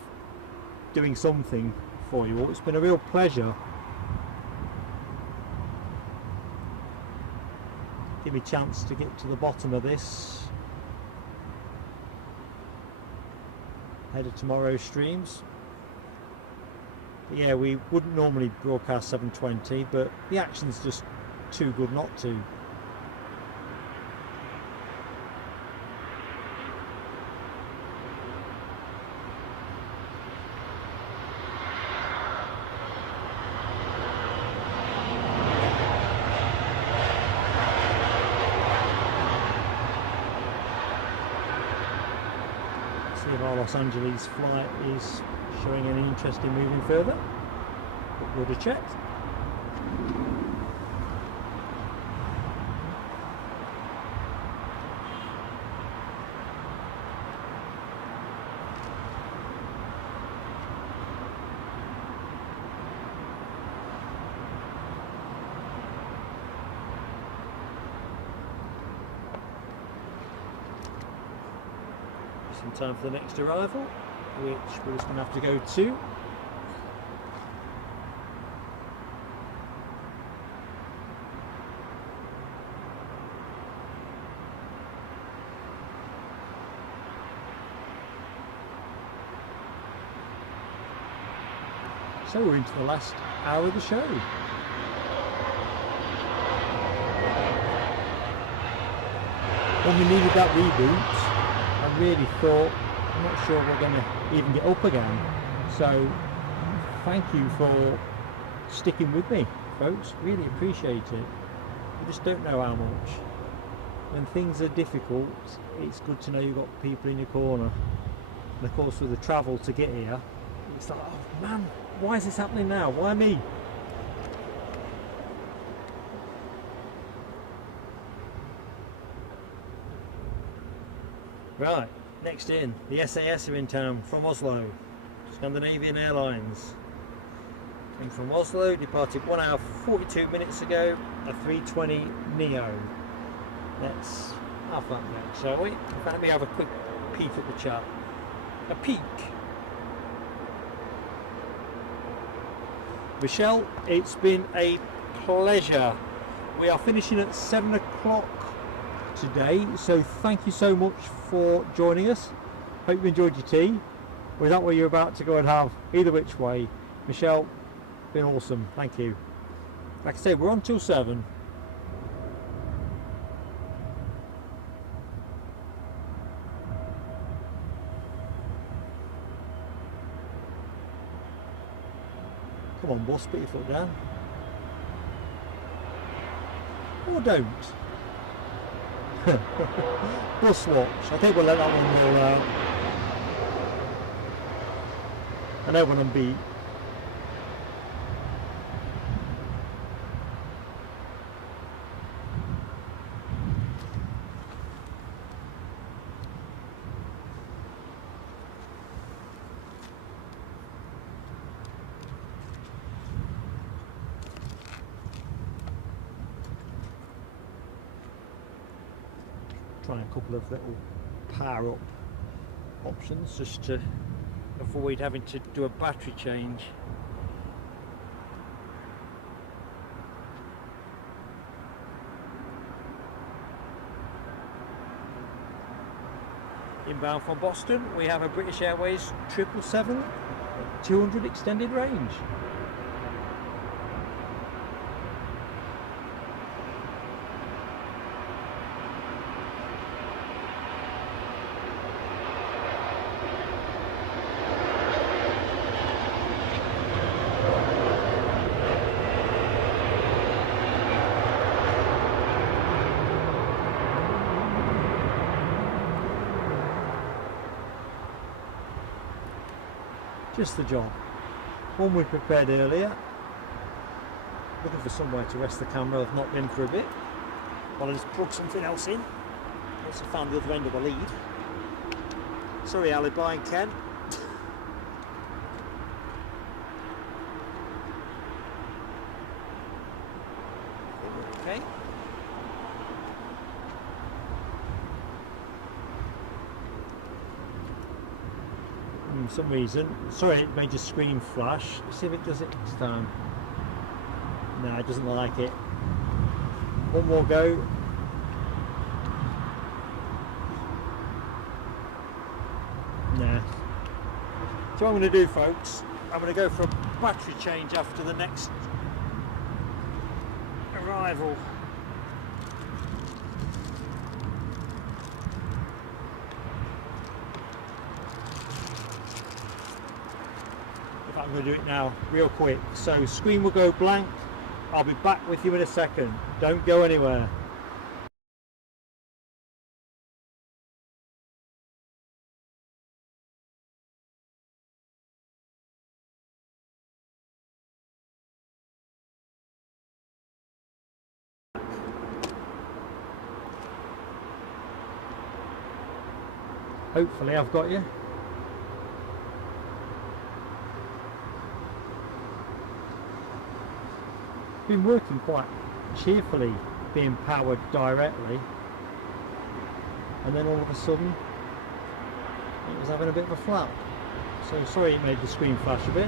doing something for you all. It's been a real pleasure. Give me a chance to get to the bottom of this ahead of tomorrow's streams. But yeah, we wouldn't normally broadcast 720, but the action's just too good not to. See if our Los Angeles flight is showing any interest in moving further. But we'll have checked. In time for the next arrival, which we're just going to have to go to. So we're into the last hour of the show. When we needed that reboot, I really thought, I'm not sure we're going to even get up again. So thank you for sticking with me, folks. Really appreciate it. You just don't know how much. When things are difficult, it's good to know you've got people in your corner. And of course with the travel to get here, it's like, oh man, why is this happening now? Why me? Right, next in, the SAS are in town from Oslo, Scandinavian Airlines. Came from Oslo, departed 1 hour 42 minutes ago, a 320 Neo. Let's have that next, shall we? Let me have a quick peek at the chart. A peek. Michelle, it's been a pleasure. We are finishing at 7 o'clock today, so thank you so much for joining us. Hope you enjoyed your tea, or is that what you're about to go and have? Either which way, Michelle, been awesome, thank you. Like I say, we're on till 7. Come on boss, put your foot down. Or don't. Bus watch. I think we'll let that one go. I know when I'm beat. Trying a couple of little power up options just to avoid having to do a battery change. Inbound from Boston, we have a British Airways 777 200 extended range. Just the job. One we prepared earlier. Looking for somewhere to rest the camera. I've not been for a bit. Well, I just plug something else in. Once I found the other end of the lead. Sorry, Alibi and Ken. Okay. For some reason, sorry, it made the screen flash. Let's see if it does it next time. No, it doesn't like it. One more go. Nah. So what I'm going to do, folks, I'm going to go for a battery change after the next arrival. I'm going to do it now real quick. So screen will go blank. I'll be back with you in a second. Don't go anywhere. Hopefully I've got you. Been working quite cheerfully, being powered directly, and then all of a sudden it was having a bit of a flap. So sorry it made the screen flash a bit.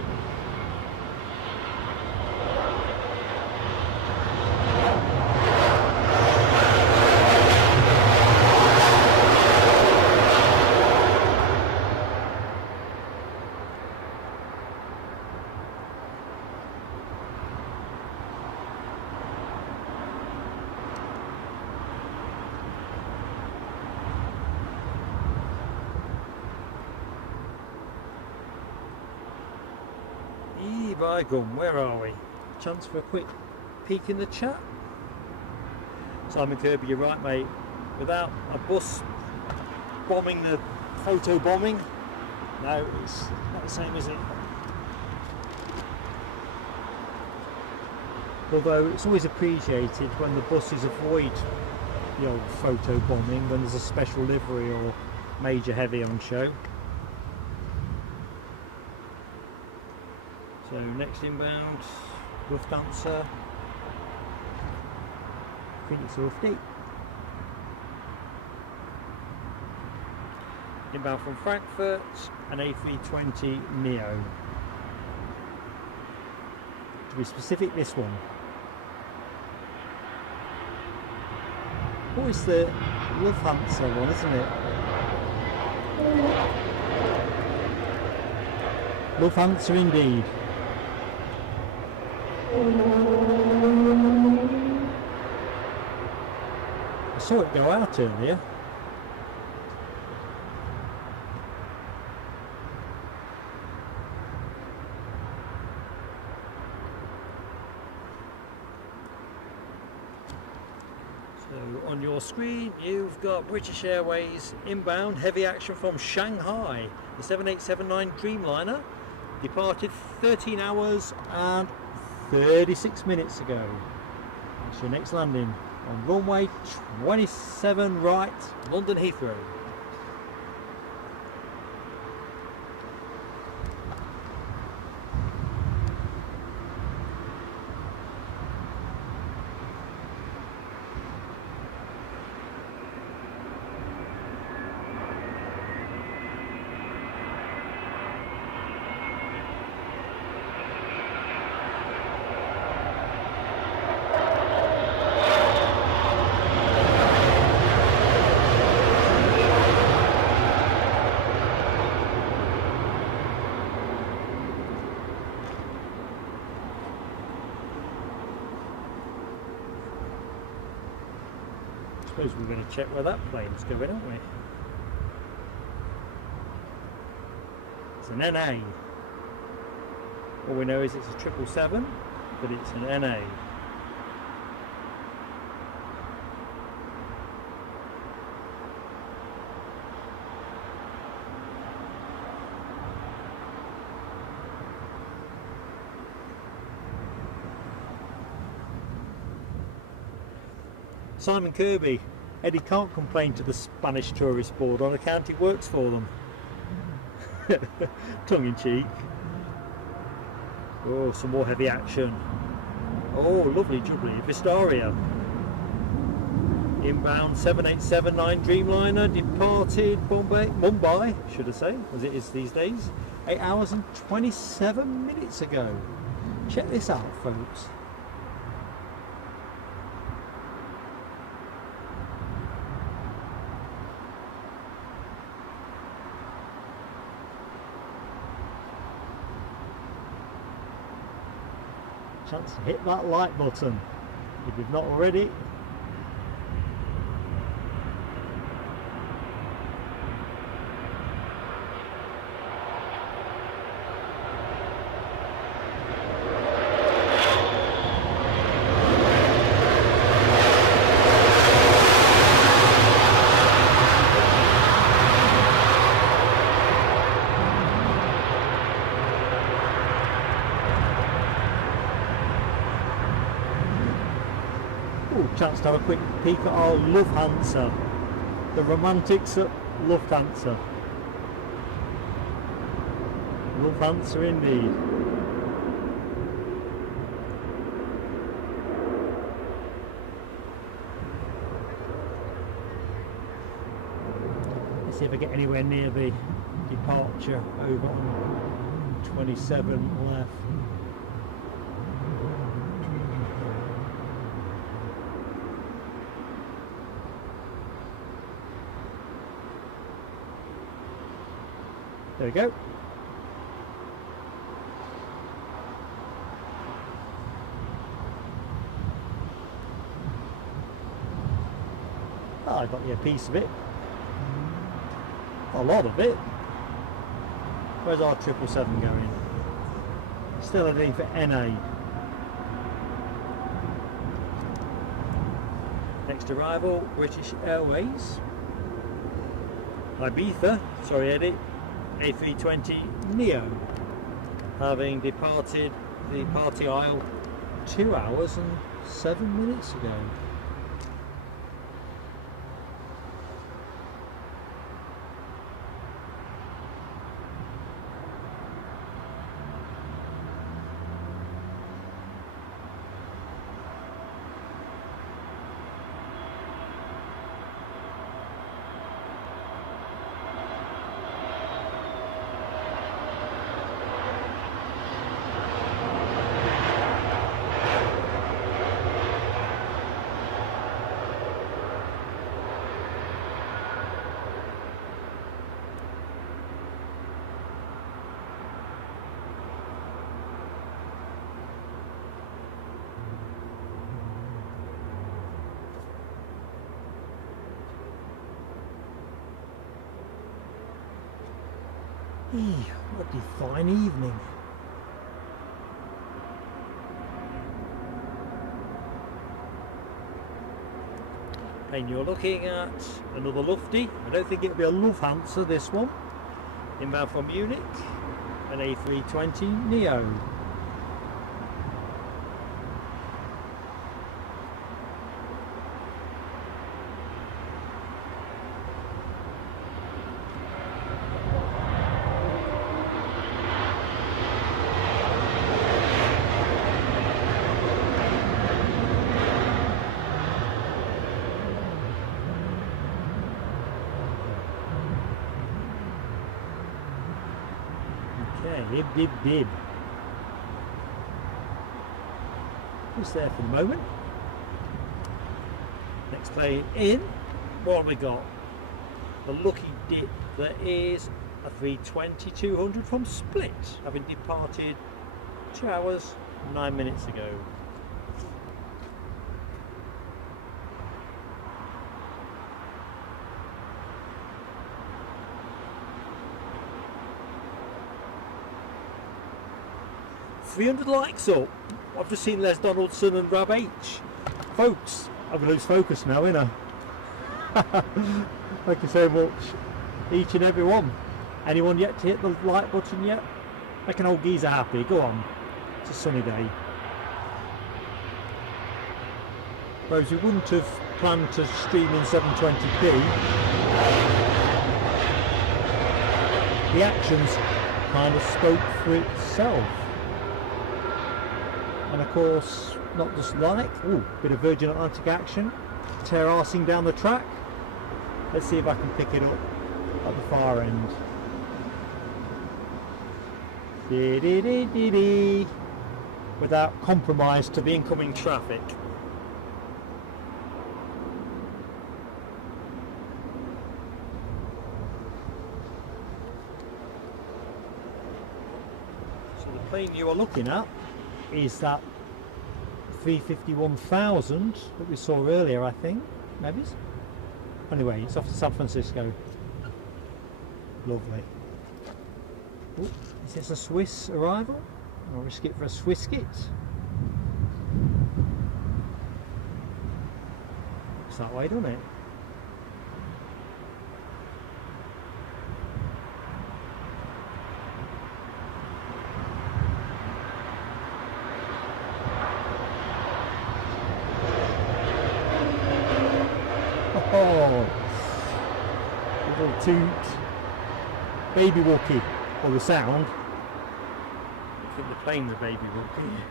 By gum, where are we? Chance for a quick peek in the chat. Simon Kirby, you're right, mate. Without a bus bombing the photo bombing, no, it's not the same, is it? Although it's always appreciated when the buses avoid the old photo bombing when there's a special livery or major heavy on show. So next inbound, Lufthansa, Phoenix Lufty. Inbound from Frankfurt, an A320 Neo. To be specific, this one. Oh, it's the Lufthansa one, isn't it? Lufthansa indeed. I saw it go out earlier. So on your screen you've got British Airways inbound heavy action from Shanghai. The 7879 Dreamliner departed 13 hours and 36 minutes ago. That's your next landing on runway 27 right, London Heathrow. I suppose we're going to check where that plane's going, aren't we? It's an NA. All we know is it's a 777, but it's an NA. Simon Kirby. Eddie can't complain to the Spanish Tourist Board on account he works for them. Tongue in cheek. Oh, some more heavy action. Oh, lovely jubbly. Vistaria. Inbound 7879 Dreamliner departed Mumbai, should I say, as it is these days, 8 hours and 27 minutes ago. Check this out, folks. Chance to hit that like button if you've not already. Chance to have a quick peek at our Lufthansa, the romantics at Lufthansa. Lufthansa indeed. Let's see if I get anywhere near the departure over on 27 left. There we go. Oh, I got you a piece of it. A lot of it. Where's our 777 going? Still heading for NA. Next arrival, British Airways. Ibiza, sorry Eddie. A320 Neo, having departed the party aisle 2 hours and 7 minutes ago. What a fine evening. And you're looking at another Lufty. I don't think it'll be a Lufthansa, this one. Inbound from Munich, an A320 Neo. Bib, bib, bib. Just there for the moment. Next plane in. What have we got? The lucky dip that is a 320-200 from Split, having departed 2 hours 9 minutes ago. $300 likes up. I've just seen Les Donaldson and Rab H. Folks, I'm going to lose focus now, ain't I? Thank you so much, each and every one. Anyone yet to hit the like button yet? Make an old geezer happy. Go on. It's a sunny day. whereas we wouldn't have planned to stream in 720p. The actions kind of spoke for itself. And of course, not just like, ooh, bit of Virgin Atlantic action, terracing down the track. Let's see if I can pick it up at the far end. Dee-dee-dee-dee-dee. Without compromise to the incoming traffic. So the plane you are looking at is that 351,000 that we saw earlier, I think. Maybe. Anyway, it's off to San Francisco. Lovely. Ooh, is this a Swiss arrival? I'll risk it for a Swiss kit. Looks that way, doesn't it? Oh, little toot, baby walkie, or the sound. I think the plane the baby walkie.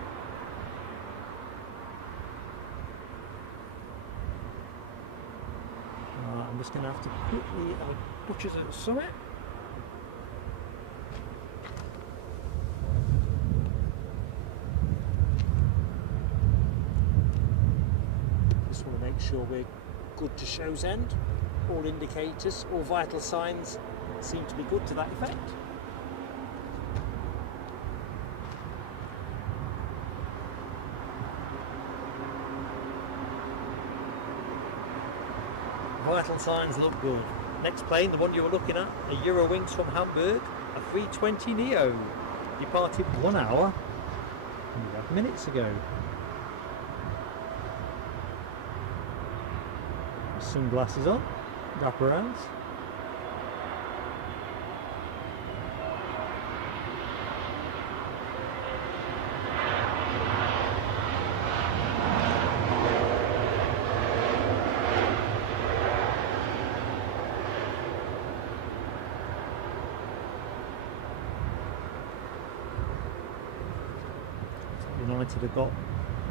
I'm just going to have to quickly butchers at the summit. Just want to make sure we're good to show's end. All indicators, all vital signs seem to be good to that effect. Vital signs look good. Next plane, the one you were looking at, a Eurowings from Hamburg, a 320neo, departed 1 hour and 11 minutes ago. Sunglasses on, wraparounds. United have got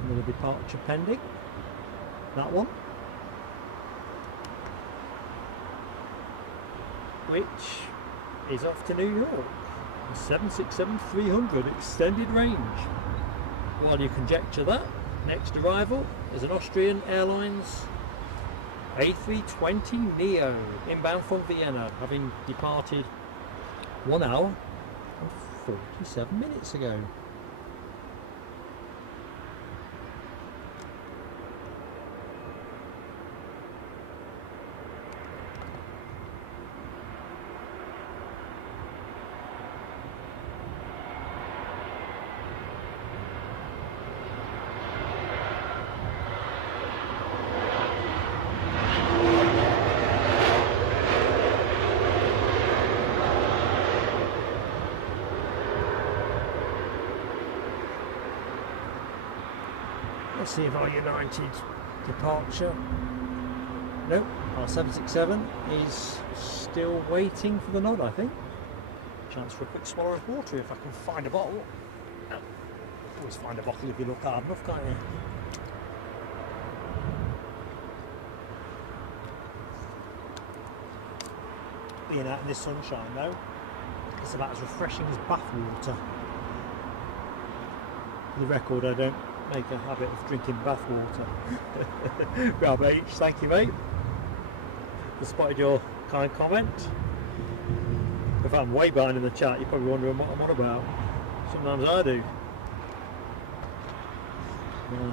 another departure pending. That one, which is off to New York, a 767-300 extended range. While you conjecture that, next arrival is an Austrian Airlines A320neo, inbound from Vienna, having departed 1 hour and 47 minutes ago. Let's see if our United departure. Nope, our 767 is still waiting for the nod, I think. Chance for a quick swallow of water if I can find a bottle. Always find a bottle if you look hard enough, can't you? Being out in this sunshine though, it's about as refreshing as bath water. For the record, I don't make a habit of drinking bath water. Rob H, thank you mate. Despite your kind comment. If I'm way behind in the chat, you're probably wondering what I'm on about. Sometimes I do. Yeah.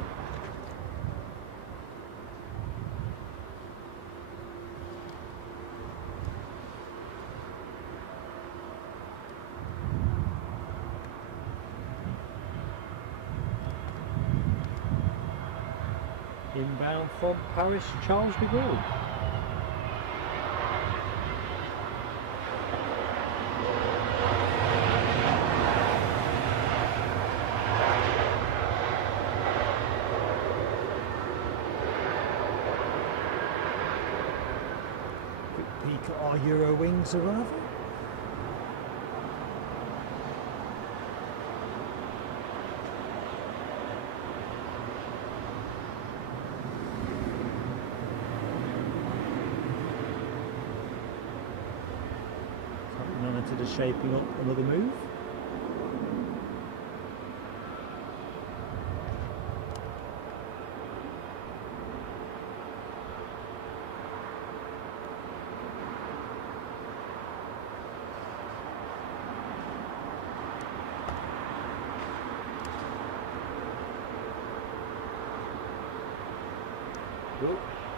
Inbound from Paris, Charles de Gaulle. peek at our Euro wings arrival. Monitor is shaping up another move.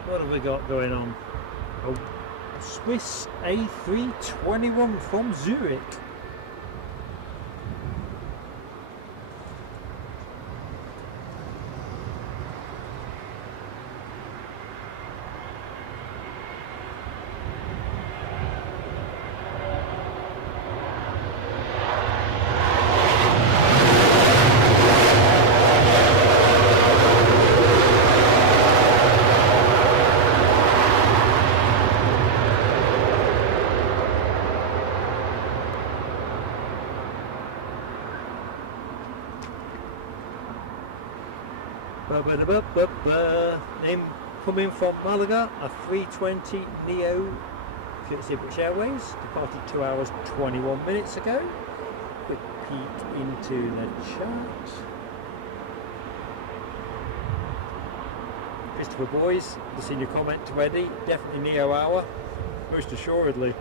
What have we got going on? Oh, Swiss A321 from Zurich. Coming from Malaga, a 320 Neo British Airways, departed 2 hours 21 minutes ago. Quick peek into the chart. Christopher Boys, the senior comment ready, definitely Neo hour, most assuredly.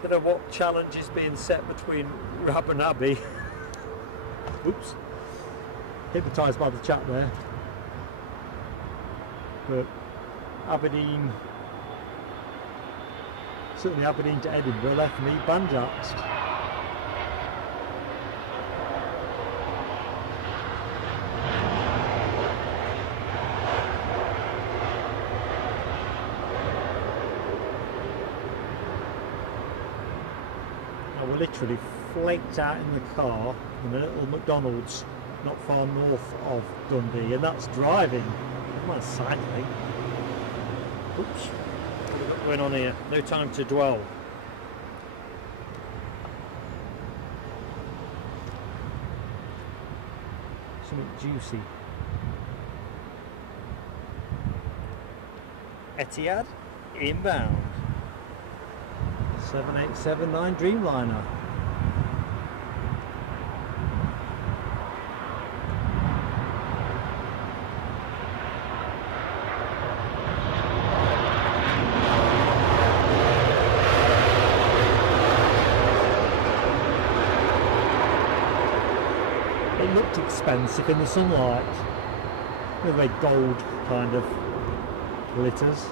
I don't know what challenge is being set between Rab and Abby. Oops. Hypnotised by the chat there. But Aberdeen, certainly Aberdeen to Edinburgh, left me banjaxed. Literally flaked out in the car in a little McDonald's not far north of Dundee, and that's driving. Am I cycling? Oops. What have we got going on here? No time to dwell. Something juicy. Etihad inbound. 7879 Dreamliner. It looked expensive in the sunlight, with very gold kind of glitters.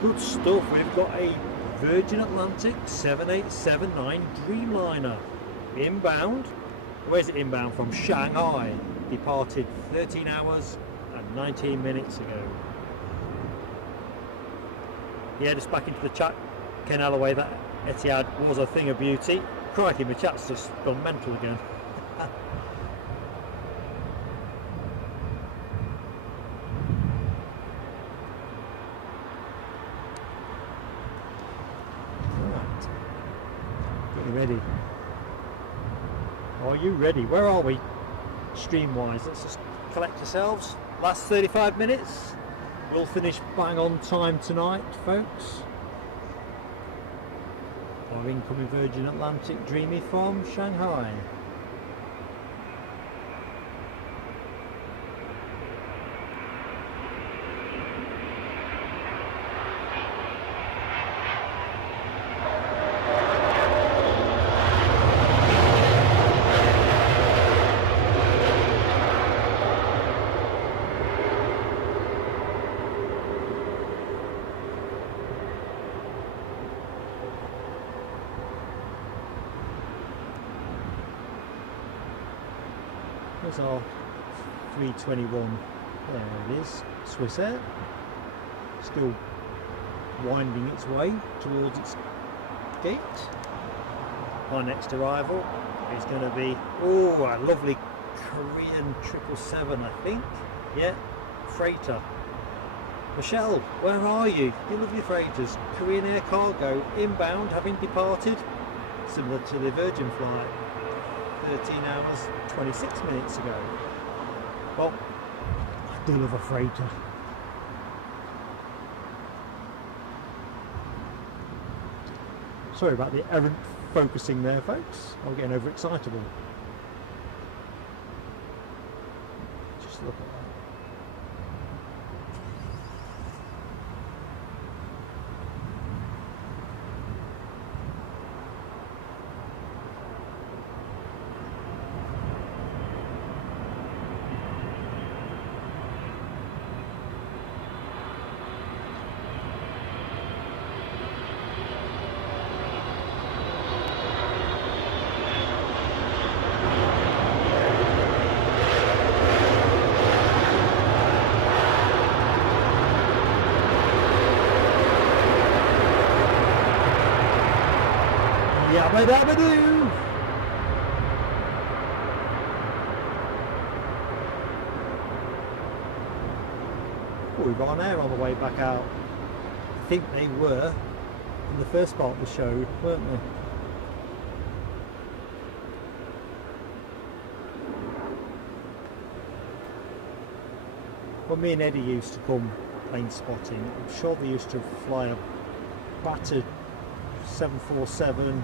Good stuff. We've got a Virgin Atlantic 7879 Dreamliner inbound. Where's it inbound from? Shanghai. Departed 13 hours and 19 minutes ago. Yeah, just back into the chat. Ken Alloway, that Etihad was a thing of beauty. Crikey, my chat's just gone mental again. Ready? Are you ready? Where are we stream wise? Let's just collect ourselves. Last 35 minutes, we'll finish bang on time tonight, folks. Our incoming Virgin Atlantic Dreamy from Shanghai. There's our 321. There it is. Swiss Air. Still winding its way towards its gate. Our next arrival is going to be, oh, a lovely Korean 777, I think. Yeah, freighter. Michelle, where are you? You love your freighters. Korean Air Cargo, inbound, having departed. Similar to the Virgin flight, 13 hours, 26 minutes ago. Well, I do love a freighter. Sorry about the errant focusing there, folks. I'm getting overexcitable. Just look at that. Yabba dabba doo! Oh, we got an air on the way back out. I think they were in the first part of the show, weren't they? When me and Eddie used to come plane spotting, I'm sure they used to fly a battered 747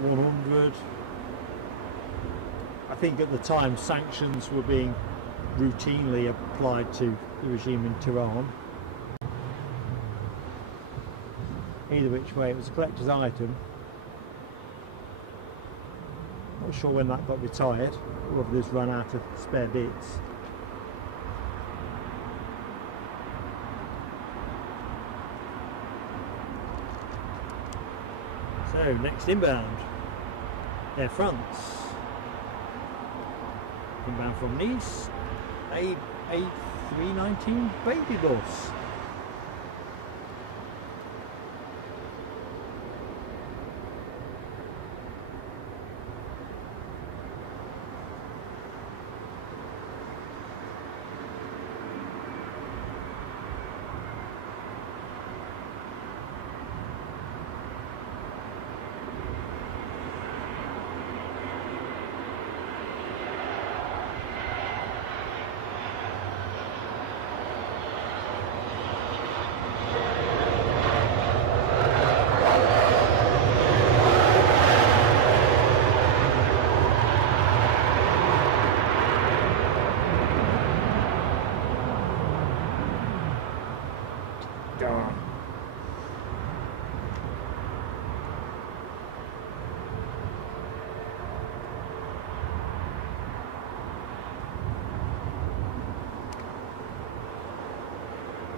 100. I think at the time sanctions were being routinely applied to the regime in Tehran. Either which way, it was a collector's item. Not sure when that got retired, or whether it's run out of spare bits. So, next inbound, Air France. Inbound from Nice, A319 baby bus.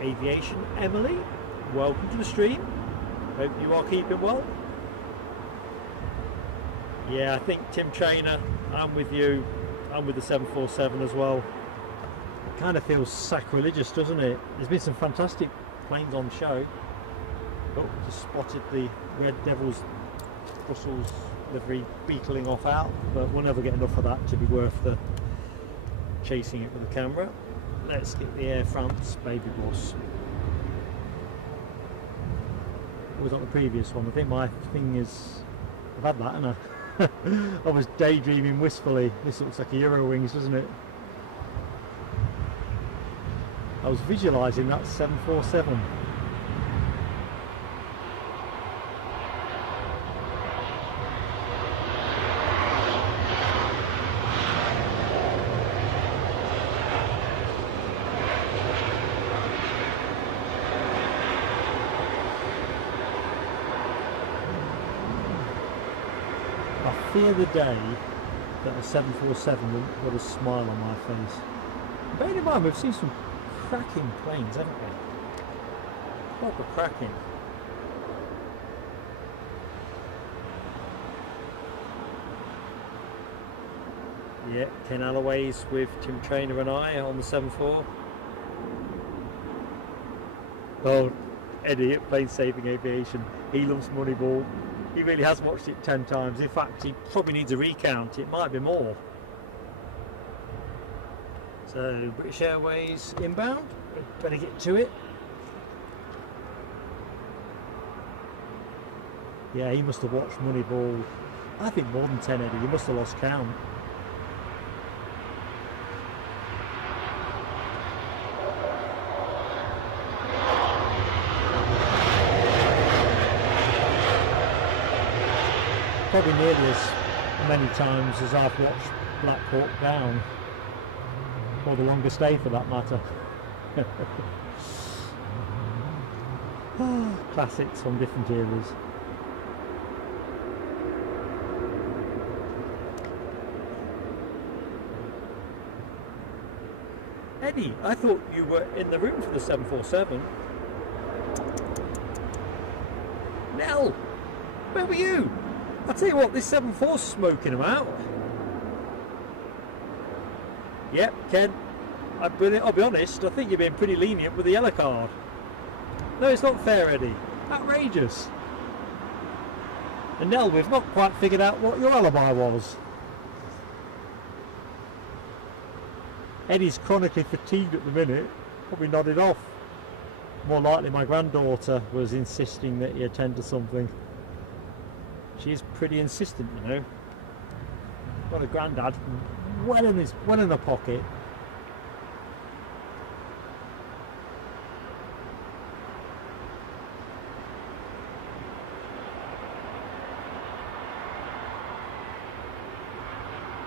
Aviation, Emily, welcome to the stream. Hope you are keeping well. Yeah, I think Tim Trainer, I'm with you. I'm with the 747 as well. It kind of feels sacrilegious, doesn't it? There's been some fantastic planes on show. Oh, just spotted the Red Devils Brussels livery beetling off out, but we'll never get enough of that to be worth the chasing it with the camera. Let's get the Air France baby bus. Was on the previous one. I think my thing is, I've had that, haven't I? I was daydreaming wistfully. This looks like a Eurowings, doesn't it? I was visualising that 747. I fear the day that a 747 will put a smile on my face. Bearing in mind, we've seen some cracking planes, haven't we? Proper cracking. Yeah, Ken Alloway's with Tim Trainer and I on the 7.4. Oh, Eddie at Plane Saving Aviation, he loves Moneyball. He really has watched it 10 times. In fact, he probably needs a recount. It might be more. So, British Airways inbound. Better get to it. Yeah, he must have watched Moneyball, I think more than 10, Eddie. He must have lost count. Probably nearly as many times as I've watched Black Hawk Down, or The Longest Day for that matter. Classics from different eras. Eddie, I thought you were in the room for the 747. Nell, where were you? I'll tell you what, this 7.4's smoking them out. Yep, Ken, I'll be honest, I think you're being pretty lenient with the yellow card. No, it's not fair, Eddie. Outrageous. And Nell, we've not quite figured out what your alibi was. Eddie's chronically fatigued at the minute, probably nodded off. More likely my granddaughter was insisting that he attend to something. She is pretty insistent, you know. Got a granddad well in the pocket.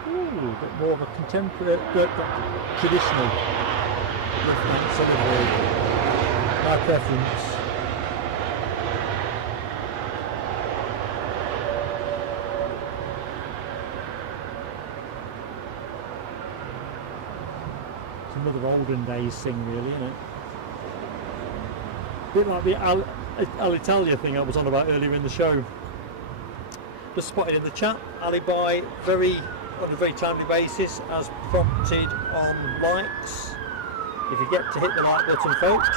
Ooh, a bit more of a contemporary, traditional lift cylinder. My preference. Another olden days thing, really, isn't it? A bit like the Alitalia thing I was on about earlier in the show. Just spotted in the chat, Alibi on a very timely basis has prompted on likes. If you get to hit the like button, folks,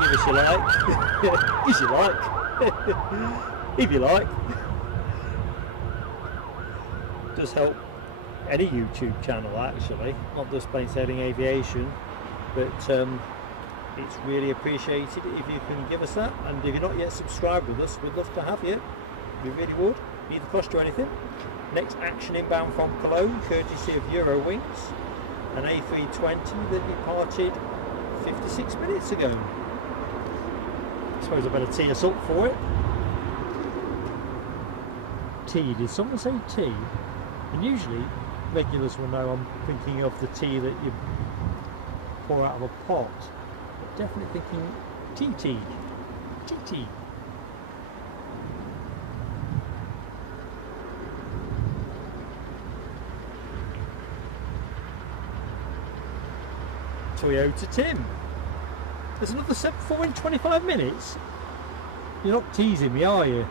give us your like. Is your like. If you like. Does help any YouTube channel actually, not just Plane Sailing Aviation, but it's really appreciated if you can give us that. And if you're not yet subscribed with us, we'd love to have you. We really would. Neither cost you anything. Next action inbound from Cologne, courtesy of Eurowings, an A320 that departed 56 minutes ago. I suppose I better tee us up for it. Tea, did someone say tea? And usually regulars will know I'm thinking of the tea that you pour out of a pot, but definitely thinking TT. Toyota Tim. There's another 7.4 in 25 minutes? You're not teasing me, are you?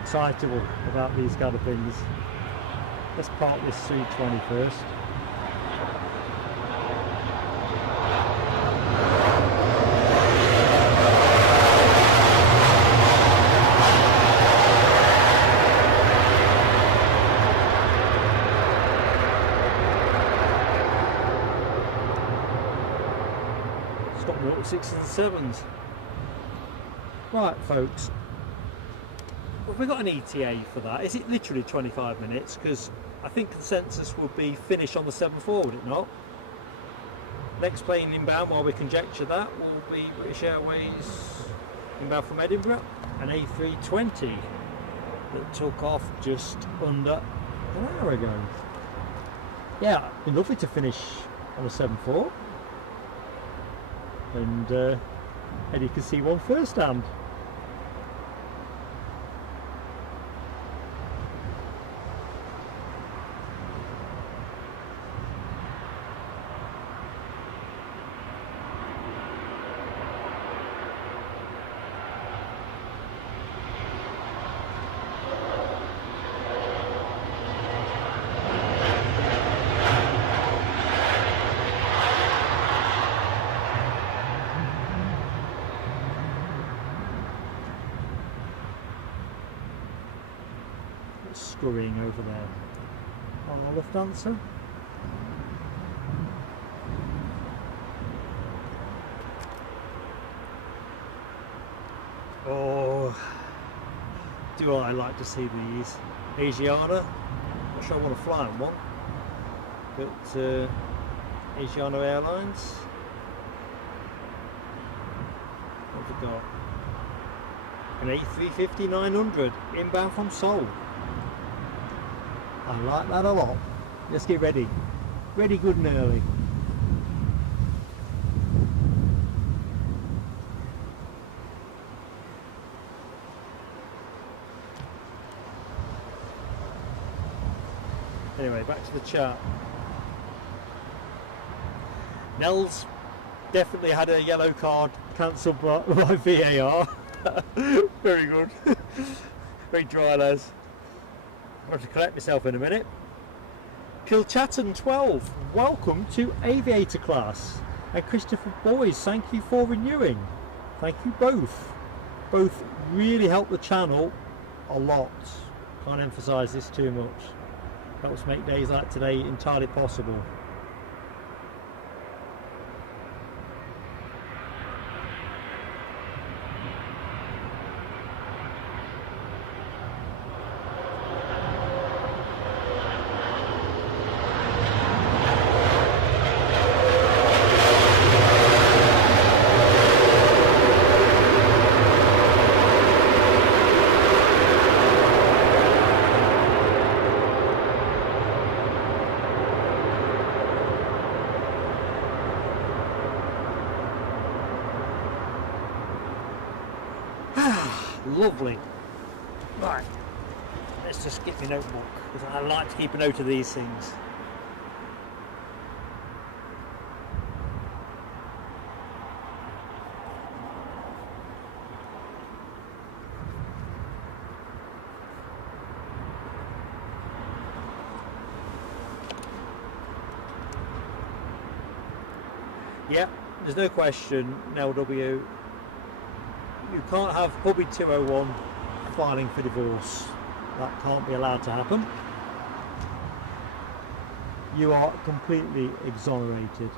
Excitable about these kind of things. Let's park this C20 first. Stop me up 6s and 7s. Right, folks. Have we got an ETA for that? Is it literally 25 minutes? Because I think consensus would be finish on the 7.4, would it not? Next plane inbound, while we conjecture that, will be British Airways inbound from Edinburgh, an A320 that took off just under an hour ago. Yeah, it'd be lovely to finish on a 7.4. And Eddie can see one firsthand. scurrying over there on the Lufthansa. Oh, do I like to see these. Asiana, not sure I want to fly on one, but Asiana Airlines. What have we got? An A350-900 inbound from Seoul. I like that a lot. Let's get ready. Ready good and early. Anyway, back to the chart. Nels definitely had a yellow card cancelled by VAR. Very good. Very dry, lads. I'll have to collect myself in a minute. Kilchatton 12, welcome to Aviator class. And Christopher Boys, thank you for renewing. Thank you both. Both really help the channel a lot. Can't emphasise this too much. Helps make days like today entirely possible. Lovely. Right, let's just get my notebook because I like to keep a note of these things. Yep, there's no question, LW. You can't have hubby 201 filing for divorce. That can't be allowed to happen. You are completely exonerated.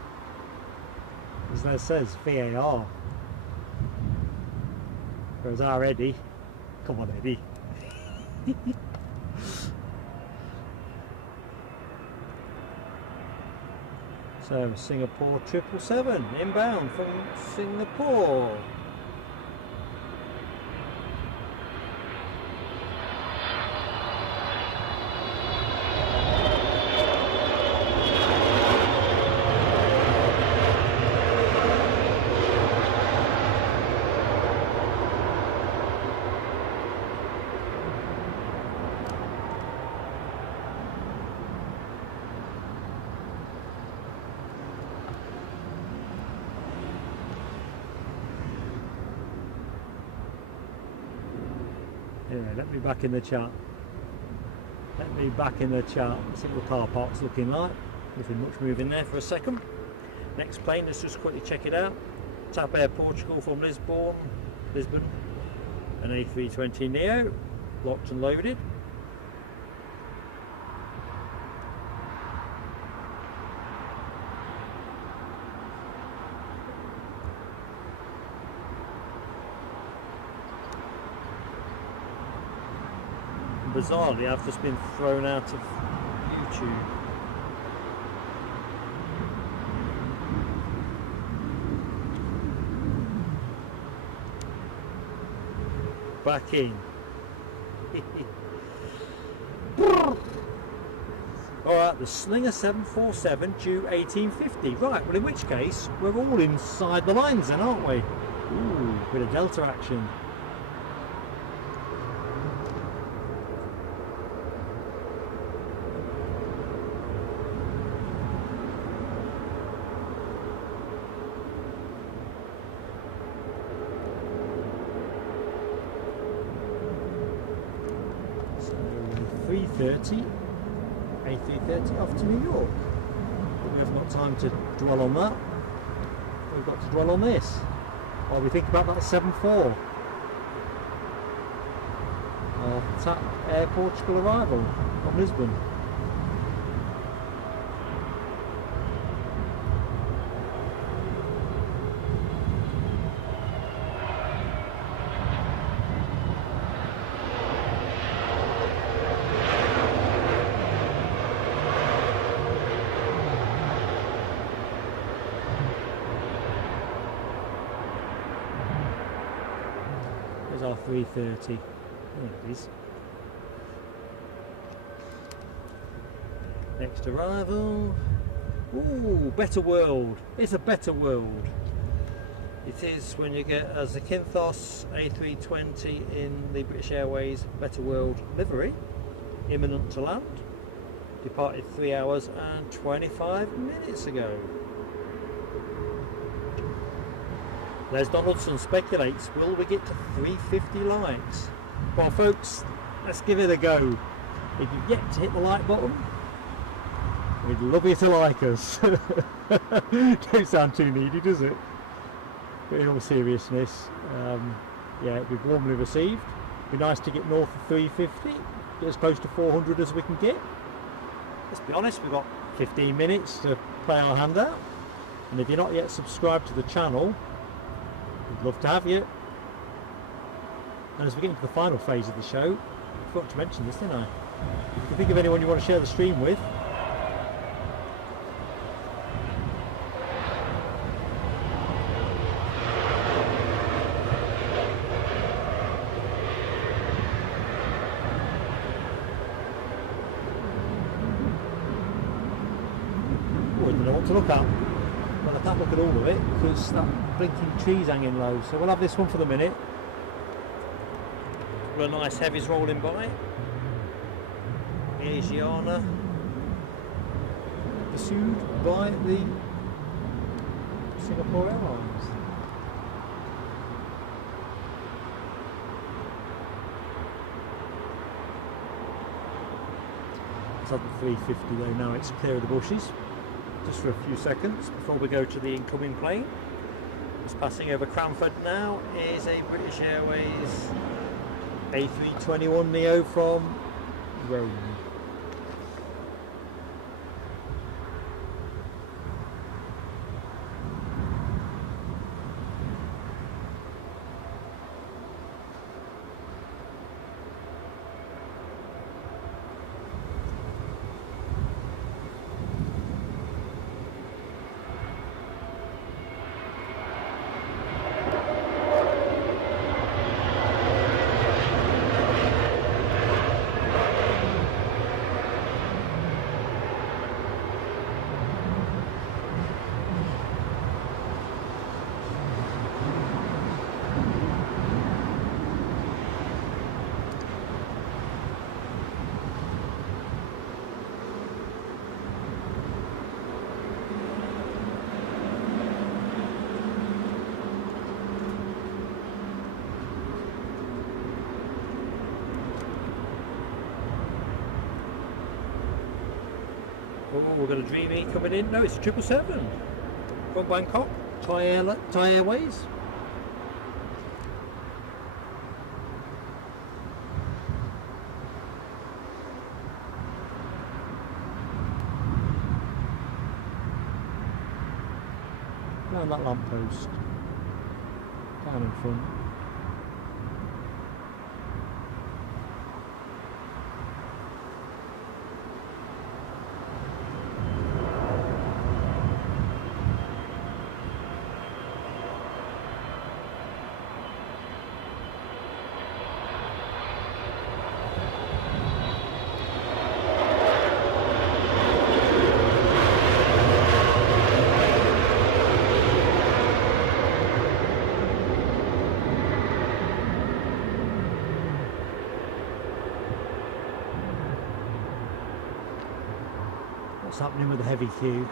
As that says, VAR. Whereas our Eddie, come on Eddie. So Singapore 777 inbound from Singapore. Anyway, let me back in the chart. Let me back in the chart. See what the car park's looking like. Nothing much moving there for a second. Next plane, let's just quickly check it out. TAP Air Portugal from Lisbon, an A320 Neo, locked and loaded. Bizarrely, I've just been thrown out of YouTube. Back in. Alright, the Slinger 747 due 1850. Right, well in which case, we're all inside the lines then, aren't we? Ooh, bit of Delta action. A330 off to New York. But we haven't got time to dwell on that. We've got to dwell on this while we think about that 7.4. Our TAP Air Portugal arrival from Lisbon. There's our 3:30. There it is. Next arrival. Ooh, better world. It's a better world. It is when you get a Zakynthos A320 in the British Airways Better World livery, imminent to land. Departed 3 hours and 25 minutes ago. Les Donaldson speculates, will we get to 350 likes? Well folks, let's give it a go. If you've yet to hit the like button, we'd love you to like us. Don't sound too needy, does it? But in all seriousness, yeah, it'd be warmly received. It'd be nice to get north of 350, get as close to 400 as we can get. Let's be honest, we've got 15 minutes to play our hand out. And if you're not yet subscribed to the channel, we'd love to have you. And as we get into the final phase of the show, I forgot to mention this, didn't I? If you think of anyone you want to share the stream with, I don't know what to look at. Well, I can't look at all of it because that blinking tree's hanging low. So we'll have this one for the minute. A nice heavies rolling by. Asiana, pursued by the Singapore Airlines. It's at the 350 though now, it's clear of the bushes. Just for a few seconds before we go to the incoming plane. Just passing over Cranford now is a British Airways A321neo from Rome. Oh, we've got a Dreamy coming in. No, it's a 777 from Bangkok, Thai Airways. Around that lamppost, down in front. What's happening with the heavy Q?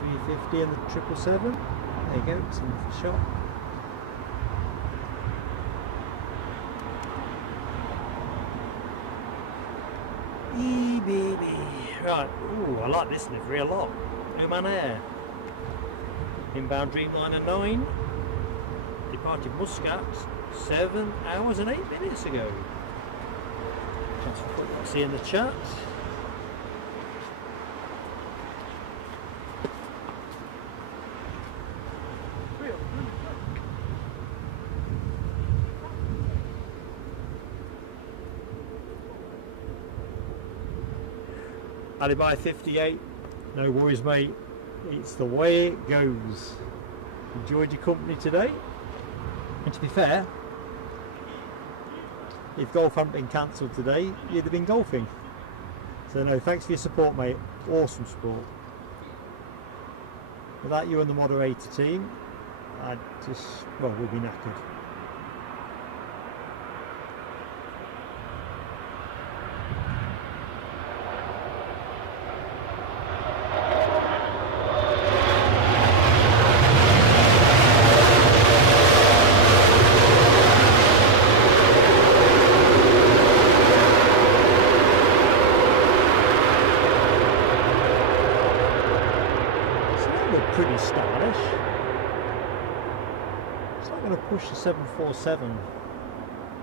350 and the 777. There you go, it's in the shot. Baby. Right, ooh, I like this livery a lot. Oman Air. Inbound Dreamliner 9. Departed Muscat 7 hours and 8 minutes ago. Thanks for putting that in the chat. Alibi 58, no worries mate, it's the way it goes. Enjoyed your company today, and to be fair, if golf hadn't been cancelled today, you'd have been golfing. So no, thanks for your support mate, awesome support. Without you and the moderator team, I'd just, well, we'd be knackered. Pretty stylish. It's not going to push the 747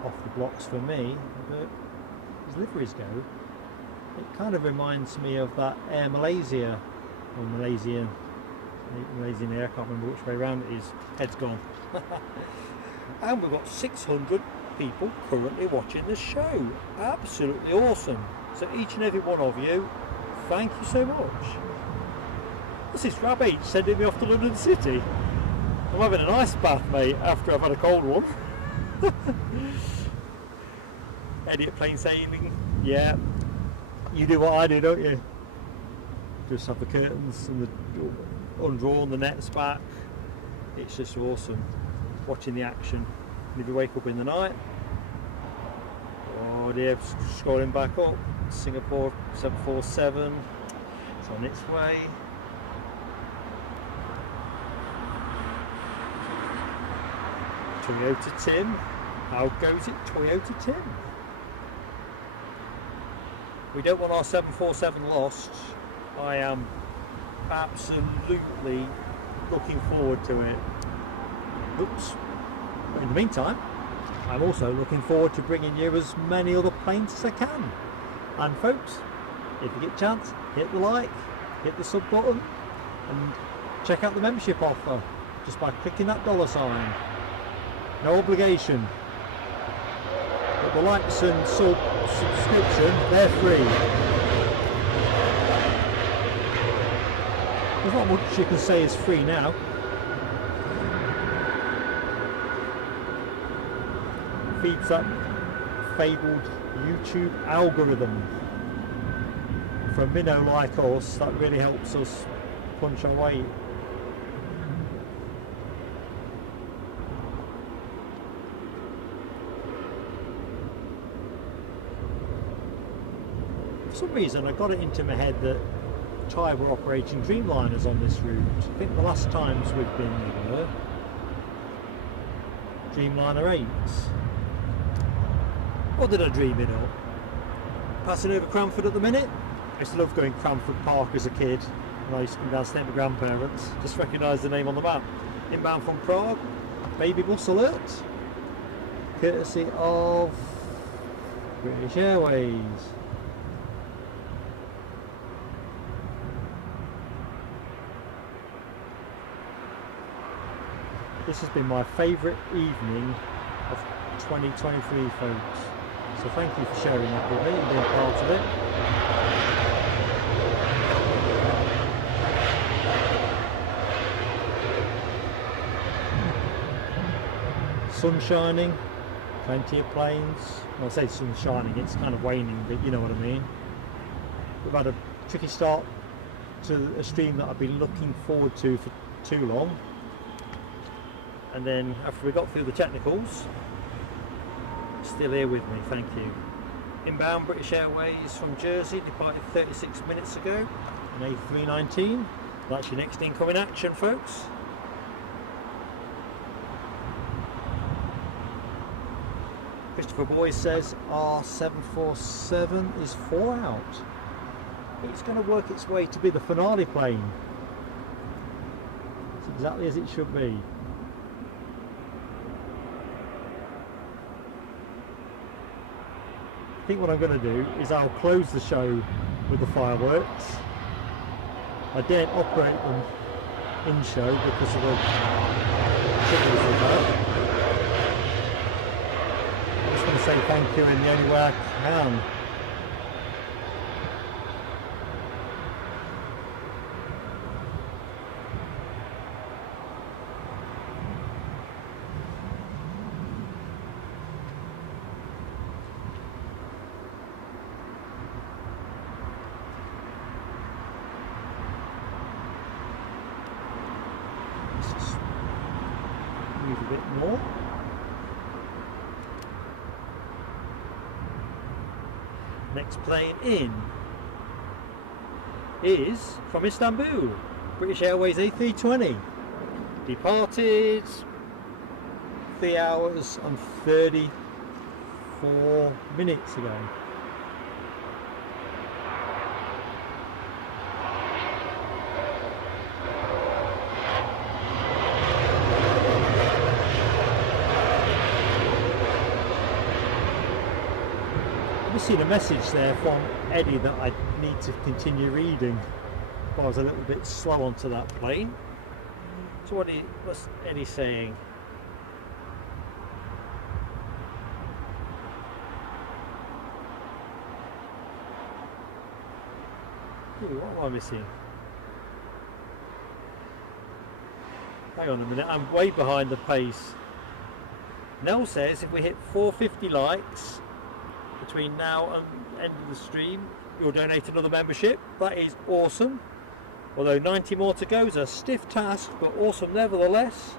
off the blocks for me, but as liveries go, it kind of reminds me of that Air Malaysia, or Malaysian Air, I can't remember which way around it is, head's gone. And we've got 600 people currently watching the show, absolutely awesome. So each and every one of you, thank you so much. What's this Rab H sending me off to London City? I'm having an ice bath mate after I've had a cold one. Idiot plane sailing, yeah. You do what I do, don't you? Just have the curtains and the undrawn, the nets back. It's just awesome watching the action. And if you wake up in the night, oh dear, scrolling back up, Singapore 747, it's on its way. Toyota Tim, how goes it, Toyota Tim? We don't want our 747 lost. I am absolutely looking forward to it. Oops. In the meantime, I'm also looking forward to bringing you as many other planes as I can. And folks, if you get a chance, hit the like, hit the sub button, and check out the membership offer just by clicking that $sign. No obligation, but the likes and subscription, they're free. There's not much you can say is free now. Feeds that fabled YouTube algorithm. For a minnow like us, that really helps us punch our weight. For some reason I got it into my head that Thai were operating Dreamliners on this route. I think the last times we've been there, Dreamliner 8s. Or did I dream it up? Passing over Cranford at the minute. I used to love going Cranford Park as a kid, and I used to come down to stay with my grandparents. Just recognised the name on the map. Inbound from Prague, baby bus alert, courtesy of British Airways. This has been my favourite evening of 2023, folks. So thank you for sharing that with me and being part of it. Sun shining, plenty of planes. Well, I say sun shining, it's kind of waning, but you know what I mean. We've had a tricky start to a stream that I've been looking forward to for too long. And then after we got through the technicals, still here with me, thank you. Inbound British Airways from Jersey, departed 36 minutes ago, an A319. That's your next incoming action, folks. Christopher Boy says R747 is 4 out. It's going to work its way to be the finale plane. It's exactly as it should be. think what I'm going to do is I'll close the show with the fireworks. I daren't operate them in show because of the troubles with that. I'm just going to say thank you in the only way I can. A bit more. Next plane in is from Istanbul, British Airways A320. Departed 3 hours and 34 minutes ago. I've seen a message there from Eddie that I need to continue reading. I was a little bit slow onto that plane. So what's Eddie saying? Ooh, what am I missing? Hang on a minute, I'm way behind the pace. Nell says if we hit 450 likes between now and end of the stream, you'll donate another membership. That is awesome. Although 90 more to go is a stiff task, but awesome nevertheless.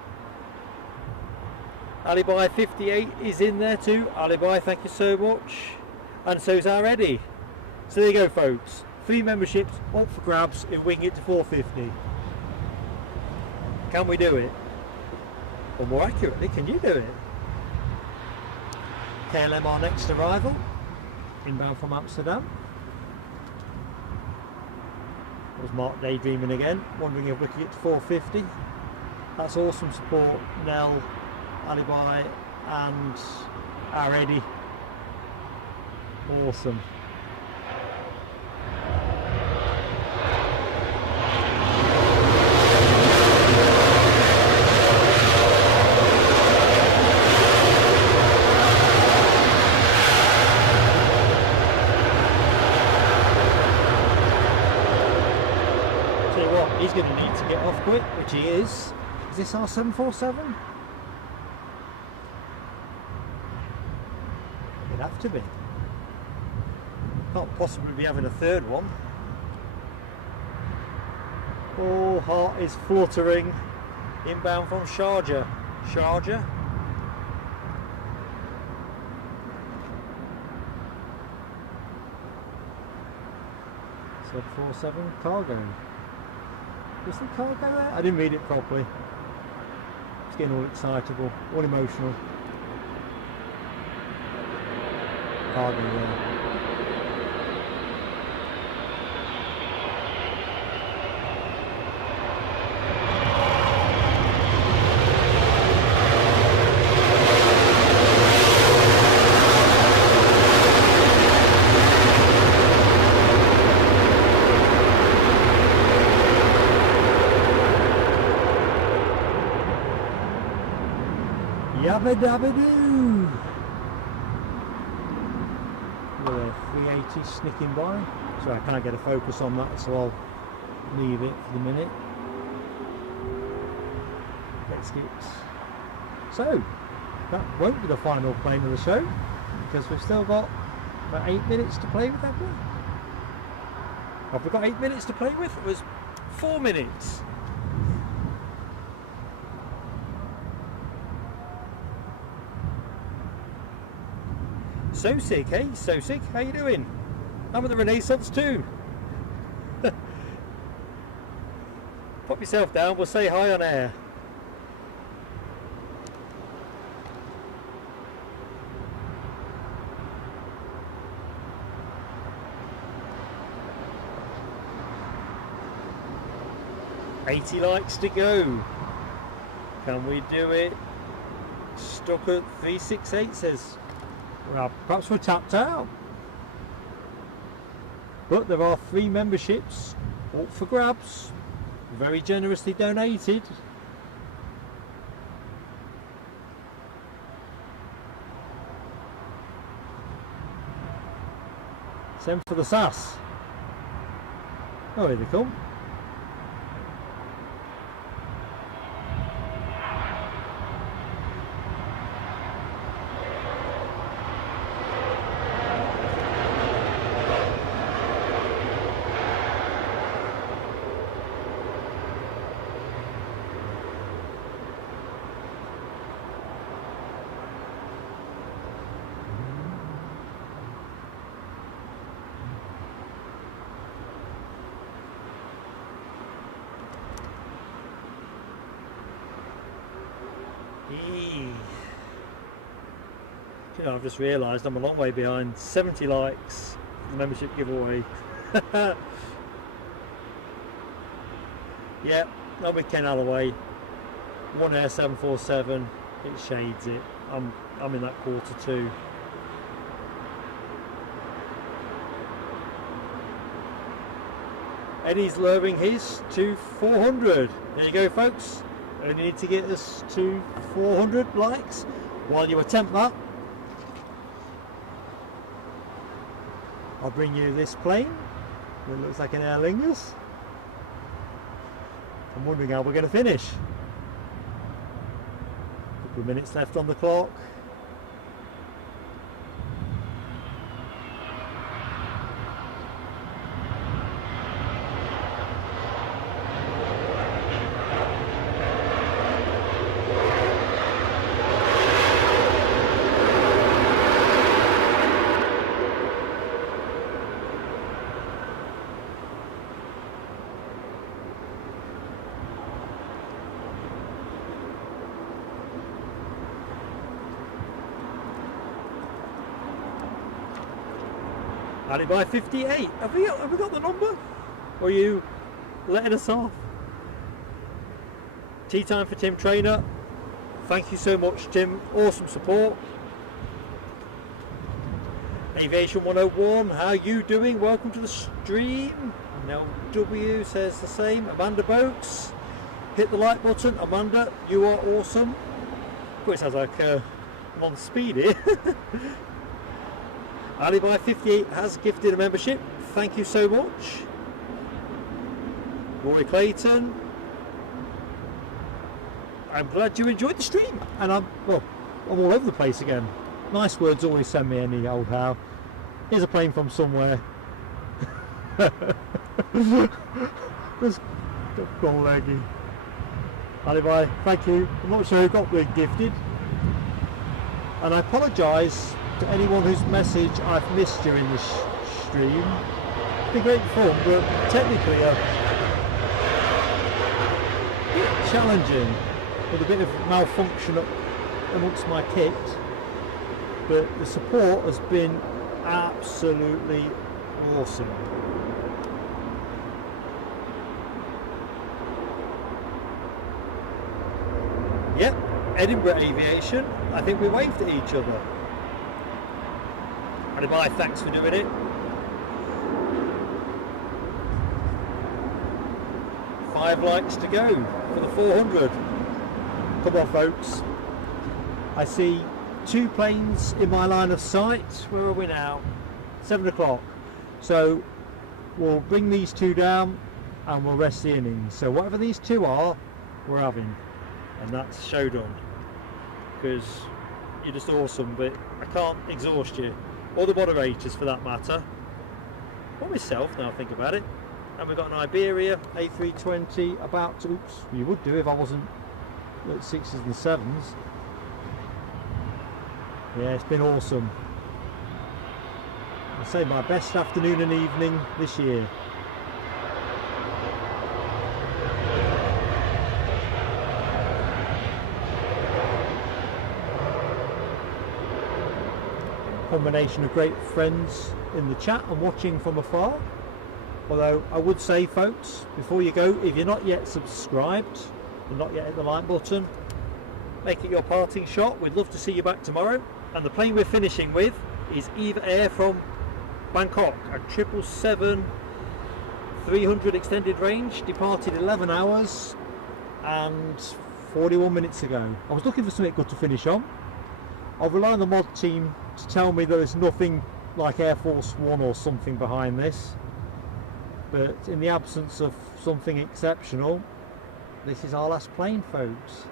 Alibi 58 is in there too. Alibi, thank you so much. And so's our Eddie. So there you go, folks. 3 memberships up for grabs if we can get to 450. Can we do it? Or more accurately, can you do it? KLM, our next arrival, inbound from Amsterdam. That was Mark daydreaming again, wondering if we could get to 450. That's awesome support, Nell, Alibi and our Eddie. Awesome. He's going to need to get off quick, which he is. Is this our 747? It'd have to be. Can't possibly be having a third one. Oh, heart is fluttering. Inbound from Sharjah. Sharjah. 747 cargo. Was the cargo there? I didn't read it properly. It's getting all excitable, all emotional. Cargo there. Yabba dabba doo! With a 380 snicking by. So I can't get a focus on that, so I'll leave it for the minute. Let's get. So that won't be the final plane of the show because we've still got about 8 minutes to play with, haven't we? Have we got 8 minutes to play with? It was 4 minutes. So sick, hey? So sick. How you doing? I'm at the Renaissance too. Pop yourself down. We'll say hi on air. $80 likes to go. Can we do it? Stuck at 368 says. Well, perhaps we're tapped out. But there are 3 memberships up for grabs, very generously donated. Send for the sass. Oh, here they come. You know, I've just realised I'm a long way behind. 70 likes, membership giveaway. Yeah, I'm with Ken Alloway. One Air 747. It shades it. I'm in that quarter too. Eddie's lowering his to 400. There you go, folks. Only need to get us to 400 likes. While you attempt that, I'll bring you this plane that looks like an Aer Lingus. I'm wondering how we're going to finish. A couple of minutes left on the clock. Alibi 58. Have we got the number? Or are you letting us off? Tea time for Tim Trainer. Thank you so much, Tim. Awesome support. Aviation 101. How you doing? Welcome to the stream. Now W says the same. Amanda Boats. Hit the like button. Amanda, you are awesome. Oh, it sounds like I'm on speed here. Alibi 58 has gifted a membership. Thank you so much. Rory Clayton. I'm glad you enjoyed the stream. And I'm all over the place again. Nice words always send me any old how. Here's a plane from somewhere. Let's go leggy. Alibi, thank you. I'm not sure who got the gifted. And I apologise to anyone whose message I've missed during this stream. It's been great fun, but technically a bit challenging with a bit of malfunction amongst my kit. But the support has been absolutely awesome. Yep, Edinburgh Aviation. I think we waved at each other. Alibi, thanks for doing it. Five likes to go for the 400. Come on, folks. I see 2 planes in my line of sight. Where are we now? 7 o'clock. So we'll bring these 2 down and we'll rest the innings. So whatever these 2 are, we're having. And that's showdown. Because you're just awesome, but I can't exhaust you. Or the moderators for that matter. Or myself, now I think about it. And we've got an Iberia A320 about to, oops, you would do if I wasn't at 6s and 7s. Yeah, it's been awesome. I'd say my best afternoon and evening this year. Combination of great friends in the chat and watching from afar. Although I would say, folks, before you go, if you're not yet subscribed and not yet hit the like button, make it your parting shot. We'd love to see you back tomorrow. And the plane we're finishing with is Eva Air from Bangkok, a 777-300 extended range, departed 11 hours and 41 minutes ago. I was looking for something good to finish on. I'll rely on the mod team to tell me there is nothing like Air Force One or something behind this, but in the absence of something exceptional, this is our last plane, folks.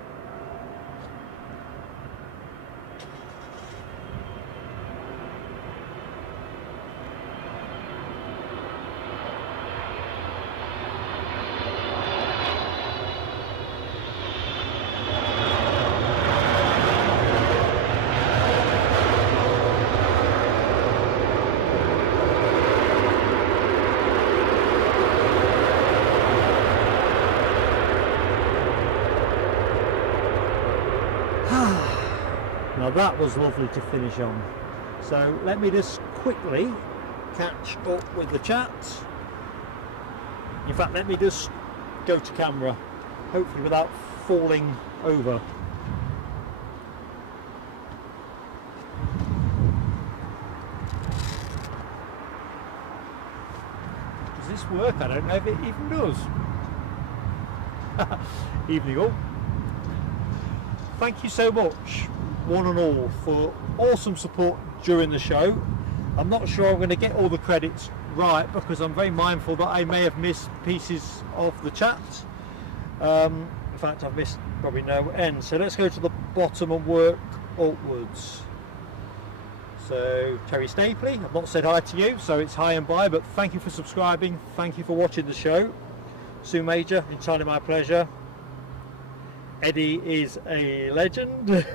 Now that was lovely to finish on. So let me just quickly catch up with the chat. In fact, let me just go to camera, hopefully without falling over. Does this work? I don't know if it even does. Evening all. Thank you so much, one and all, for awesome support during the show. I'm not sure I'm going to get all the credits right because I'm very mindful that I may have missed pieces of the chat. In fact, I've missed probably no end. So let's go to the bottom and work upwards. So Terry Stapley, I've not said hi to you, so it's hi and bye, but thank you for subscribing, thank you for watching the show. Sue Major, entirely my pleasure. Eddie is a legend.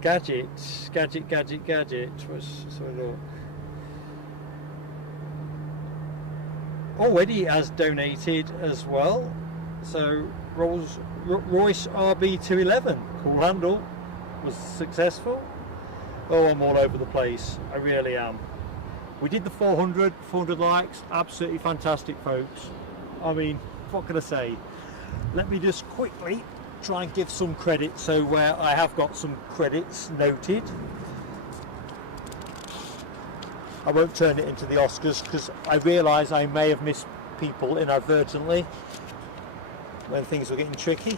Gadget. Oh, Eddie has donated as well. So Royce RB211, cool handle, was successful. Oh, I'm all over the place. I really am. We did the 400 likes. Absolutely fantastic, folks. I mean, what can I say? Let me just quickly try and give some credit, so where I have got some credits noted, I won't turn it into the Oscars because I realise I may have missed people inadvertently when things were getting tricky.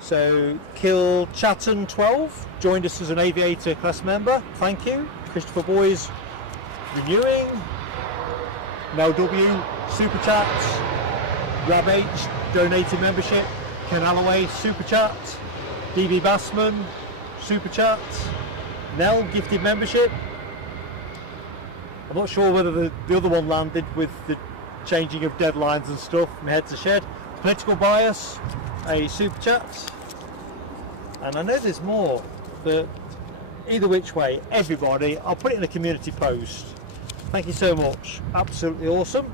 So Kill Chatton 12 joined us as an Aviator class member, thank you. Christopher Boys renewing. Mel W super chats. Rab H donated membership. Ken Alloway super chat. DB Bassman super chat. Nell gifted membership. I'm not sure whether the other one landed with the changing of deadlines and stuff. My head's a shed. Political Bias, a super chat. And I know there's more, but either which way, everybody, I'll put it in a community post. Thank you so much. Absolutely awesome.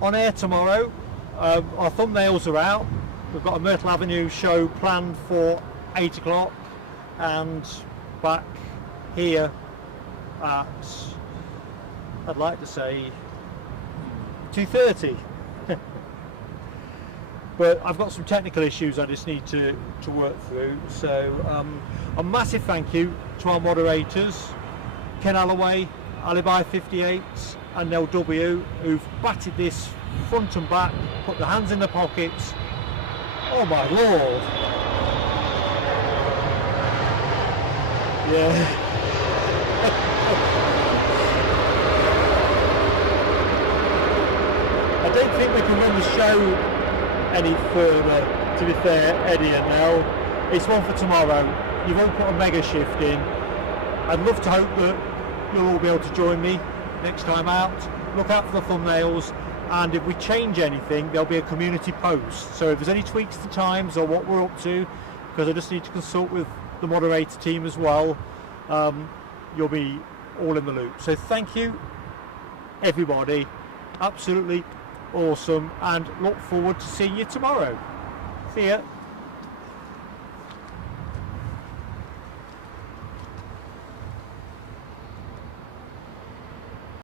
On air tomorrow, our thumbnails are out. We've got a Myrtle Avenue show planned for 8 o'clock and back here at, I'd like to say 2:30. But I've got some technical issues I just need to work through. So a massive thank you to our moderators, Ken Alloway, Alibi 58 and Nell W, who've batted this front and back, put their hands in their pockets. Oh my lord. Yeah. I don't think we can run the show any further, to be fair, Eddie and Nell. It's one for tomorrow. You've all put a mega shift in. I'd love to hope that you'll all be able to join me next time out. Look out for the thumbnails, and if we change anything, there'll be a community post. So if there's any tweaks to times or what we're up to, because I just need to consult with the moderator team as well, you'll be all in the loop. So thank you, everybody. Absolutely awesome, and look forward to seeing you tomorrow. See ya.